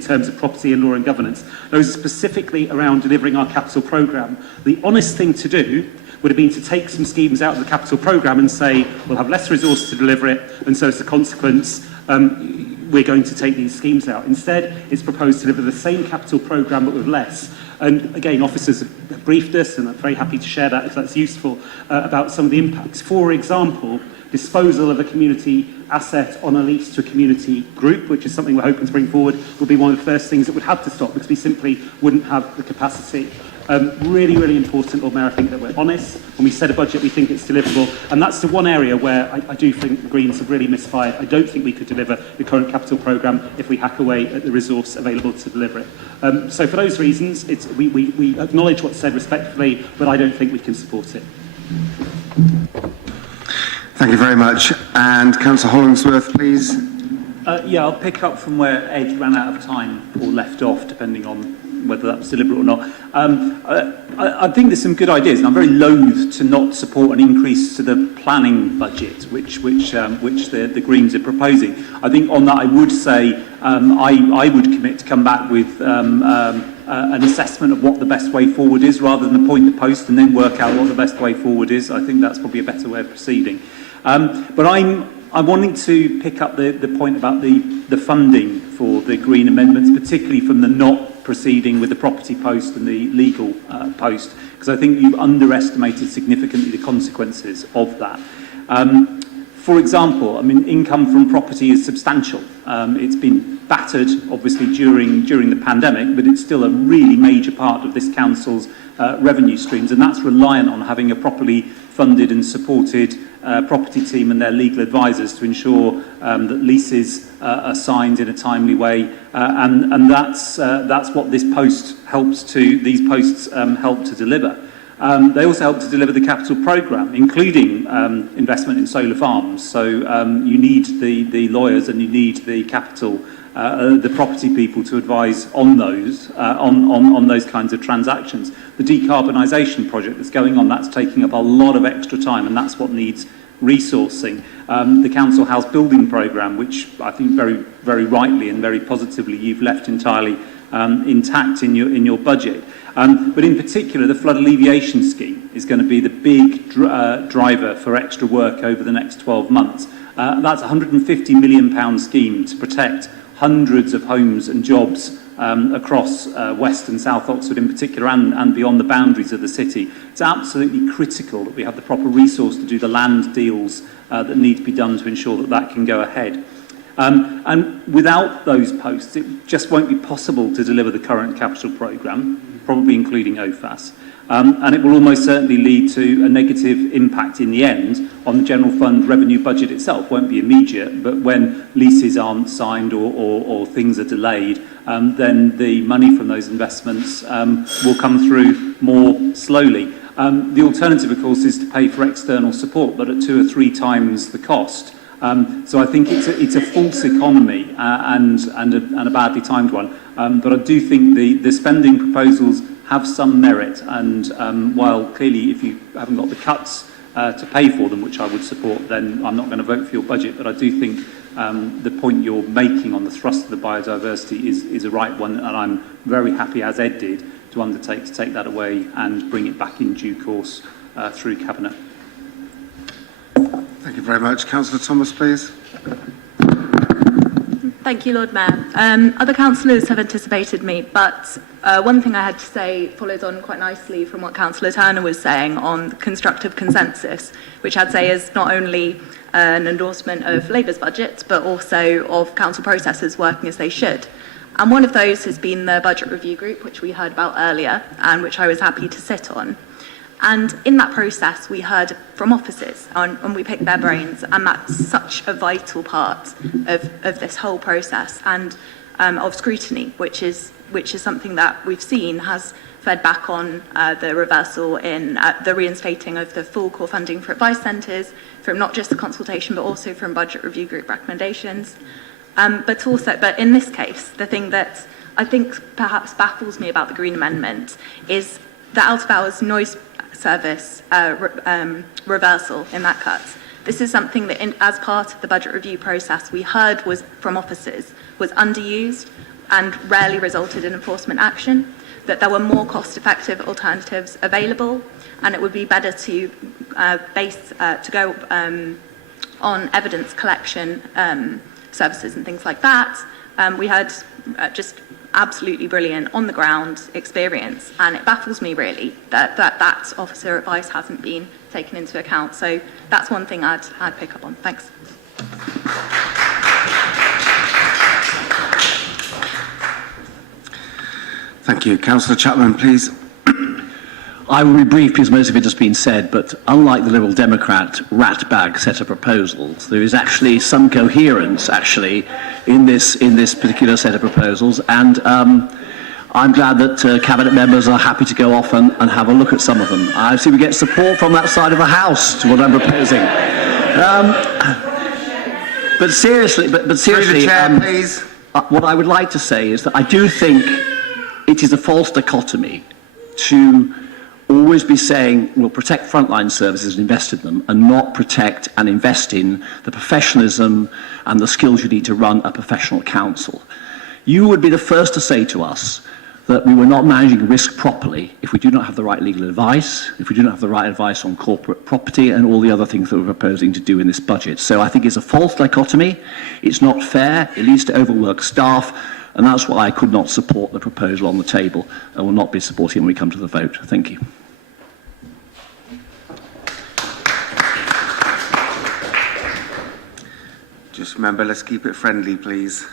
terms of property and law and governance. Those are specifically around delivering our capital programme. The honest thing to do would have been to take some schemes out of the capital programme and say, we'll have less resource to deliver it, and so as a consequence, we're going to take these schemes out. Instead, it's proposed to deliver the same capital programme but with less. And again, officers have briefed us, and I'm very happy to share that if that's useful, about some of the impacts. For example, disposal of a community asset on a lease to a community group, which is something we're hoping to bring forward, will be one of the first things that would have to stop because we simply wouldn't have the capacity. Really, really important, Lord Mayor, I think that we're honest. When we set a budget, we think it's deliverable. And that's the one area where I do think the Greens have really misfired. I don't think we could deliver the current capital programme if we hack away at the resource available to deliver it. So for those reasons, we acknowledge what's said respectfully, but I don't think we can support it. Thank you very much. And Councillor Hollingsworth, please. Yeah, I'll pick up from where Ed ran out of time or left off, depending on whether that was deliberate or not. I think there's some good ideas, and I'm very loath to not support an increase to the planning budget, which the Greens are proposing. I think on that I would say I would commit to come back with an assessment of what the best way forward is, rather than appoint the post and then work out what the best way forward is. I think that's probably a better way of proceeding. But I'm wanting to pick up the point about the funding for the Green amendments, particularly from the not proceeding with the property post and the legal post, because I think you've underestimated significantly the consequences of that. For example, I mean, income from property is substantial. It's been battered, obviously, during the pandemic, but it's still a really major part of this council's revenue streams, and that's reliant on having a properly funded and supported property team and their legal advisors to ensure that leases are signed in a timely way, and that's what these posts help to deliver. They also help to deliver the capital programme, including investment in solar farms. So you need the lawyers and you need the capital, the property people to advise on those kinds of transactions. The decarbonisation project that's going on, that's taking up a lot of extra time, and that's what needs resourcing. The council house building programme, which I think very, very rightly and very positively you've left entirely intact in your budget. But in particular, the flood alleviation scheme is going to be the big driver for extra work over the next 12 months. That's a £150 million scheme to protect hundreds of homes and jobs across West and South Oxford in particular, and beyond the boundaries of the city. It's absolutely critical that we have the proper resource to do the land deals that need to be done to ensure that that can go ahead. And without those posts, it just won't be possible to deliver the current capital programme, probably including OFAS. And it will almost certainly lead to a negative impact in the end on the general fund revenue budget itself. Won't be immediate, but when leases aren't signed or things are delayed, then the money from those investments will come through more slowly. The alternative, of course, is to pay for external support, but at 2 or 3 times the cost. So I think it's a false economy and a badly timed one. But I do think the spending proposals have some merit, and while clearly if you haven't got the cuts to pay for them, which I would support, then I'm not going to vote for your budget. But I do think the point you're making on the thrust of the biodiversity is a right one, and I'm very happy, as Ed did, to undertake to take that away and bring it back in due course through Cabinet. Thank you very much. Councillor Thomas, please. Thank you, Lord Mayor. Other councillors have anticipated me, but one thing I had to say follows on quite nicely from what Councillor Turner was saying on constructive consensus, which I'd say is not only an endorsement of Labour's budget, but also of council processes working as they should. And one of those has been the budget review group, which we heard about earlier, and which I was happy to sit on. And in that process, we heard from officers and we picked their brains, and that's such a vital part of this whole process and of scrutiny, which is something that we've seen has fed back on the reversal in the reinstating of the full core funding for advice centres, from not just the consultation, but also from budget review group recommendations. But in this case, the thing that I think perhaps baffles me about the Green Amendment is the out-of-hours noise service reversal in that cut. This is something that, as part of the budget review process, we heard was from officers was underused and rarely resulted in enforcement action, that there were more cost-effective alternatives available, and it would be better to go on evidence collection services and things like that. We had just absolutely brilliant on-the-ground experience, and it baffles me really that officer advice hasn't been taken into account. So that's one thing I'd pick up on. Thanks. Thank you. Councillor Chapman, please. I will be brief because most of it has been said, but unlike the Liberal Democrat rat bag set of proposals, there is actually some coherence in this particular set of proposals, and I'm glad that Cabinet members are happy to go off and have a look at some of them. I see we get support from that side of the House to what I'm proposing. But seriously, through the chair, please. What I would like to say is that I do think it is a false dichotomy to always be saying we'll protect frontline services and invest in them, and not protect and invest in the professionalism and the skills you need to run a professional council. You would be the first to say to us that we were not managing risk properly if we do not have the right legal advice, if we do not have the right advice on corporate property and all the other things that we're proposing to do in this budget. So I think it's a false dichotomy, it's not fair, it leads to overworked staff, and that's why I could not support the proposal on the table and will not be supporting it when we come to the vote. Thank you. Just remember, let's keep it friendly, please.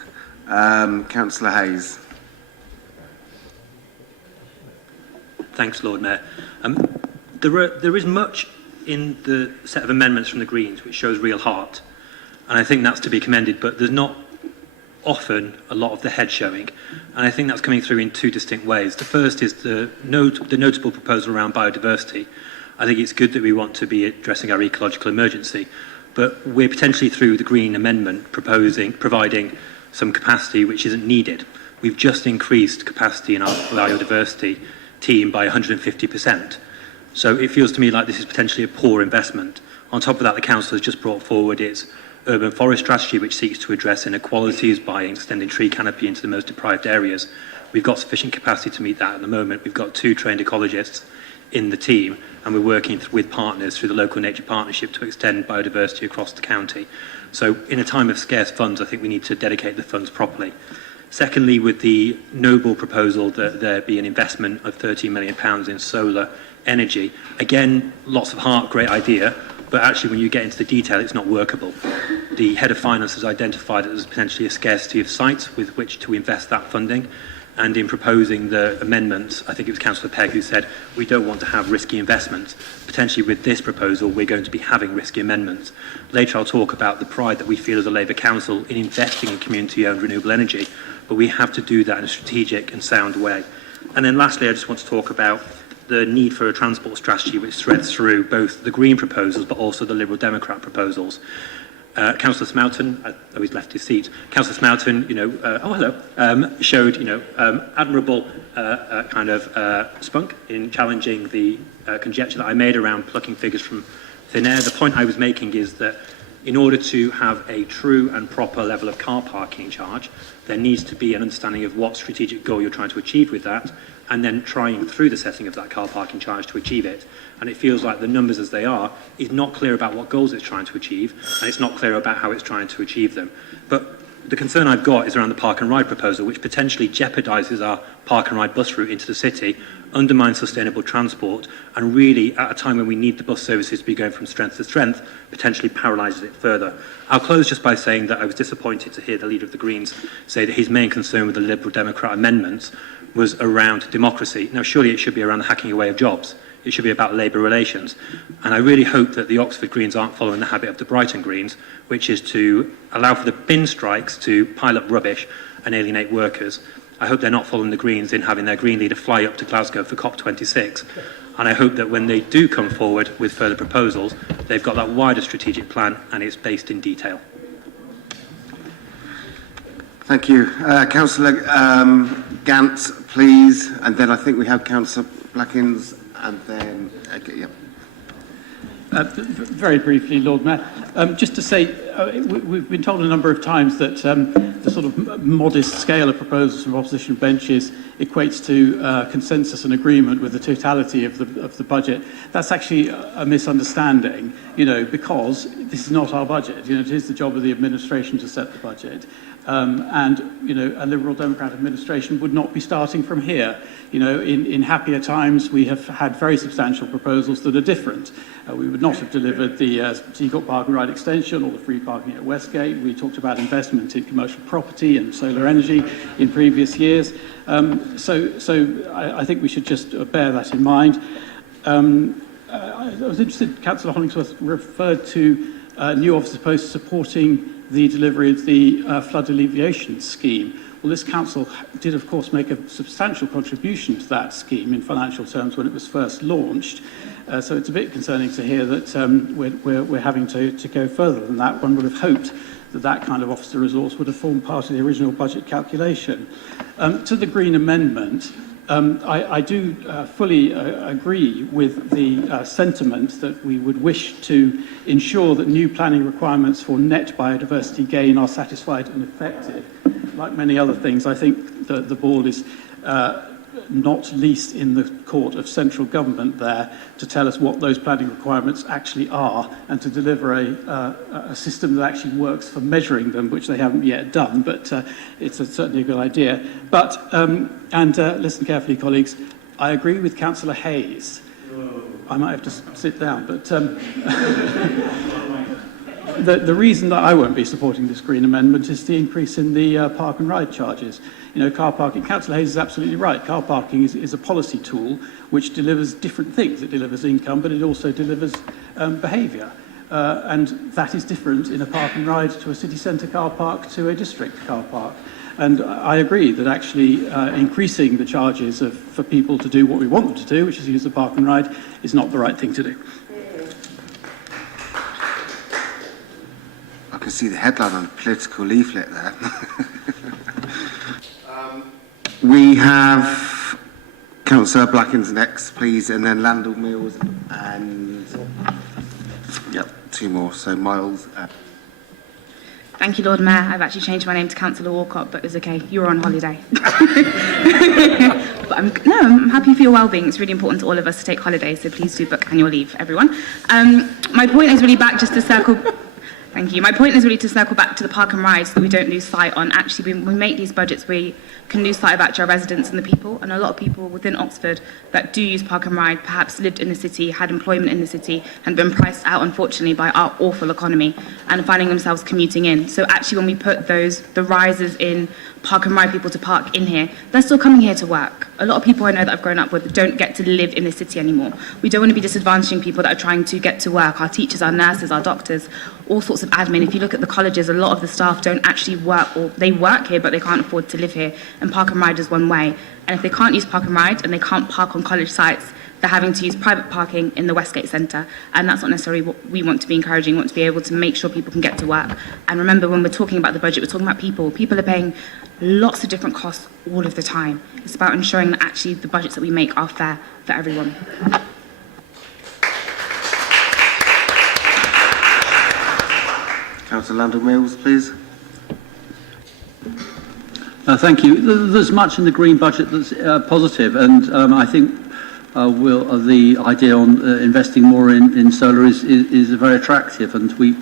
Councillor Hayes. Thanks, Lord Mayor. There is much in the set of amendments from the Greens which shows real heart, and I think that's to be commended, but there's not often a lot of the head showing, and I think that's coming through in two distinct ways. The first is the notable proposal around biodiversity. I think it's good that we want to be addressing our ecological emergency, but we're potentially, through the Green Amendment, providing some capacity which isn't needed. We've just increased capacity in our biodiversity team by 150%. So it feels to me like this is potentially a poor investment. On top of that, the Council has just brought forward its urban forest strategy, which seeks to address inequalities by extending tree canopy into the most deprived areas. We've got sufficient capacity to meet that at the moment. We've got 2 trained ecologists in the team, and we're working with partners through the local nature partnership to extend biodiversity across the county. So in a time of scarce funds, I think we need to dedicate the funds properly. Secondly, with the noble proposal that there be an investment of £13 million in solar energy, again, lots of heart, great idea, but actually when you get into the detail, it's not workable. The head of finance has identified that there's potentially a scarcity of sites with which to invest that funding, and in proposing the amendments, I think it was Councillor Pegg who said we don't want to have risky investments. Potentially with this proposal, we're going to be having risky amendments. Later I'll talk about the pride that we feel as a Labour Council in investing in community-owned renewable energy, but we have to do that in a strategic and sound way. And then lastly, I just want to talk about the need for a transport strategy which threads through both the Green proposals but also the Liberal Democrat proposals. Councillor Smoughton, oh, he's left his seat. Councillor Smoughton, showed, admirable kind of spunk in challenging the conjecture that I made around plucking figures from thin air. The point I was making is that in order to have a true and proper level of car parking charge, there needs to be an understanding of what strategic goal you're trying to achieve with that, and then trying through the setting of that car parking charge to achieve it. And it feels like the numbers as they are is not clear about what goals it's trying to achieve, and it's not clear about how it's trying to achieve them. But The concern I've got is around the park and ride proposal, which potentially jeopardises our park and ride bus route into the city, undermines sustainable transport, and really, at a time when we need the bus services to be going from strength to strength, potentially paralyses it further. I'll close just by saying that I was disappointed to hear the leader of the Greens say that his main concern with the Liberal Democrat amendments was around democracy. Now, surely it should be around the hacking away of jobs. It should be about labour relations. And I really hope that the Oxford Greens aren't following the habit of the Brighton Greens, which is to allow for the bin strikes to pile up rubbish and alienate workers. I hope they're not following the Greens in having their Green leader fly up to Glasgow for COP26. And I hope that when they do come forward with further proposals, they've got that wider strategic plan and it's based in detail. Thank you. Councillor Gant, please. And then I think we have Councillor Blackins. And then, okay, yep. Very briefly, Lord Mayor, just to say, we've been told a number of times that the sort of modest scale of proposals from opposition benches equates to consensus and agreement with the totality of the budget. That's actually a misunderstanding, because this is not our budget. It is the job of the administration to set the budget. And a Liberal Democrat administration would not be starting from here. In happier times, we have had very substantial proposals that are different. We would not have delivered the Seacourt Park and Ride extension or the free parking at Westgate. We talked about investment in commercial property and solar energy in previous years. So I think we should just bear that in mind. I was interested, Councillor Hollingsworth referred to new officer posts supporting the delivery of the flood alleviation scheme. Well, this council did, of course, make a substantial contribution to that scheme in financial terms when it was first launched. So it's a bit concerning to hear that we're having to go further than that. One would have hoped that that kind of officer resource would have formed part of the original budget calculation. To the Green Amendment, I do fully agree with the sentiment that we would wish to ensure that new planning requirements for net biodiversity gain are satisfied and effective. Like many other things, I think that the ball is not least in the court of central government there to tell us what those planning requirements actually are and to deliver a system that actually works for measuring them, which they haven't yet done, but it's certainly a good idea. But, and listen carefully, colleagues, I agree with Councillor Hayes. I might have to sit down, but the reason that I won't be supporting this Green Amendment is the increase in the park and ride charges. Car parking, Councillor Hayes is absolutely right. Car parking is a policy tool which delivers different things. It delivers income, but it also delivers behaviour. And that is different in a park and ride to a city centre car park to a district car park. And I agree that actually increasing the charges for people to do what we want them to do, which is use the park and ride, is not the right thing to do. I can see the headline on the political leaflet there. We have Councillor Blackins next, please, and then Landell Mills and two more. So Miles. Thank you, Lord Mayor. I've actually changed my name to Councillor Walcott, but it's okay. You were on holiday. But I'm happy for your well-being. It's really important to all of us to take holidays, so please do book annual leave, everyone. My point is really back just to circle... Thank you. My point is really to circle back to the park and ride so that we don't lose sight on actually when we make these budgets we can lose sight of actually our residents and the people, and a lot of people within Oxford that do use park and ride perhaps lived in the city, had employment in the city and been priced out unfortunately by our awful economy and finding themselves commuting in. So actually when we put the rises in park and ride people to park in here, they're still coming here to work. A lot of people I know that I've grown up with don't get to live in the city anymore. We don't want to be disadvantaging people that are trying to get to work, our teachers, our nurses, our doctors, all sorts of admin. If you look at the colleges, a lot of the staff don't actually work, or they work here but they can't afford to live here, and park and ride is one way. And if they can't use park and ride and they can't park on college sites, they're having to use private parking in the Westgate Centre, and that's not necessarily what we want to be encouraging. We want to be able to make sure people can get to work. And remember, when we're talking about the budget, we're talking about people. People are paying lots of different costs all of the time. It's about ensuring that actually the budgets that we make are fair for everyone. Councillor Landell Mills, please. Thank you. There's much in the Green budget that's positive, and I think the idea on investing more in solar is very attractive, and we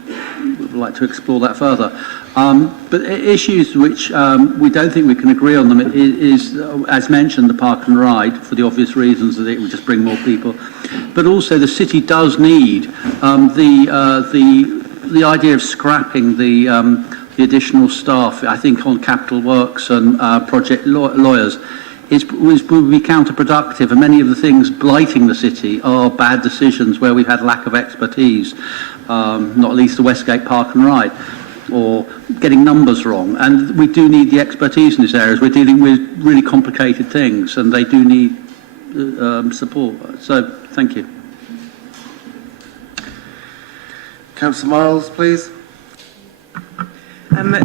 would like to explore that further. But issues which we don't think we can agree on them is, as mentioned, the park and ride, for the obvious reasons that it would just bring more people. But also the city does need the idea of scrapping the additional staff, I think, on capital works and project lawyers. Would be counterproductive, and many of the things blighting the city are bad decisions where we've had lack of expertise, not least the Westgate Park and Ride, or getting numbers wrong. And we do need the expertise in this area. We're dealing with really complicated things, and they do need support. So, thank you. Councillor Miles, please.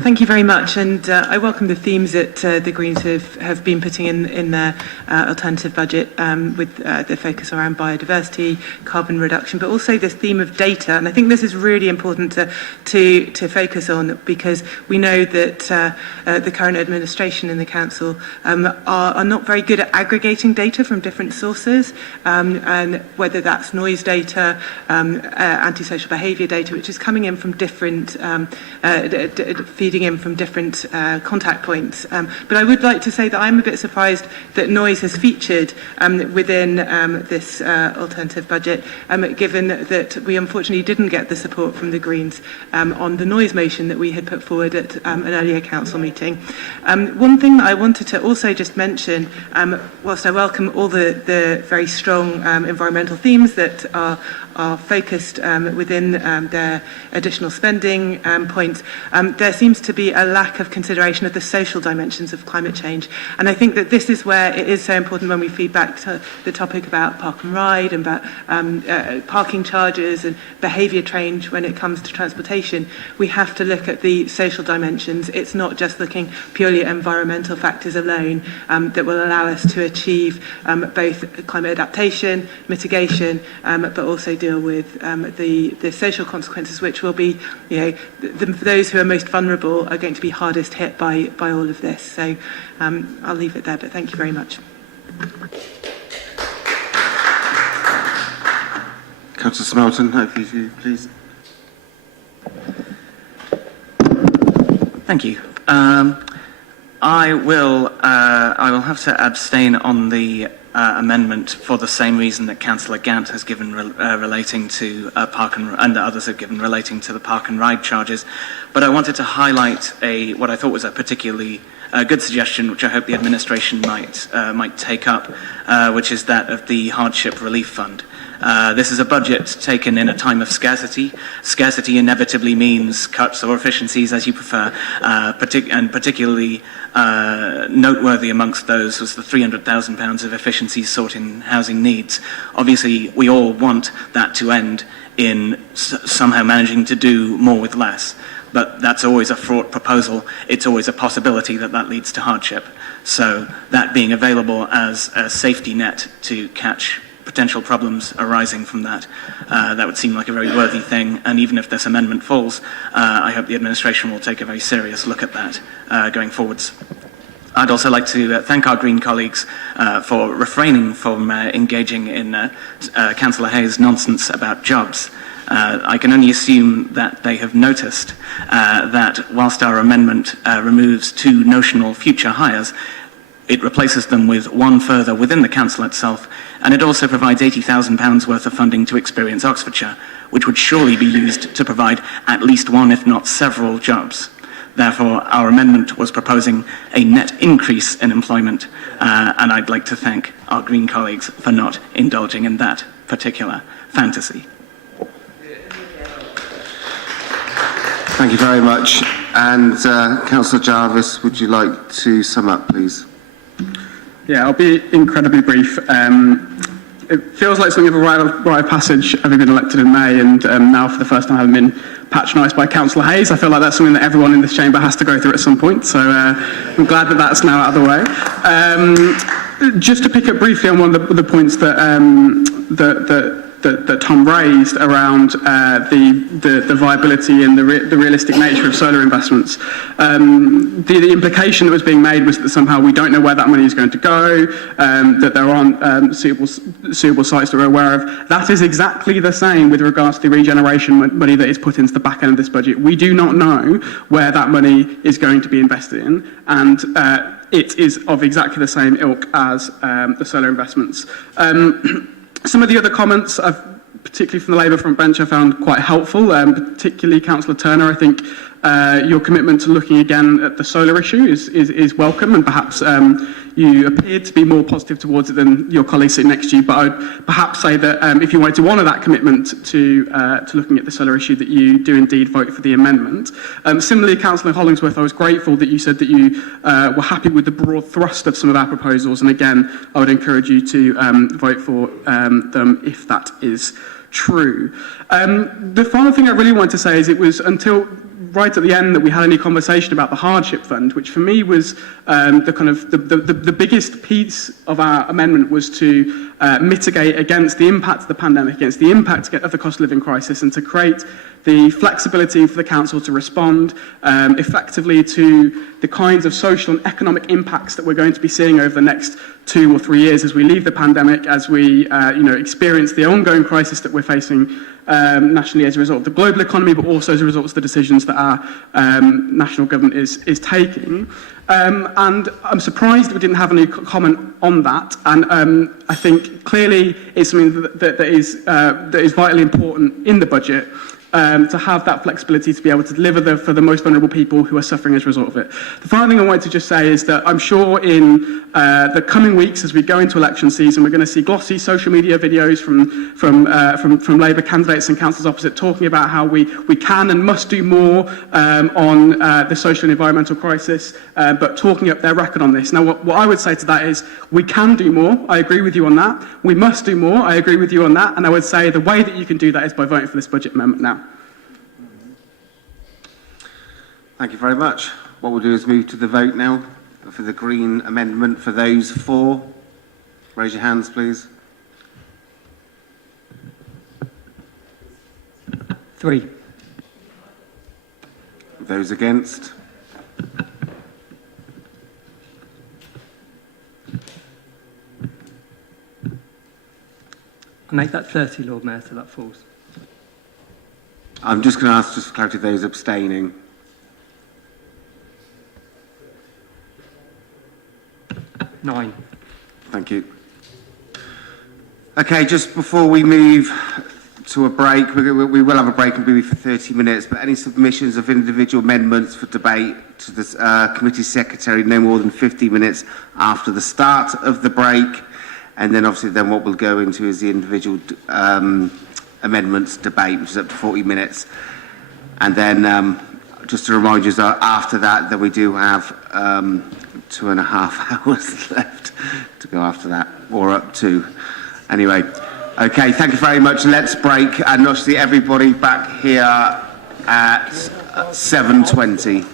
Thank you very much, and I welcome the themes that the Greens have been putting in their alternative budget, with the focus around biodiversity, carbon reduction, but also this theme of data. And I think this is really important to focus on, because we know that the current administration in the council are not very good at aggregating data from different sources, and whether that's noise data, antisocial behaviour data, which is coming in from different feeding in from different contact points. But I would like to say that I'm a bit surprised that noise has featured within this alternative budget, given that we unfortunately didn't get the support from the Greens on the noise motion that we had put forward at an earlier council meeting. One thing that I wanted to also just mention, whilst I welcome all the very strong environmental themes that are focused within their additional spending points, there seems to be a lack of consideration of the social dimensions of climate change. And I think that this is where it is so important when we feed back to the topic about park and ride and about parking charges and behaviour change when it comes to transportation. We have to look at the social dimensions. It's not just looking purely at environmental factors alone that will allow us to achieve both climate adaptation, mitigation, but also deal with the social consequences, which will be, those who are most vulnerable are going to be hardest hit by all of this. So I'll leave it there, but thank you very much. Councillor Smelton, over to you, please. Thank you. I will have to abstain on the amendment for the same reason that Councillor Gant has given relating to park and others have given relating to the park and ride charges. But I wanted to highlight what I thought was a particularly good suggestion, which I hope the administration might take up, which is that of the Hardship Relief Fund. This is a budget taken in a time of scarcity. Scarcity inevitably means cuts or efficiencies, as you prefer, and particularly noteworthy amongst those was the £300,000 of efficiencies sought in housing needs. Obviously, we all want that to end in somehow managing to do more with less. But that's always a fraught proposal. It's always a possibility that that leads to hardship. So that being available as a safety net to catch potential problems arising from that, that would seem like a very worthy thing. And even if this amendment falls, I hope the administration will take a very serious look at that going forwards. I'd also like to thank our Green colleagues for refraining from engaging in Councillor Hayes' nonsense about jobs. I can only assume that they have noticed that whilst our amendment removes 2 notional future hires, it replaces them with 1 further within the council itself, and it also provides £80,000 worth of funding to Experience Oxfordshire, which would surely be used to provide at least 1, if not several, jobs. Therefore, our amendment was proposing a net increase in employment, and I'd like to thank our Green colleagues for not indulging in that particular fantasy. Thank you very much. And Councillor Jarvis, would you like to sum up, please? Yeah, I'll be incredibly brief. It feels like something of a rite of passage having been elected in May, and now for the first time having been patronised by Councillor Hayes. I feel like that's something that everyone in this chamber has to go through at some point, so I'm glad that that's now out of the way. Just to pick up briefly on one of the points that that Tom raised around the viability and the realistic nature of solar investments. The implication that was being made was that somehow we don't know where that money is going to go, that there aren't suitable sites that we're aware of. That is exactly the same with regards to the regeneration money that is put into the back end of this budget. We do not know where that money is going to be invested in, and it is of exactly the same ilk as the solar investments. Some of the other comments, particularly from the Labour front bench, I found quite helpful, particularly Councillor Turner. I think your commitment to looking again at the solar issue is welcome, and perhaps you appeared to be more positive towards it than your colleagues sitting next to you, but I'd perhaps say that if you wanted to honour that commitment to looking at the solar issue, that you do indeed vote for the amendment. Similarly, Councillor Hollingsworth, I was grateful that you said that you were happy with the broad thrust of some of our proposals, and again, I would encourage you to vote for them if that is true. The final thing I really wanted to say is it was until right at the end that we had any conversation about the Hardship Fund, which for me was the biggest piece of our amendment was to mitigate against the impact of the pandemic, against the impact of the cost of living crisis, and to create the flexibility for the council to respond effectively to the kinds of social and economic impacts that we're going to be seeing over the next 2 or 3 years as we leave the pandemic, as we experience the ongoing crisis that we're facing nationally as a result of the global economy, but also as a result of the decisions that our national government is taking. And I'm surprised that we didn't have any comment on that. And I think clearly it's something that is vitally important in the budget. To have that flexibility to be able to deliver for the most vulnerable people who are suffering as a result of it. The final thing I wanted to just say is that I'm sure in the coming weeks, as we go into election season, we're going to see glossy social media videos from Labour candidates and councillors opposite talking about how we can and must do more on the social and environmental crisis, but talking up their record on this. Now, what I would say to that is we can do more. I agree with you on that. We must do more. I agree with you on that. And I would say the way that you can do that is by voting for this budget amendment now. Thank you very much. What we'll do is move to the vote now for the Green amendment. For those for, raise your hands, please. 3. Those against? I make that 30, Lord Mayor, so that falls. I'm just going to ask, just for clarity, those abstaining. Nine. Thank you. Okay, just before we move to a break, we will have a break and be for 30 minutes, but any submissions of individual amendments for debate to the committee secretary no more than 50 minutes after the start of the break, and then obviously then what we'll go into is the individual amendments debate, which is up to 40 minutes. And then just to remind you, after that, that we do have 2.5 hours left to go after that, or up to. Anyway, okay, thank you very much. Let's break, and obviously everybody back here at 7:20.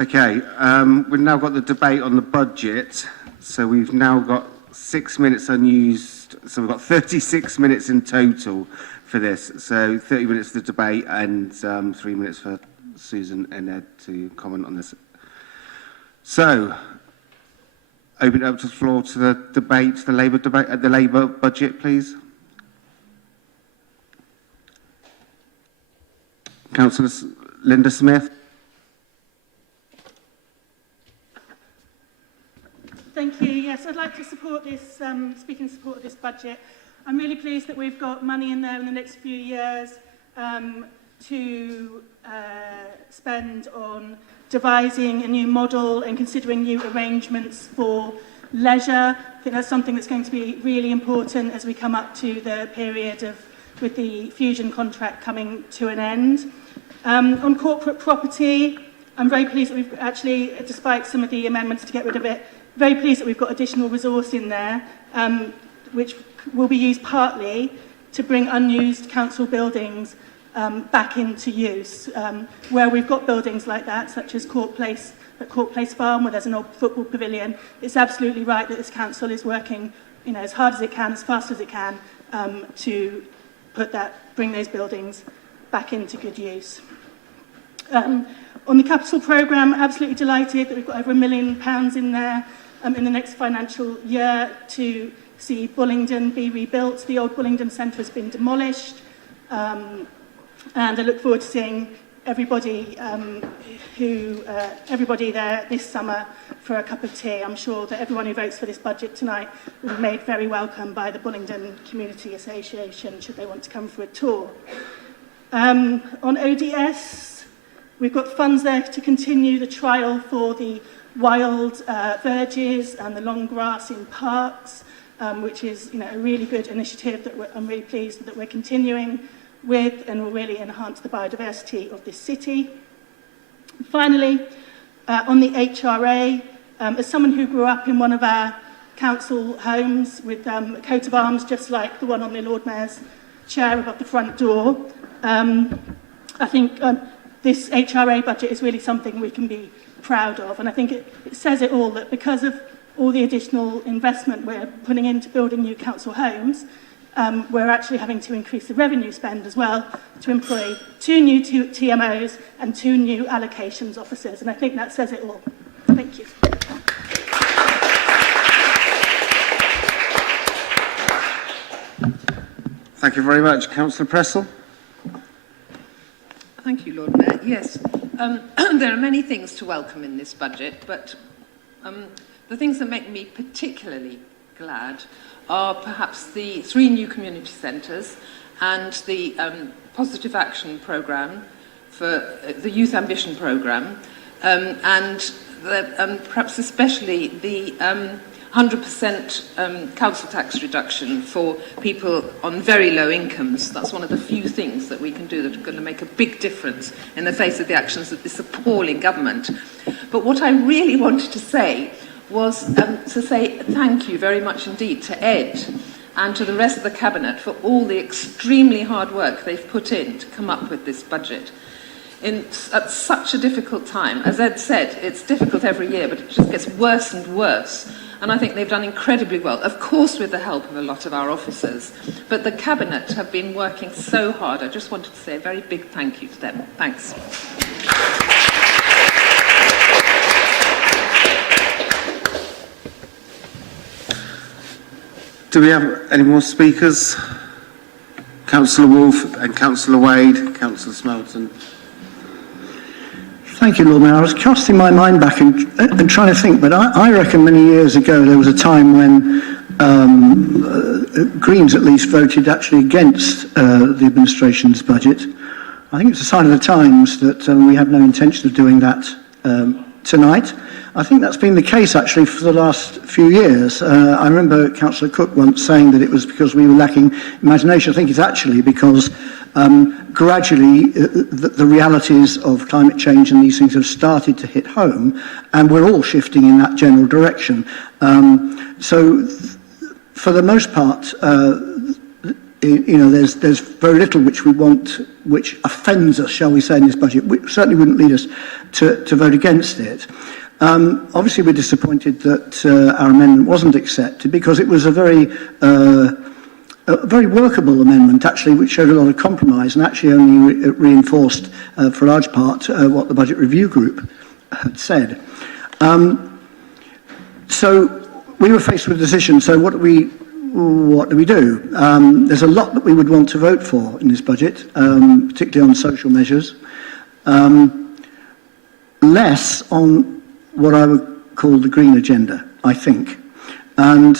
Okay, we've now got the debate on the budget. So we've now got 6 minutes unused. So we've got 36 minutes in total for this. So 30 minutes for the debate and 3 minutes for Susan and Ed to comment on this. So, open it up to the floor to the debate, the Labour budget, please. Councillor Linda Smith. Thank you. Yes, I'd like to support this, speak in support of this budget. I'm really pleased that we've got money in there in the next few years to spend on devising a new model and considering new arrangements for leisure. I think that's something that's going to be really important as we come up to the period of with the fusion contract coming to an end. On corporate property, I'm very pleased that we've actually, despite some of the amendments to get rid of it, very pleased that we've got additional resource in there, which will be used partly to bring unused council buildings back into use. Where we've got buildings like that, such as Court Place, at Court Place Farm, where there's an old football pavilion, it's absolutely right that this council is working, as hard as it can, as fast as it can, to bring those buildings back into good use. On the capital programme, absolutely delighted that we've got over £1 million in there in the next financial year to see Bullingdon be rebuilt. The old Bullingdon Centre has been demolished, and I look forward to seeing everybody everybody there this summer for a cup of tea. I'm sure that everyone who votes for this budget tonight will be made very welcome by the Bullingdon Community Association should they want to come for a tour. On ODS, we've got funds there to continue the trial for the wild verges and the long grass in parks, which is a really good initiative that I'm really pleased that we're continuing with and will really enhance the biodiversity of this city. Finally, on the HRA, as someone who grew up in one of our council homes with a coat of arms just like the one on the Lord Mayor's chair above the front door, I think this HRA budget is really something we can be proud of, and I think it says it all, that because of all the additional investment we're putting into building new council homes, we're actually having to increase the revenue spend as well to employ 2 new TMOs and 2 new allocations officers, and I think that says it all. Thank you. Thank you very much. Councillor Pressel. Thank you, Lord Mayor. Yes, there are many things to welcome in this budget, but the things that make me particularly glad are perhaps the 3 new community centres and the Positive Action Programme for the Youth Ambition Programme, and perhaps especially the 100% council tax reduction for people on very low incomes. That's one of the few things that we can do that are going to make a big difference in the face of the actions of this appalling government. But what I really wanted to say was to say thank you very much indeed to Ed and to the rest of the Cabinet for all the extremely hard work they've put in to come up with this budget. At such a difficult time, as Ed said, it's difficult every year, but it just gets worse and worse. And I think they've done incredibly well, of course with the help of a lot of our officers. But the Cabinet have been working so hard. I just wanted to say a very big thank you to them. Thanks. Do we have any more speakers? Councillor Wolfe and Councillor Wade, Councillor Smelton. Thank you, Lord Mayor. I was casting my mind back and trying to think, but I reckon many years ago there was a time when Greens at least voted actually against the administration's budget. I think it's a sign of the times that we have no intention of doing that tonight. I think that's been the case actually for the last few years. I remember Councillor Cook once saying that it was because we were lacking imagination. I think it's actually because gradually the realities of climate change and these things have started to hit home, and we're all shifting in that general direction. So for the most part, there's very little which we want, which offends us, shall we say, in this budget. Which certainly wouldn't lead us to vote against it. Obviously, we're disappointed that our amendment wasn't accepted because it was a very workable amendment, actually, which showed a lot of compromise and actually only reinforced, for a large part, what the Budget Review Group had said. So we were faced with a decision. So what do we do? There's a lot that we would want to vote for in this budget, particularly on social measures. Less on what I would call the green agenda, I think. And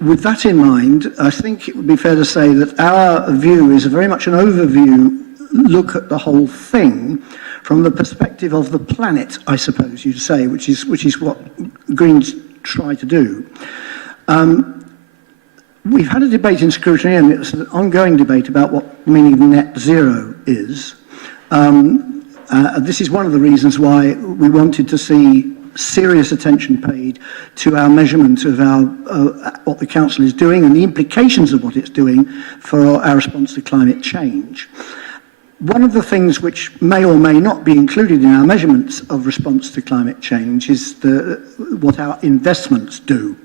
with that in mind, I think it would be fair to say that our view is very much an overview look at the whole thing from the perspective of the planet, I suppose you'd say, which is what Greens try to do. We've had a debate in scrutiny, and it's an ongoing debate about what the meaning of net zero is. This is one of the reasons why we wanted to see serious attention paid to our measurement of what the Council is doing and the implications of what it's doing for our response to climate change. One of the things which may or may not be included in our measurements of response to climate change is what our investments do.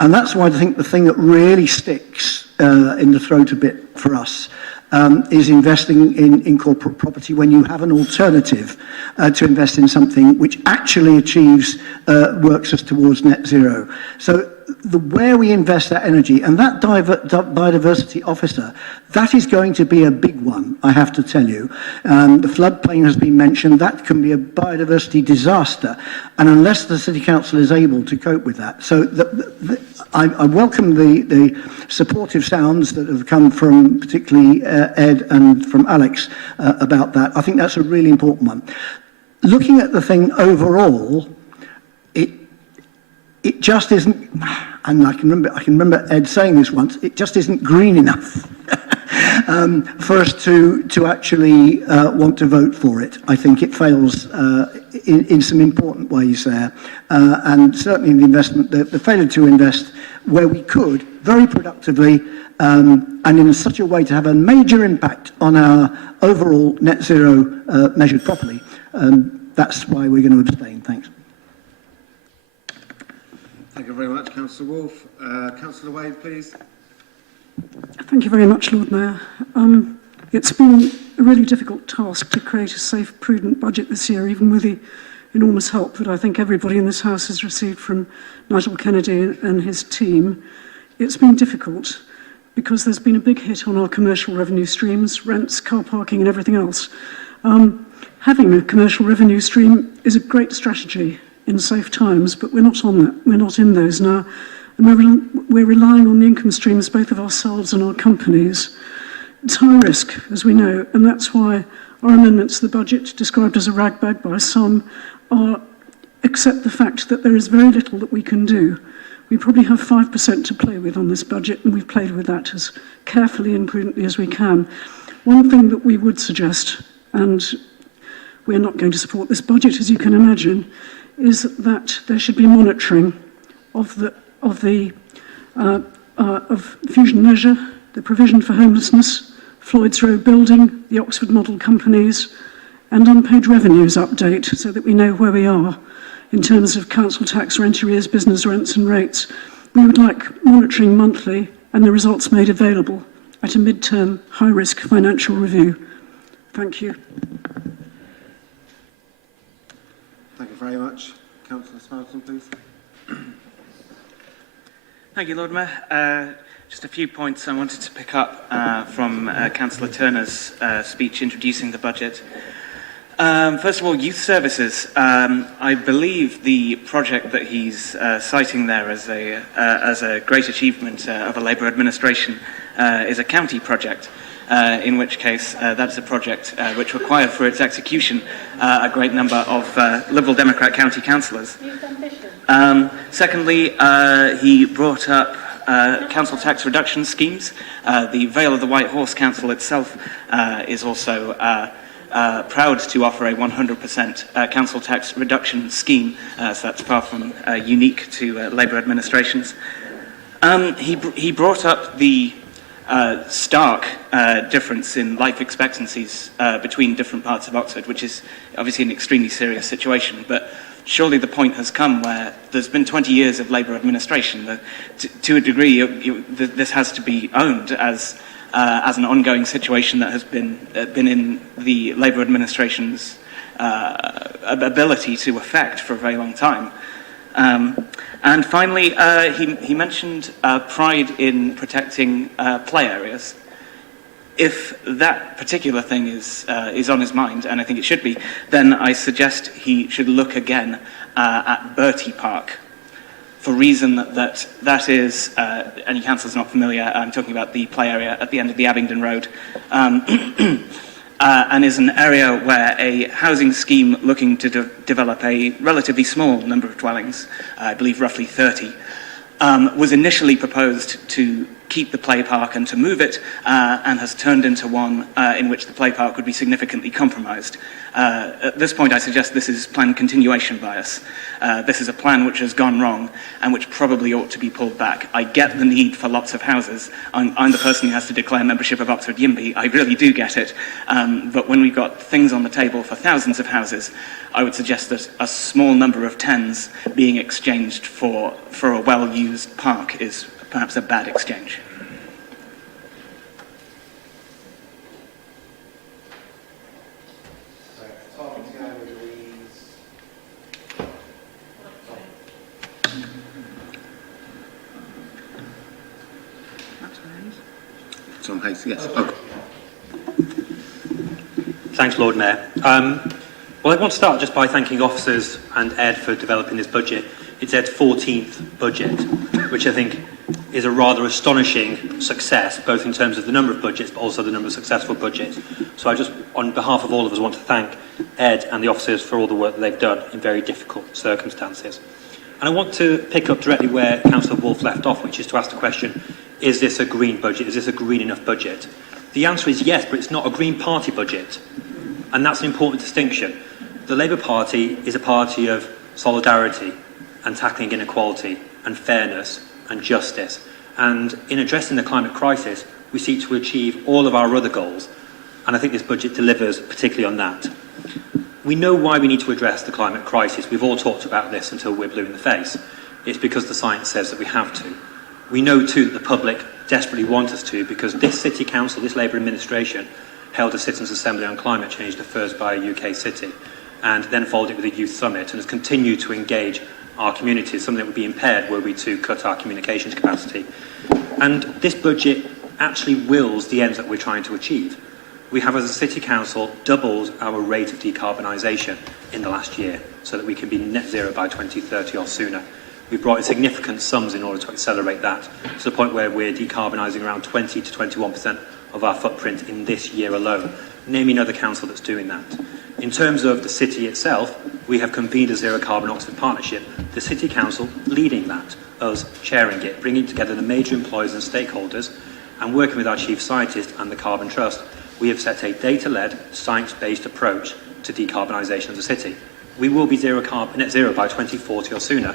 And that's why I think the thing that really sticks in the throat a bit for us is investing in corporate property when you have an alternative to invest in something which actually works us towards net zero. So where we invest that energy, and that biodiversity officer, that is going to be a big one, I have to tell you. The floodplain has been mentioned. That can be a biodiversity disaster, and unless the City Council is able to cope with that. So I welcome the supportive sounds that have come from particularly Ed and from Alex about that. I think that's a really important one. Looking at the thing overall, it just isn't, and I can remember Ed saying this once, it just isn't green enough for us to actually want to vote for it. I think it fails in some important ways there, and certainly in the investment, the failure to invest where we could very productively and in such a way to have a major impact on our overall net zero measured properly. That's why we're going to abstain. Thanks. Thank you very much, Councillor Wolfe. Councillor Wade, please. Thank you very much, Lord Mayor. It's been a really difficult task to create a safe, prudent budget this year, even with the enormous help that I think everybody in this House has received from Nigel Kennedy and his team. It's been difficult because there's been a big hit on our commercial revenue streams, rents, car parking and everything else. Having a commercial revenue stream is a great strategy in safe times, but we're not on that. We're not in those now. And we're relying on the income streams, both of ourselves and our companies. It's high risk, as we know, and that's why our amendments to the budget, described as a ragbag by some, accept the fact that there is very little that we can do. We probably have 5% to play with on this budget, and we've played with that as carefully and prudently as we can. One thing that we would suggest, and we're not going to support this budget, as you can imagine, is that there should be monitoring of Fusion Leisure, the provision for homelessness, Floyd's Row building, the Oxford model companies, and unpaid revenues update so that we know where we are in terms of council tax, rent arrears, business rents and rates. We would like monitoring monthly and the results made available at a mid-term, high-risk financial review. Thank you. Thank you very much. Councillor Smelton, please. Thank you, Lord Mayor. Just a few points I wanted to pick up from Councillor Turner's speech introducing the budget. First of all, youth services. I believe the project that he's citing there as a great achievement of a Labour administration is a county project. In which case that's a project which required for its execution a great number of Liberal Democrat county councillors. Secondly, he brought up council tax reduction schemes. The Vale of the White Horse Council itself is also proud to offer a 100% council tax reduction scheme, so that's far from unique to Labour administrations. He brought up the stark difference in life expectancies between different parts of Oxford, which is obviously an extremely serious situation. But surely the point has come where there's been 20 years of Labour administration. To a degree, this has to be owned as an ongoing situation that has been in the Labour administration's ability to affect for a very long time. And finally, he mentioned pride in protecting play areas. If that particular thing is on his mind, and I think it should be, then I suggest he should look again at Bertie Park, for reason that is, any councillor's not familiar, I'm talking about the play area at the end of the Abingdon Road, and is an area where a housing scheme looking to develop a relatively small number of dwellings, I believe roughly 30, was initially proposed to keep the play park and to move it, and has turned into one in which the play park would be significantly compromised. At this point, I suggest this is planned continuation bias. This is a plan which has gone wrong and which probably ought to be pulled back. I get the need for lots of houses. I'm the person who has to declare membership of Oxford YIMBY. I really do get it. But when we've got things on the table for thousands of houses, I would suggest that a small number of tens being exchanged for a well-used park is perhaps a bad exchange. Tom Hayes, yes. Oh. Thanks, Lord Mayor. Well, I want to start just by thanking officers and Ed for developing this budget. It's Ed's 14th budget, which I think is a rather astonishing success, both in terms of the number of budgets, but also the number of successful budgets. So I just, on behalf of all of us, want to thank Ed and the officers for all the work that they've done in very difficult circumstances. And I want to pick up directly where Councillor Wolfe left off, which is to ask the question, is this a green budget? Is this a green enough budget? The answer is yes, but it's not a Green Party budget. And that's an important distinction. The Labour Party is a party of solidarity and tackling inequality and fairness and justice. And in addressing the climate crisis, we seek to achieve all of our other goals. And I think this budget delivers particularly on that. We know why we need to address the climate crisis. We've all talked about this until we're blue in the face. It's because the science says that we have to. We know too that the public desperately want us to, because this City Council, this Labour administration, held a Citizens' Assembly on climate change, the first by a UK city, and then followed it with a youth summit, and has continued to engage our communities, something that would be impaired were we to cut our communications capacity. And this budget actually wills the ends that we're trying to achieve. We have, as a City Council, doubled our rate of decarbonisation in the last year, so that we can be net zero by 2030 or sooner. We've brought in significant sums in order to accelerate that, to the point where we're decarbonising around 20 to 21% of our footprint in this year alone. Name another council that's doing that. In terms of the city itself, we have convened a Zero Carbon Oxford Partnership, the City Council leading that, us chairing it, bringing together the major employers and stakeholders, and working with our Chief Scientist and the Carbon Trust, we have set a data-led, science-based approach to decarbonisation of the city. We will be net zero by 2040 or sooner.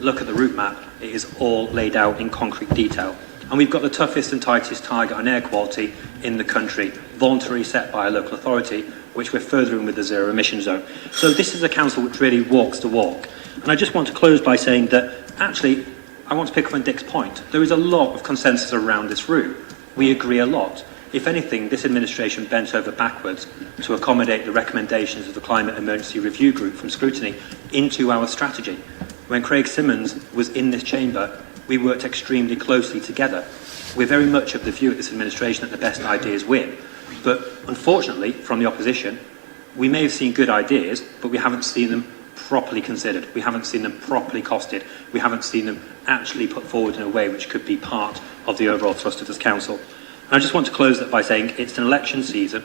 Look at the route map, it is all laid out in concrete detail. And we've got the toughest and tightest target on air quality in the country, voluntarily set by a local authority, which we're furthering with the zero emission zone. So this is a council which really walks the walk. And I just want to close by saying that, actually, I want to pick up on Dick's point. There is a lot of consensus around this route. We agree a lot. If anything, this administration bent over backwards to accommodate the recommendations of the Climate Emergency Review Group from scrutiny into our strategy. When Craig Simmons was in this chamber, we worked extremely closely together. We're very much of the view at this administration that the best ideas win. But unfortunately, from the opposition, we may have seen good ideas, but we haven't seen them properly considered. We haven't seen them properly costed. We haven't seen them actually put forward in a way which could be part of the overall thrust of this council. And I just want to close that by saying it's an election season.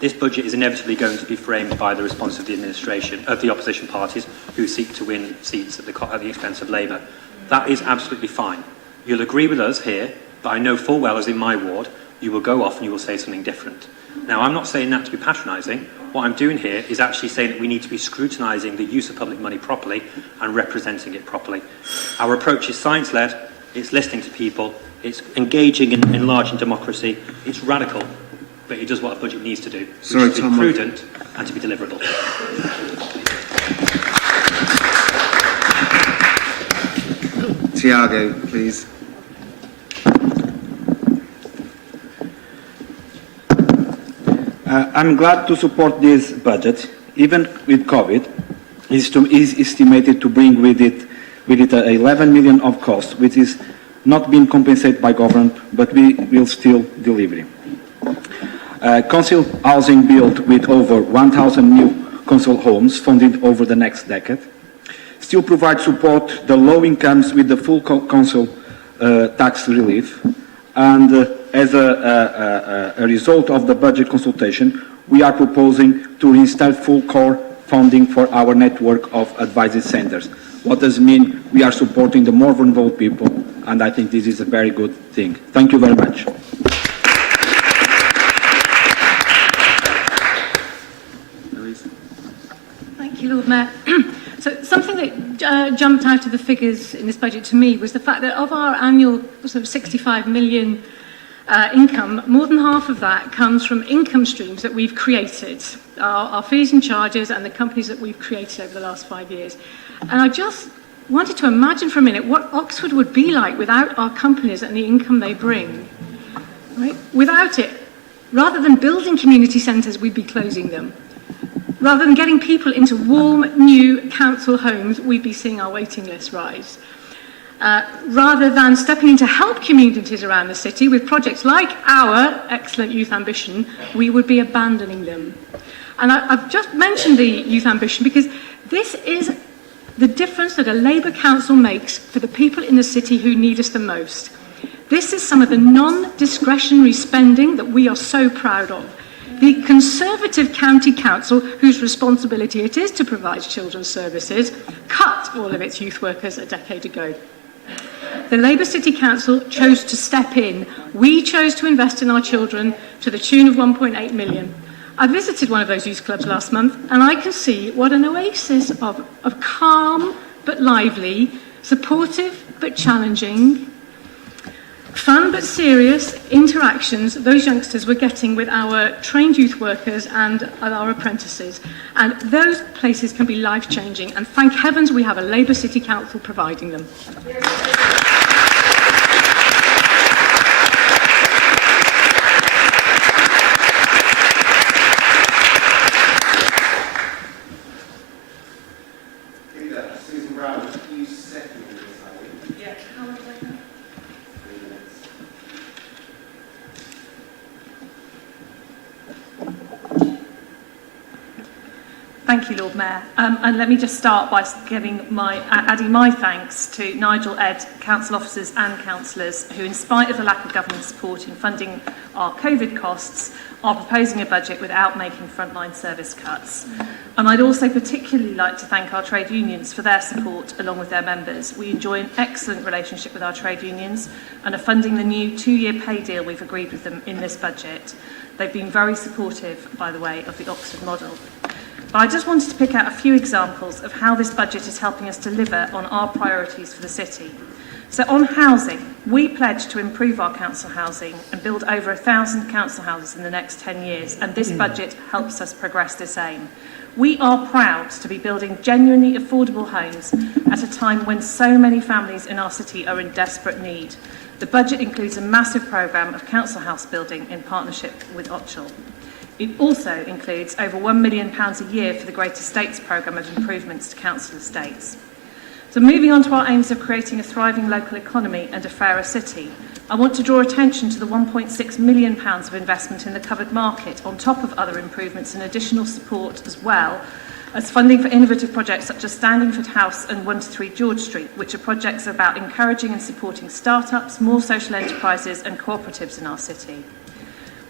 This budget is inevitably going to be framed by the response of the administration, of the opposition parties, who seek to win seats at the expense of Labour. That is absolutely fine. You'll agree with us here, but I know full well, as in my ward, you will go off and you will say something different. Now, I'm not saying that to be patronising. What I'm doing here is actually saying that we need to be scrutinising the use of public money properly and representing it properly. Our approach is science-led, it's listening to people, It's engaging in enlarging democracy. It's radical, but it does what a budget needs to do, which is to be prudent and to be deliverable. Tiago, please. I'm glad to support this budget, even with COVID. Is estimated to bring with it 11 million of costs, which is not being compensated by government, but we will still deliver. Council housing built with over 1,000 new council homes funded over the next decade. Still provide support the low incomes with the full council tax relief. And as a result of the budget consultation, we are proposing to reinstate full core funding for our network of advisory centres. What does it mean? We are supporting the more vulnerable people, and I think this is a very good thing. Thank you very much. Thank you, Lord Mayor. So something that jumped out of the figures in this budget to me was the fact that of our annual sort of 65 million income, more than half of that comes from income streams that we've created, our fees and charges and the companies that we've created over the last 5 years. And I just wanted to imagine for a minute what Oxford would be like without our companies and the income they bring. Right? Without it, rather than building community centres, we'd be closing them. Rather than getting people into warm, new council homes, we'd be seeing our waiting list rise. Rather than stepping in to help communities around the city with projects like our excellent Youth Ambition, we would be abandoning them. And I've just mentioned the Youth Ambition because this is the difference that a Labour council makes for the people in the city who need us the most. This is some of the non-discretionary spending that we are so proud of. The Conservative County Council, whose responsibility it is to provide children's services, cut all of its youth workers a decade ago. The Labour City Council chose to step in. We chose to invest in our children to the tune of 1.8 million. I visited one of those youth clubs last month, and I can see what an oasis of calm but lively, supportive but challenging, fun but serious interactions those youngsters were getting with our trained youth workers and our apprentices. And those places can be life-changing, and thank heavens we have a Labour City Council providing them. Susan Brown, you second this, Yeah. Thank you, Lord Mayor. And let me just start by adding my thanks to Nigel, Ed, council officers and councillors who, in spite of the lack of government support in funding our COVID costs, are proposing a budget without making frontline service cuts. And I'd also particularly like to thank our trade unions for their support along with their members. We enjoy an excellent relationship with our trade unions and are funding the new 2-year pay deal we've agreed with them in this budget. They've been very supportive, by the way, of the Oxford model. But I just wanted to pick out a few examples of how this budget is helping us deliver on our priorities for the city. So on housing, we pledged to improve our council housing and build over 1,000 council houses in the next 10 years, and this budget helps us progress this aim. We are proud to be building genuinely affordable homes at a time when so many families in our city are in desperate need. The budget includes a massive programme of council house building in partnership with Oxfordshire. It also includes over £1 million a year for the Great Estates programme of improvements to council estates. So moving on to our aims of creating a thriving local economy and a fairer city, I want to draw attention to the £1.6 million of investment in the covered market on top of other improvements and additional support as well as funding for innovative projects such as Standingford House and 1 to 3 George Street, which are projects about encouraging and supporting start-ups, more social enterprises and cooperatives in our city.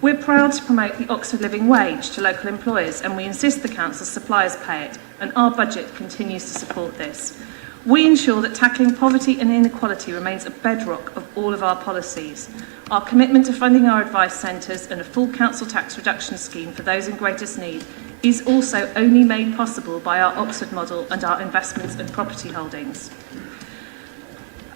We're proud to promote the Oxford Living Wage to local employers, and we insist the council's suppliers pay it, and our budget continues to support this. We ensure that tackling poverty and inequality remains a bedrock of all of our policies. Our commitment to funding our advice centres and a full council tax reduction scheme for those in greatest need is also only made possible by our Oxford model and our investments and property holdings.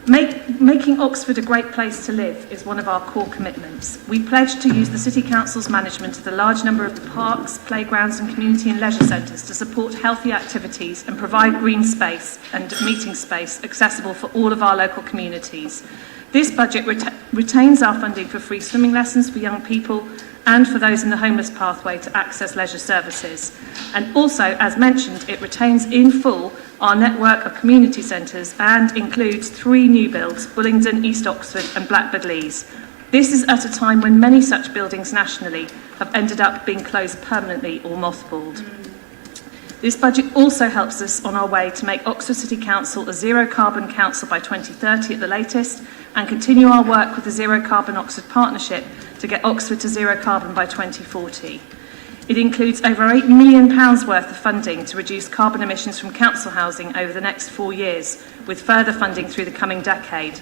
Making Oxford a great place to live is one of our core commitments. We pledge to use the City Council's management of the large number of parks, playgrounds and community and leisure centres to support healthy activities and provide green space and meeting space accessible for all of our local communities. This budget retains our funding for free swimming lessons for young people and for those in the homeless pathway to access leisure services. And also, as mentioned, it retains in full our network of community centres and includes 3 new builds, Bullingdon, East Oxford and Blackbird Leys. This is at a time when many such buildings nationally have ended up being closed permanently or mothballed. This budget also helps us on our way to make Oxford City Council a zero carbon council by 2030 at the latest, and continue our work with the Zero Carbon Oxford Partnership to get Oxford to zero carbon by 2040. It includes over £8 million worth of funding to reduce carbon emissions from council housing over the next 4 years, with further funding through the coming decade.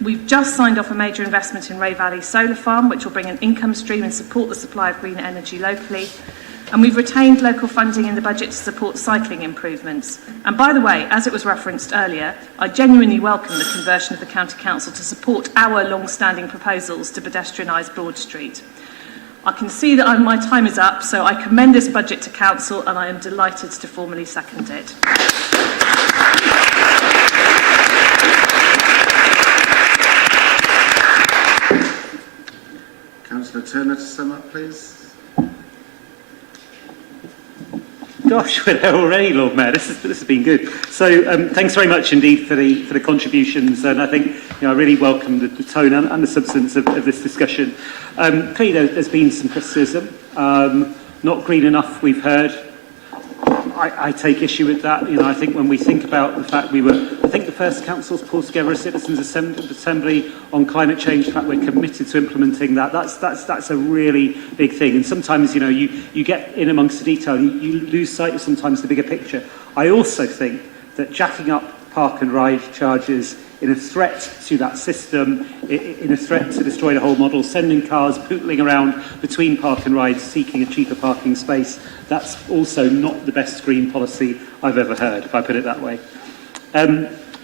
We've just signed off a major investment in Ray Valley Solar Farm, which will bring an income stream and support the supply of green energy locally. And we've retained local funding in the budget to support cycling improvements. And by the way, as it was referenced earlier, I genuinely welcome the conversion of the County Council to support our long-standing proposals to pedestrianise Broad Street. I can see that my time is up, so I commend this budget to Council and I am delighted to formally second it. Councillor Turner to sum up, please. Gosh, we're there already, Lord Mayor. This has been good. So thanks very much indeed for the contributions, and I think I really welcome the tone and the substance of this discussion. Clearly, there's been some criticism. Not green enough, we've heard. I take issue with that. I think when we think about the fact I think the first council's pulled together a citizens' assembly on climate change. The fact we're committed to implementing that. That's a really big thing. And sometimes, you get in amongst the detail, you lose sight of sometimes the bigger picture. I also think that jacking up park and ride charges in a threat to that system, in a threat to destroy the whole model, sending cars pootling around between park and rides seeking a cheaper parking space, that's also not the best green policy I've ever heard, if I put it that way.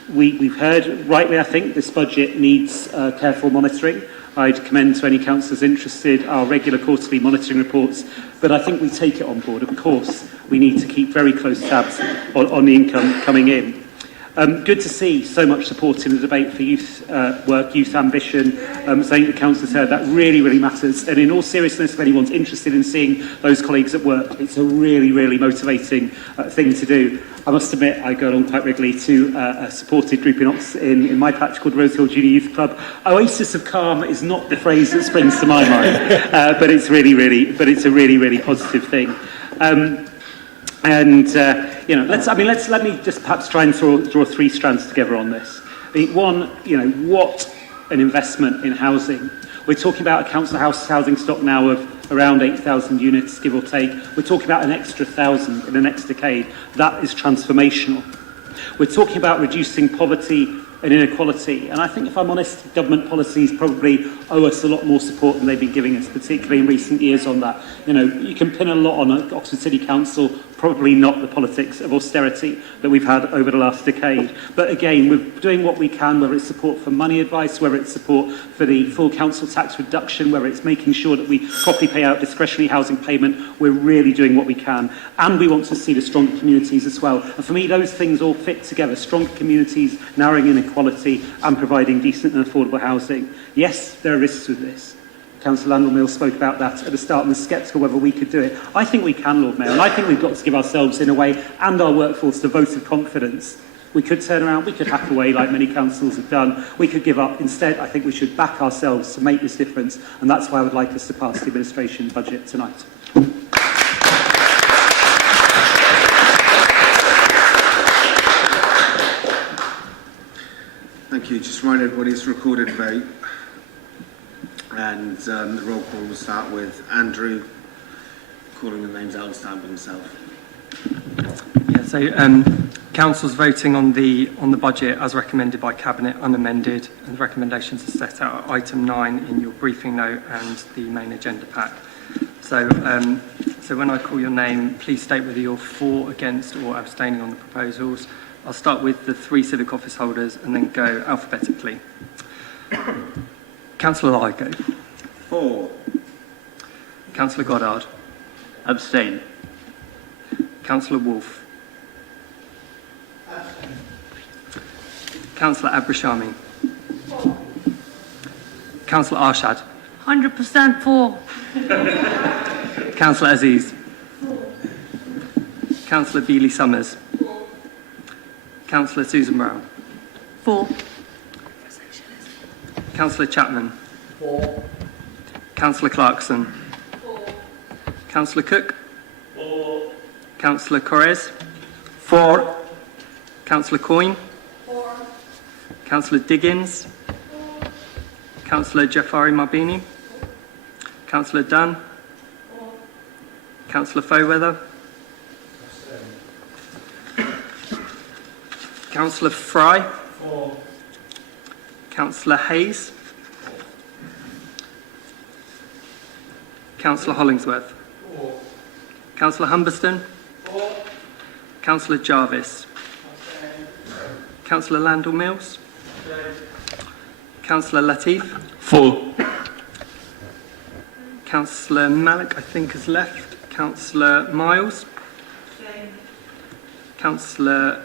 We've heard, rightly I think, this budget needs careful monitoring. I'd commend to any councillors interested our regular quarterly monitoring reports, but I think we take it on board. Of course, we need to keep very close tabs on the income coming in. Good to see so much support in the debate for youth work, youth ambition. Saying the council has heard that really, really matters. And in all seriousness, if anyone's interested in seeing those colleagues at work, it's a really, really motivating thing to do. I must admit, I go along quite regularly to a supported group in my patch called Rosehill Junior Youth Club. Oasis of calm is not the phrase that springs to my mind, but it's a really, really positive thing. Let me just perhaps try and draw 3 strands together on this. One, what an investment in housing. We're talking about a council housing stock now of around 8,000 units, give or take. We're talking about an extra 1,000 in the next decade. That is transformational. We're talking about reducing poverty and inequality. And I think, if I'm honest, government policies probably owe us a lot more support than they've been giving us, particularly in recent years on that. You can pin a lot on Oxford City Council, probably not the politics of austerity that we've had over the last decade. But again, we're doing what we can, whether it's support for money advice, whether it's support for the full council tax reduction, whether it's making sure that we properly pay out discretionary housing payment. We're really doing what we can. And we want to see the stronger communities as well. And for me, those things all fit together. Stronger communities, narrowing inequality, and providing decent and affordable housing. Yes, there are risks with this. Councillor Landell-Mills spoke about that at the start and was sceptical whether we could do it. I think we can, Lord Mayor, and I think we've got to give ourselves, in a way, and our workforce the vote of confidence. We could turn around, we could hack away like many councils have done, we could give up. Instead, I think we should back ourselves to make this difference, and that's why I would like us to pass the administration budget tonight. Thank you. Just remind everybody it's a recorded vote. And the roll call will start with Andrew calling the names out and stand by himself. Yeah, so Council's voting on the budget as recommended by Cabinet, unamended, and the recommendations are set out at item 9 in your briefing note and the main agenda pack. So when I call your name, please state whether you're for, against, or abstaining on the proposals. I'll start with the 3 civic office holders and then go alphabetically. Councillor Ligo. For. Councillor Goddard. Abstain. Councillor Wolfe. Councillor Abrashami. Councillor Arshad. 100% for. Councillor Aziz. Councillor Beeley Summers. Councillor Susan Brown. For. Councillor Chapman. Councillor Clarkson. Councillor Cook. Councillor Corres. For. Councillor Coyne. Councillor Diggins. Councillor Jafari Marbini. Councillor Dunn. Councillor Fairweather. Councillor Fry. Councillor Hayes. Councillor Hollingsworth. Councillor Humberston. Councillor Jarvis. Councillor Landell Mills. Councillor Latif. For. Councillor Malik, I think, has left. Councillor Miles. Councillor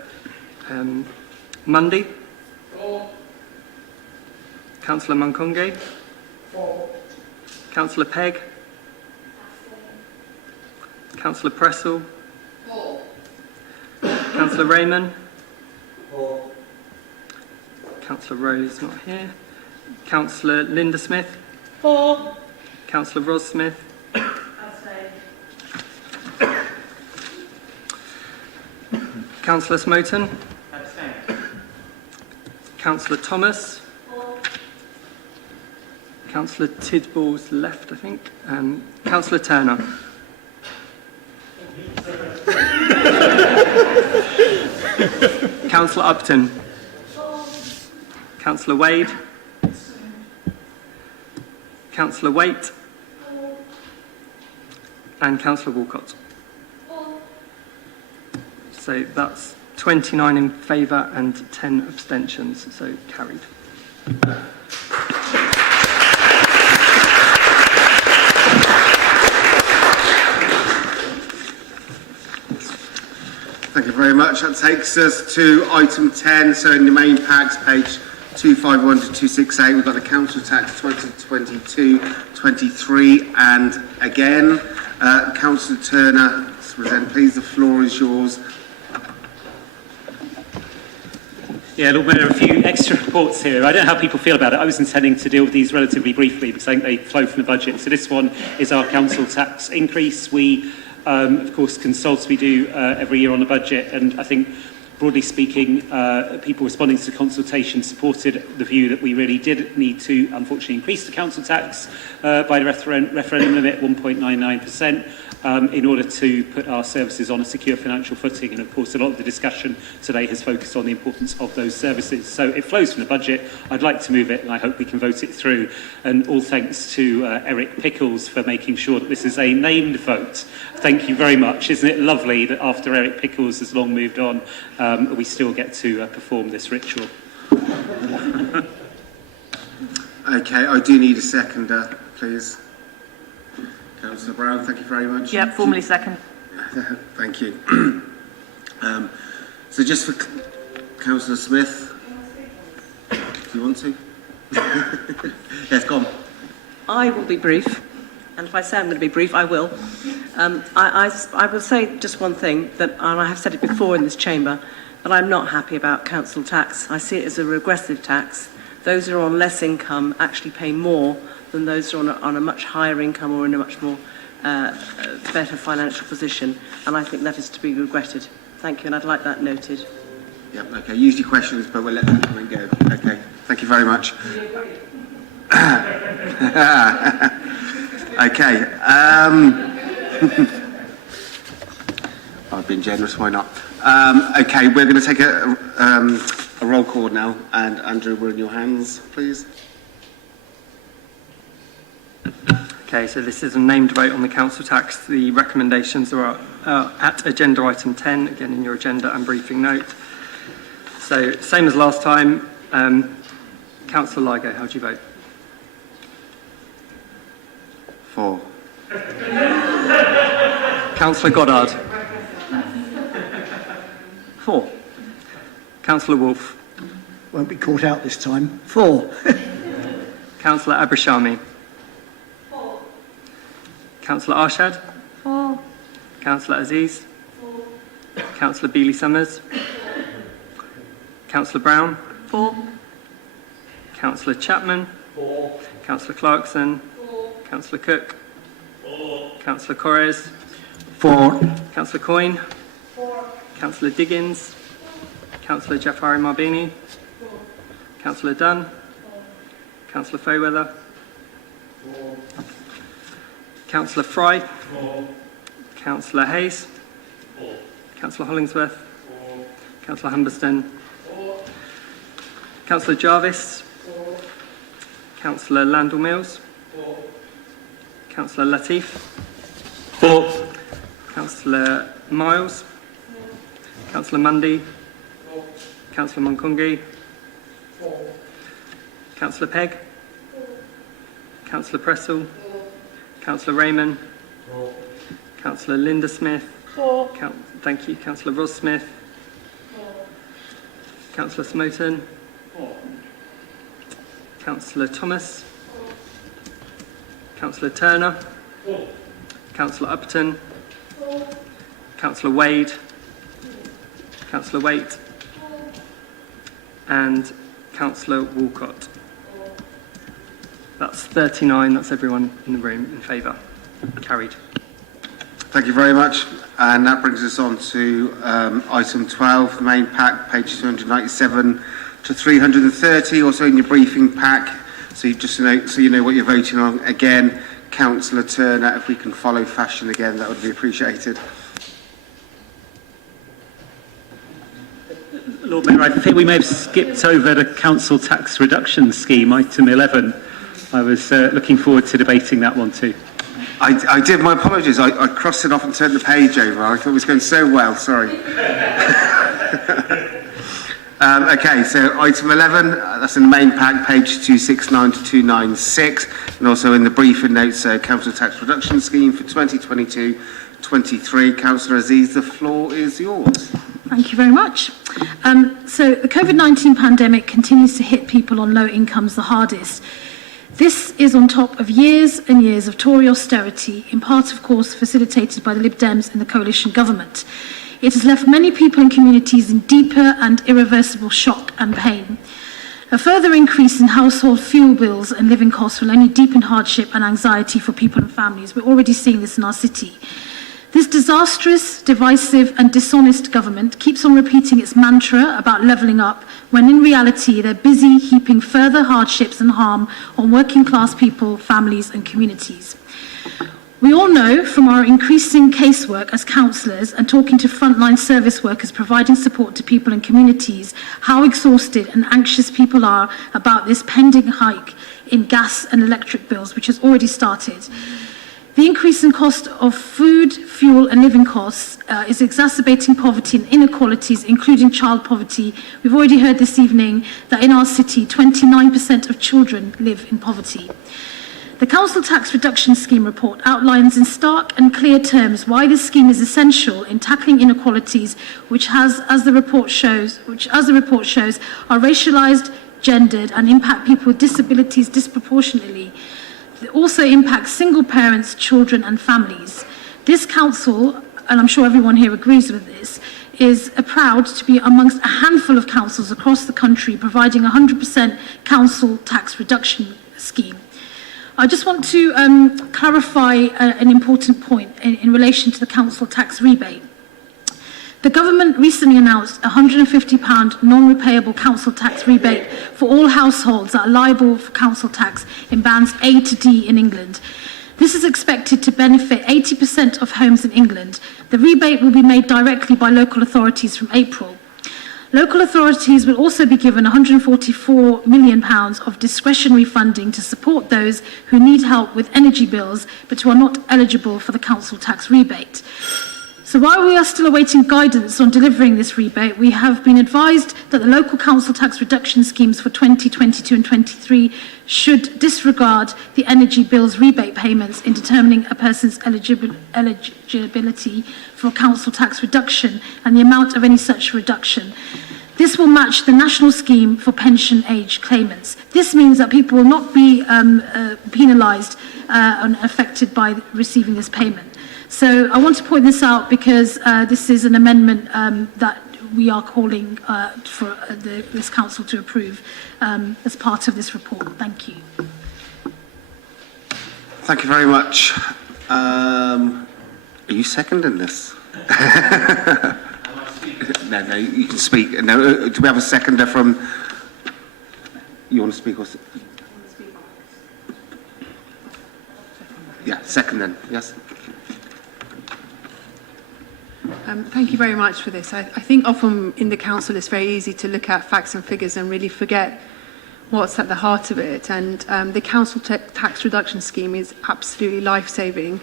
Mundy. Councillor Munkonge. Councillor Pegg. Councillor Pressel. Councillor Raymond. Councillor Rowley's not here. Councillor Linda Smith. For. Councillor Ros Smith. Councillor Smoten. Councillor Thomas. Councillor Tidball's left, I think. Councillor Turner. Councillor Upton. Councillor Wade. Councillor Waite. And Councillor Walcott. So that's 29 in favour and 10 abstentions, so carried. Thank you very much. That takes us to item 10. So in the main packs, page 251 to 268, we've got the council tax 2022-23, and again, Councillor Turner to present. Please, the floor is yours. Yeah, Lord Mayor, there are a few extra reports here. I don't know how people feel about it. I was intending to deal with these relatively briefly because I think they flow from the budget. So this one is our council tax increase. We, of course, consult, we do every year on the budget, and I think broadly speaking, people responding to the consultation supported the view that we really did need to, unfortunately, increase the council tax by the referendum limit, 1.99%, in order to put our services on a secure financial footing. And of course, a lot of the discussion today has focused on the importance of those services. So it flows from the budget. I'd like to move it, and I hope we can vote it through. And all thanks to Eric Pickles for making sure that this is a named vote. Thank you very much. Isn't it lovely that after Eric Pickles has long moved on, we still get to perform this ritual? Okay, I do need a seconder, please. Councillor Brown, thank you very much. Yep, formally second. Thank you. So just for Councillor Smith, if you want to. Yes, go on. I will be brief, and if I say I'm going to be brief, I will. I will say just one thing, that, and I have said it before in this chamber, that I'm not happy about council tax. I see it as a regressive tax. Those who are on less income actually pay more than those who are on a much higher income or in a much more better financial position, and I think that is to be regretted. Thank you, and I'd like that noted. Yep, okay, use your questions, but we'll let that come and go. Okay, thank you very much. Okay, I've been generous, why not? Okay, we're going to take a roll call now, and Andrew, we're in your hands, please. Okay, so this is a named vote on the council tax. The recommendations are at agenda item 10, again in your agenda and briefing note. So, same as last time. Councillor Ligo, how do you vote? 4. Councillor Goddard? 4. Councillor Wolfe? Won't be caught out this time. 4. Councillor Abrashami? 4. Councillor Arshad? 4. Councillor Aziz? 4. Councillor Bealey-Summers? Councillor Brown? 4. Councillor Chapman? 4. Councillor Clarkson? 4. Councillor Cook? 4. Councillor Corres? 4. Councillor Coyne? 4. Councillor Diggins? Councillor Jafari Marbini? 4. Councillor Dunn? 4. Councillor Fairweather? 4. Councillor Fry? 4. Councillor Hayes? 4. Councillor Hollingsworth? 4. Councillor Humberston? 4. Councillor Jarvis? 4. Councillor Landell-Mills? 4. Councillor Latif? 4. Councillor Miles? 4. Councillor Mundy? 4. Councillor Monkungi? 4. Councillor Pegg? 4. Councillor Pressel? 4. Councillor Raymond? 4. Councillor Linda Smith? 4. Thank you. Councillor Ross Smith? 4. Councillor Smoten? 4. Councillor Thomas? 4. Councillor Turner? 4. Councillor Upton? 4. Councillor Wade? Councillor Waite? 4. And Councillor Walcott. That's 39. That's everyone in the room in favour. Carried. Thank you very much. And that brings us on to item 12, the main pack, page 297 to 330, also in your briefing pack. So you know what you're voting on. Again, Councillor Turner, if we can follow fashion again, that would be appreciated. Lord Mayor, I think we may have skipped over the council tax reduction scheme, item 11. I was looking forward to debating that one too. I did, my apologies. I crossed it off and turned the page over. I thought it was going so well, sorry. Okay, so item 11, that's in the main pack, page 269 to 296, and also in the briefing notes, council tax reduction scheme for 2022-23. Councillor Aziz, the floor is yours. Thank you very much. So the COVID-19 pandemic continues to hit people on low incomes the hardest. This is on top of years and years of Tory austerity, in part, of course, facilitated by the Lib Dems and the coalition government. It has left many people and communities in deeper and irreversible shock and pain. A further increase in household fuel bills and living costs will only deepen hardship and anxiety for people and families. We're already seeing this in our city. This disastrous, divisive and dishonest government keeps on repeating its mantra about levelling up, when in reality they're busy heaping further hardships and harm on working class people, families and communities. We all know from our increasing casework as councillors and talking to frontline service workers providing support to people and communities how exhausted and anxious people are about this pending hike in gas and electric bills, which has already started. The increase in cost of food, fuel and living costs is exacerbating poverty and inequalities, including child poverty. We've already heard this evening that in our city, 29% of children live in poverty. The Council Tax Reduction Scheme report outlines in stark and clear terms why this scheme is essential in tackling inequalities, which, as the report shows, are racialised, gendered and impact people with disabilities disproportionately. It also impacts single parents, children and families. This council, and I'm sure everyone here agrees with this, is proud to be amongst a handful of councils across the country providing 100% council tax reduction scheme. I just want to clarify an important point in relation to the council tax rebate. The government recently announced a £150 non-repayable council tax rebate for all households that are liable for council tax in bands A to D in England. This is expected to benefit 80% of homes in England. The rebate will be made directly by local authorities from April. Local authorities will also be given £144 million of discretionary funding to support those who need help with energy bills but who are not eligible for the council tax rebate. So while we are still awaiting guidance on delivering this rebate, we have been advised that the local council tax reduction schemes for 2022 and 23 should disregard the energy bills rebate payments in determining a person's eligibility for council tax reduction and the amount of any such reduction. This will match the national scheme for pension age claimants. This means that people will not be penalised and affected by receiving this payment. So I want to point this out because this is an amendment that we are calling for this council to approve as part of this report. Thank you. Thank you very much. Are you seconding this? No, you can speak. No, do we have a seconder from... You want to speak? Yeah, second then, yes. Thank you very much for this. I think often in the council it's very easy to look at facts and figures and really forget what's at the heart of it. And the council tax reduction scheme is absolutely life-saving.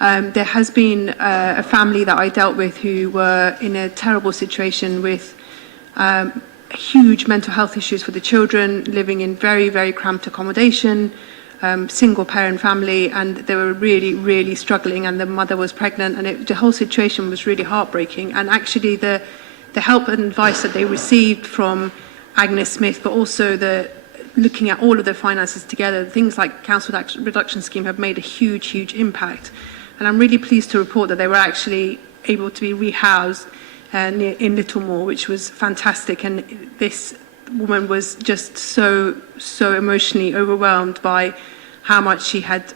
There has been a family that I dealt with who were in a terrible situation with huge mental health issues for the children, living in very, very cramped accommodation, single-parent family, and they were really, really struggling, and the mother was pregnant, and the whole situation was really heartbreaking. And actually the help and advice that they received from Agnes Smith, but also looking at all of the finances together, things like council tax reduction scheme have made a huge, huge impact. And I'm really pleased to report that they were actually able to be rehoused in Littlemore, which was fantastic. And this woman was just so emotionally overwhelmed by how much she had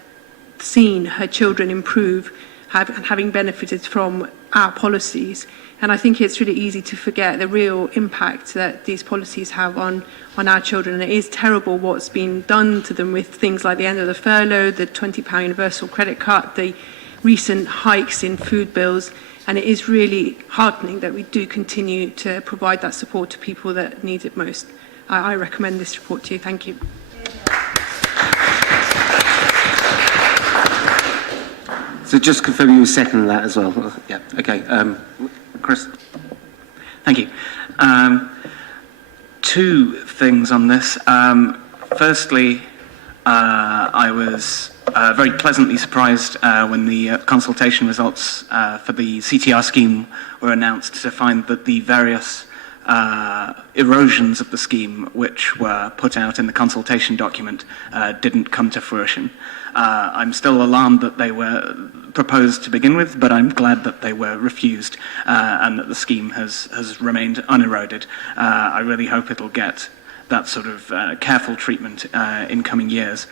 seen her children improve, having benefited from our policies. And I think it's really easy to forget the real impact that these policies have on our children. And it is terrible what's been done to them with things like the end of the furlough, the £20 universal credit cut, the recent hikes in food bills. And it is really heartening that we do continue to provide that support to people that need it most. I recommend this report to you. Thank you. So just confirm you were seconding that as well. Yeah, okay. Chris? Thank you. Two things on this. Firstly, I was very pleasantly surprised when the consultation results for the CTR scheme were announced to find that the various erosions of the scheme which were put out in the consultation document didn't come to fruition. I'm still alarmed that they were proposed to begin with, but I'm glad that they were refused and that the scheme has remained uneroded. I really hope it'll get that sort of careful treatment in coming years.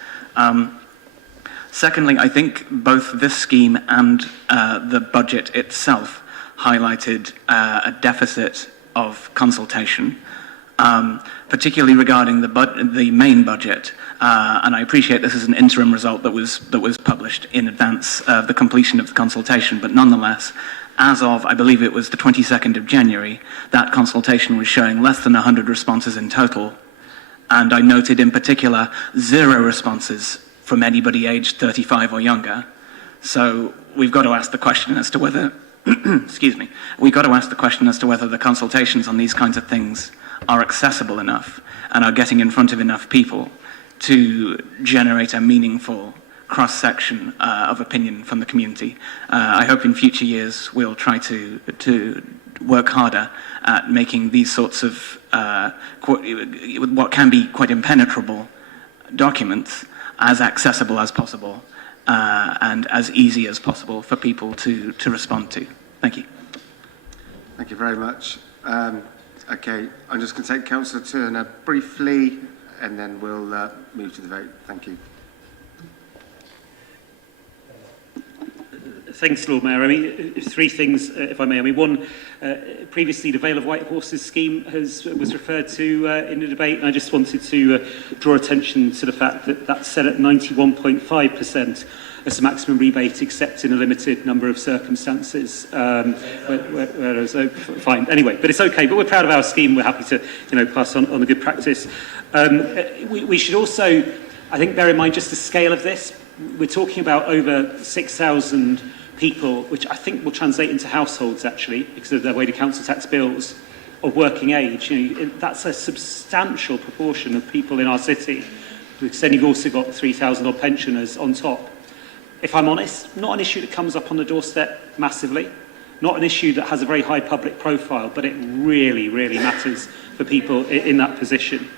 Secondly, I think both this scheme and the budget itself highlighted a deficit of consultation, particularly regarding the main budget. And I appreciate this is an interim result that was published in advance of the completion of the consultation, but nonetheless, as of, I believe it was the 22nd of January, that consultation was showing less than 100 responses in total. And I noted in particular 0 responses from anybody aged 35 or younger. So we've got to ask the question as to whether, excuse me, we've got to ask the question as to whether the consultations on these kinds of things are accessible enough and are getting in front of enough people to generate a meaningful cross-section of opinion from the community. I hope in future years we'll try to work harder at making these sorts of what can be quite impenetrable documents as accessible as possible and as easy as possible for people to respond to. Thank you. Thank you very much. Okay, I'm just going to take Councillor Turner briefly, and then we'll move to the vote. Thank you. Thanks, Lord Mayor. I mean, 3 things, if I may. I mean, one, previously the Vale of White Horses scheme was referred to in the debate, and I just wanted to draw attention to the fact that that's set at 91.5% as the maximum rebate, except in a limited number of circumstances. Whereas, fine, anyway, but it's okay. But we're proud of our scheme. We're happy to, pass on the good practice. We should also, I think, bear in mind just the scale of this. We're talking about over 6,000 people, which I think will translate into households actually, because of their way to council tax bills, of working age. That's a substantial proportion of people in our city, because then you've also got 3,000 odd pensioners on top. If I'm honest, not an issue that comes up on the doorstep massively, not an issue that has a very high public profile, but it really, really matters for people in that position.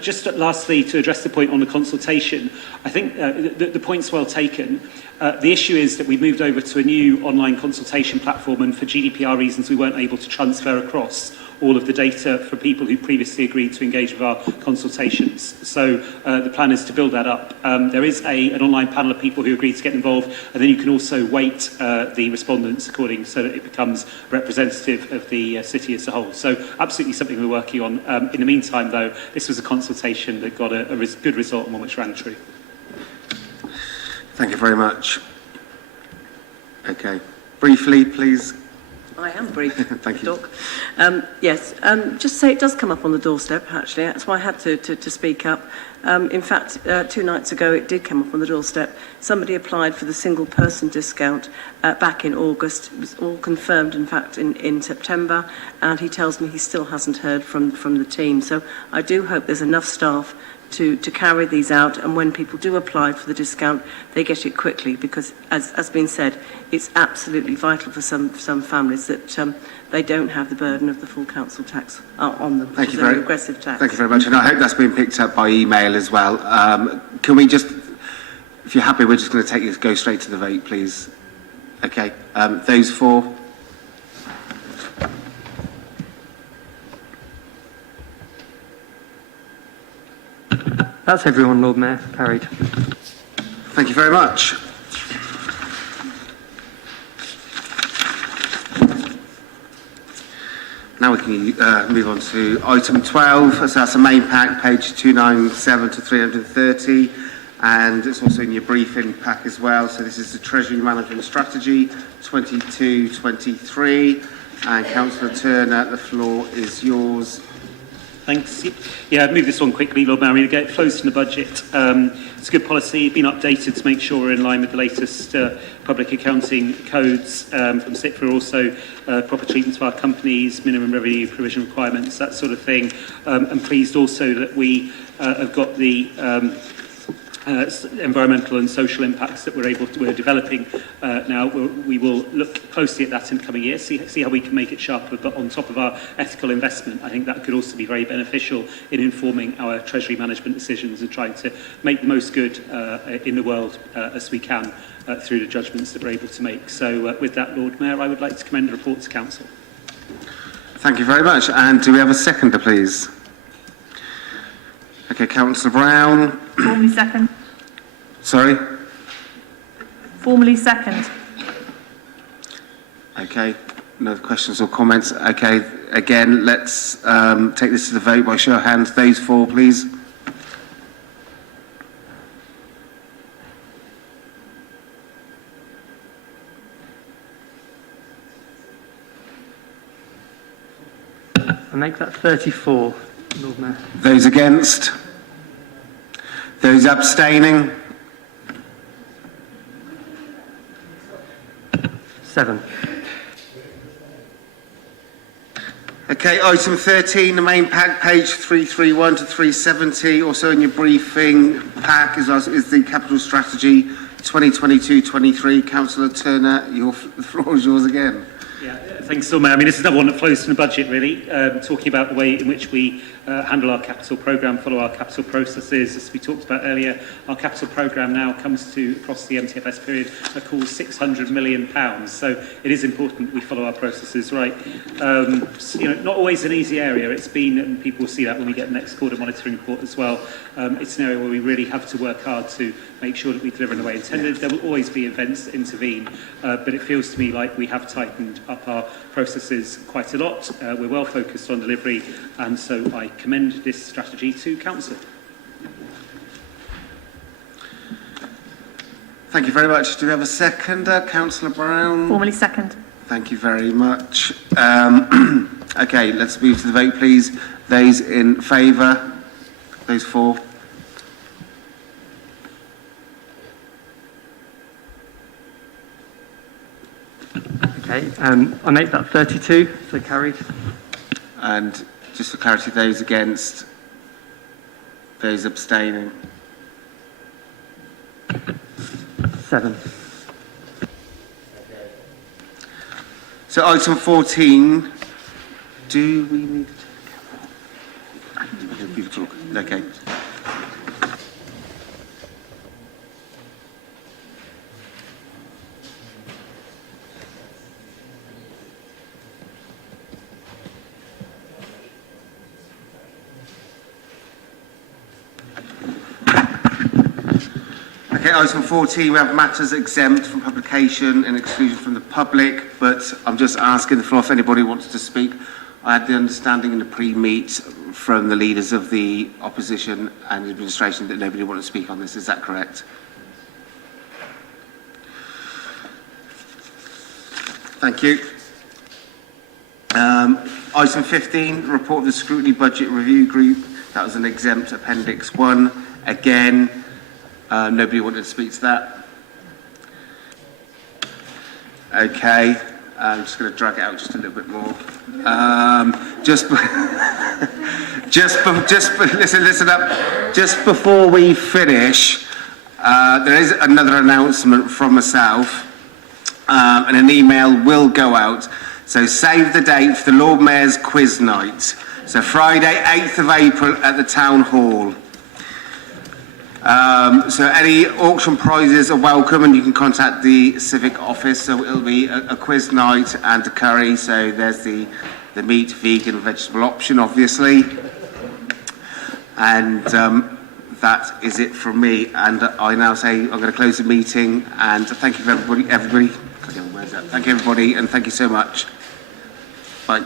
Just lastly, to address the point on the consultation, I think the point's well taken. The issue is that we moved over to a new online consultation platform, and for GDPR reasons we weren't able to transfer across all of the data for people who previously agreed to engage with our consultations. So the plan is to build that up. There is an online panel of people who agreed to get involved, and then you can also weight the respondents according so that it becomes representative of the city as a whole. So absolutely something we're working on. In the meantime, though, this was a consultation that got a good result and one which rang true. Thank you very much. Okay. Briefly, please. I am brief. Thank you. Doc. Yes, just say it does come up on the doorstep, actually. That's why I had to speak up. In fact, 2 nights ago, it did come up on the doorstep. Somebody applied for the single-person discount back in August. It was all confirmed, in fact, in September, and he tells me he still hasn't heard from the team. So I do hope there's enough staff to carry these out, and when people do apply for the discount, they get it quickly, because, as has been said, it's absolutely vital for some families that they don't have the burden of the full council tax on them, which is a very aggressive tax. Thank you very much, and I hope that's been picked up by email as well. Can we just, if you're happy, we're just going to go straight to the vote, please. Okay, those for? That's everyone, Lord Mayor. Carried. Thank you very much. Now we can move on to item 12. So that's a main pack, page 297 to 330. And it's also in your briefing pack as well. So this is the Treasury Management Strategy 22-23. And Councillor Turner, the floor is yours. Thanks. Yeah, I've moved this one quickly, Lord Mayor. We get it close to the budget. It's a good policy, been updated to make sure we're in line with the latest public accounting codes from CIPFA, also proper treatment of our companies, minimum revenue provision requirements, that sort of thing. I'm pleased also that we have got the environmental and social impacts that we're developing now. We will look closely at that in the coming years, see how we can make it sharper, but on top of our ethical investment, I think that could also be very beneficial in informing our treasury management decisions and trying to make the most good in the world as we can through the judgments that we're able to make. So with that, Lord Mayor, I would like to commend the report to Council. Thank you very much. And do we have a seconder, please? Okay, Councillor Brown. Formally second. Sorry? Formally second. Okay, no questions or comments. Okay, again, let's take this to the vote by show of hands. Those for, please. I make that 34, Lord Mayor. Those against? Those abstaining? 7. Okay, item 13, the main pack, page 331 to 370. Also in your briefing pack is the capital strategy 2022-23. Councillor Turner, the floor is yours again. Yeah, thanks, Lord Mayor. I mean, this is another one that flows from the budget, really, talking about the way in which we handle our capital programme, follow our capital processes. As we talked about earlier, our capital programme now comes to, across the MTFS period, a cool £600 million. So it is important we follow our processes right. Not always an easy area. It's been, and people will see that when we get the next quarter monitoring report as well, it's an area where we really have to work hard to make sure that we deliver in the way intended. There will always be events that intervene, but it feels to me like we have tightened up our processes quite a lot. We're well focused on delivery, and so I commend this strategy to Council. Thank you very much. Do we have a seconder? Councillor Brown? Formally second. Thank you very much. Okay, let's move to the vote, please. Those in favour? Those for? Okay, I make that 32, so carried. And just for clarity, those against, those abstaining. 7. So item 14, do we need to talk? Okay. Okay, item 14, we have matters exempt from publication and exclusion from the public, but I'm just asking the floor if anybody wants to speak. I had the understanding in the pre-meet from the leaders of the opposition and the administration that nobody wanted to speak on this. Is that correct? Thank you. Item 15, report of the Scrutiny Budget Review Group. That was an exempt Appendix 1. Again, nobody wanted to speak to that. Okay, I'm just going to drag it out just a little bit more. Listen up. Just before we finish, there is another announcement from myself, and an email will go out. So save the date for the Lord Mayor's quiz night. So Friday, 8th of April at the Town Hall. So any auction prizes are welcome, and you can contact the Civic Office. So it'll be a quiz night and a curry. So there's the meat, vegan, vegetable option, obviously. And that is it from me. And I now say I'm going to close the meeting. And thank you for everybody. Thank you, everybody, and thank you so much. Bye.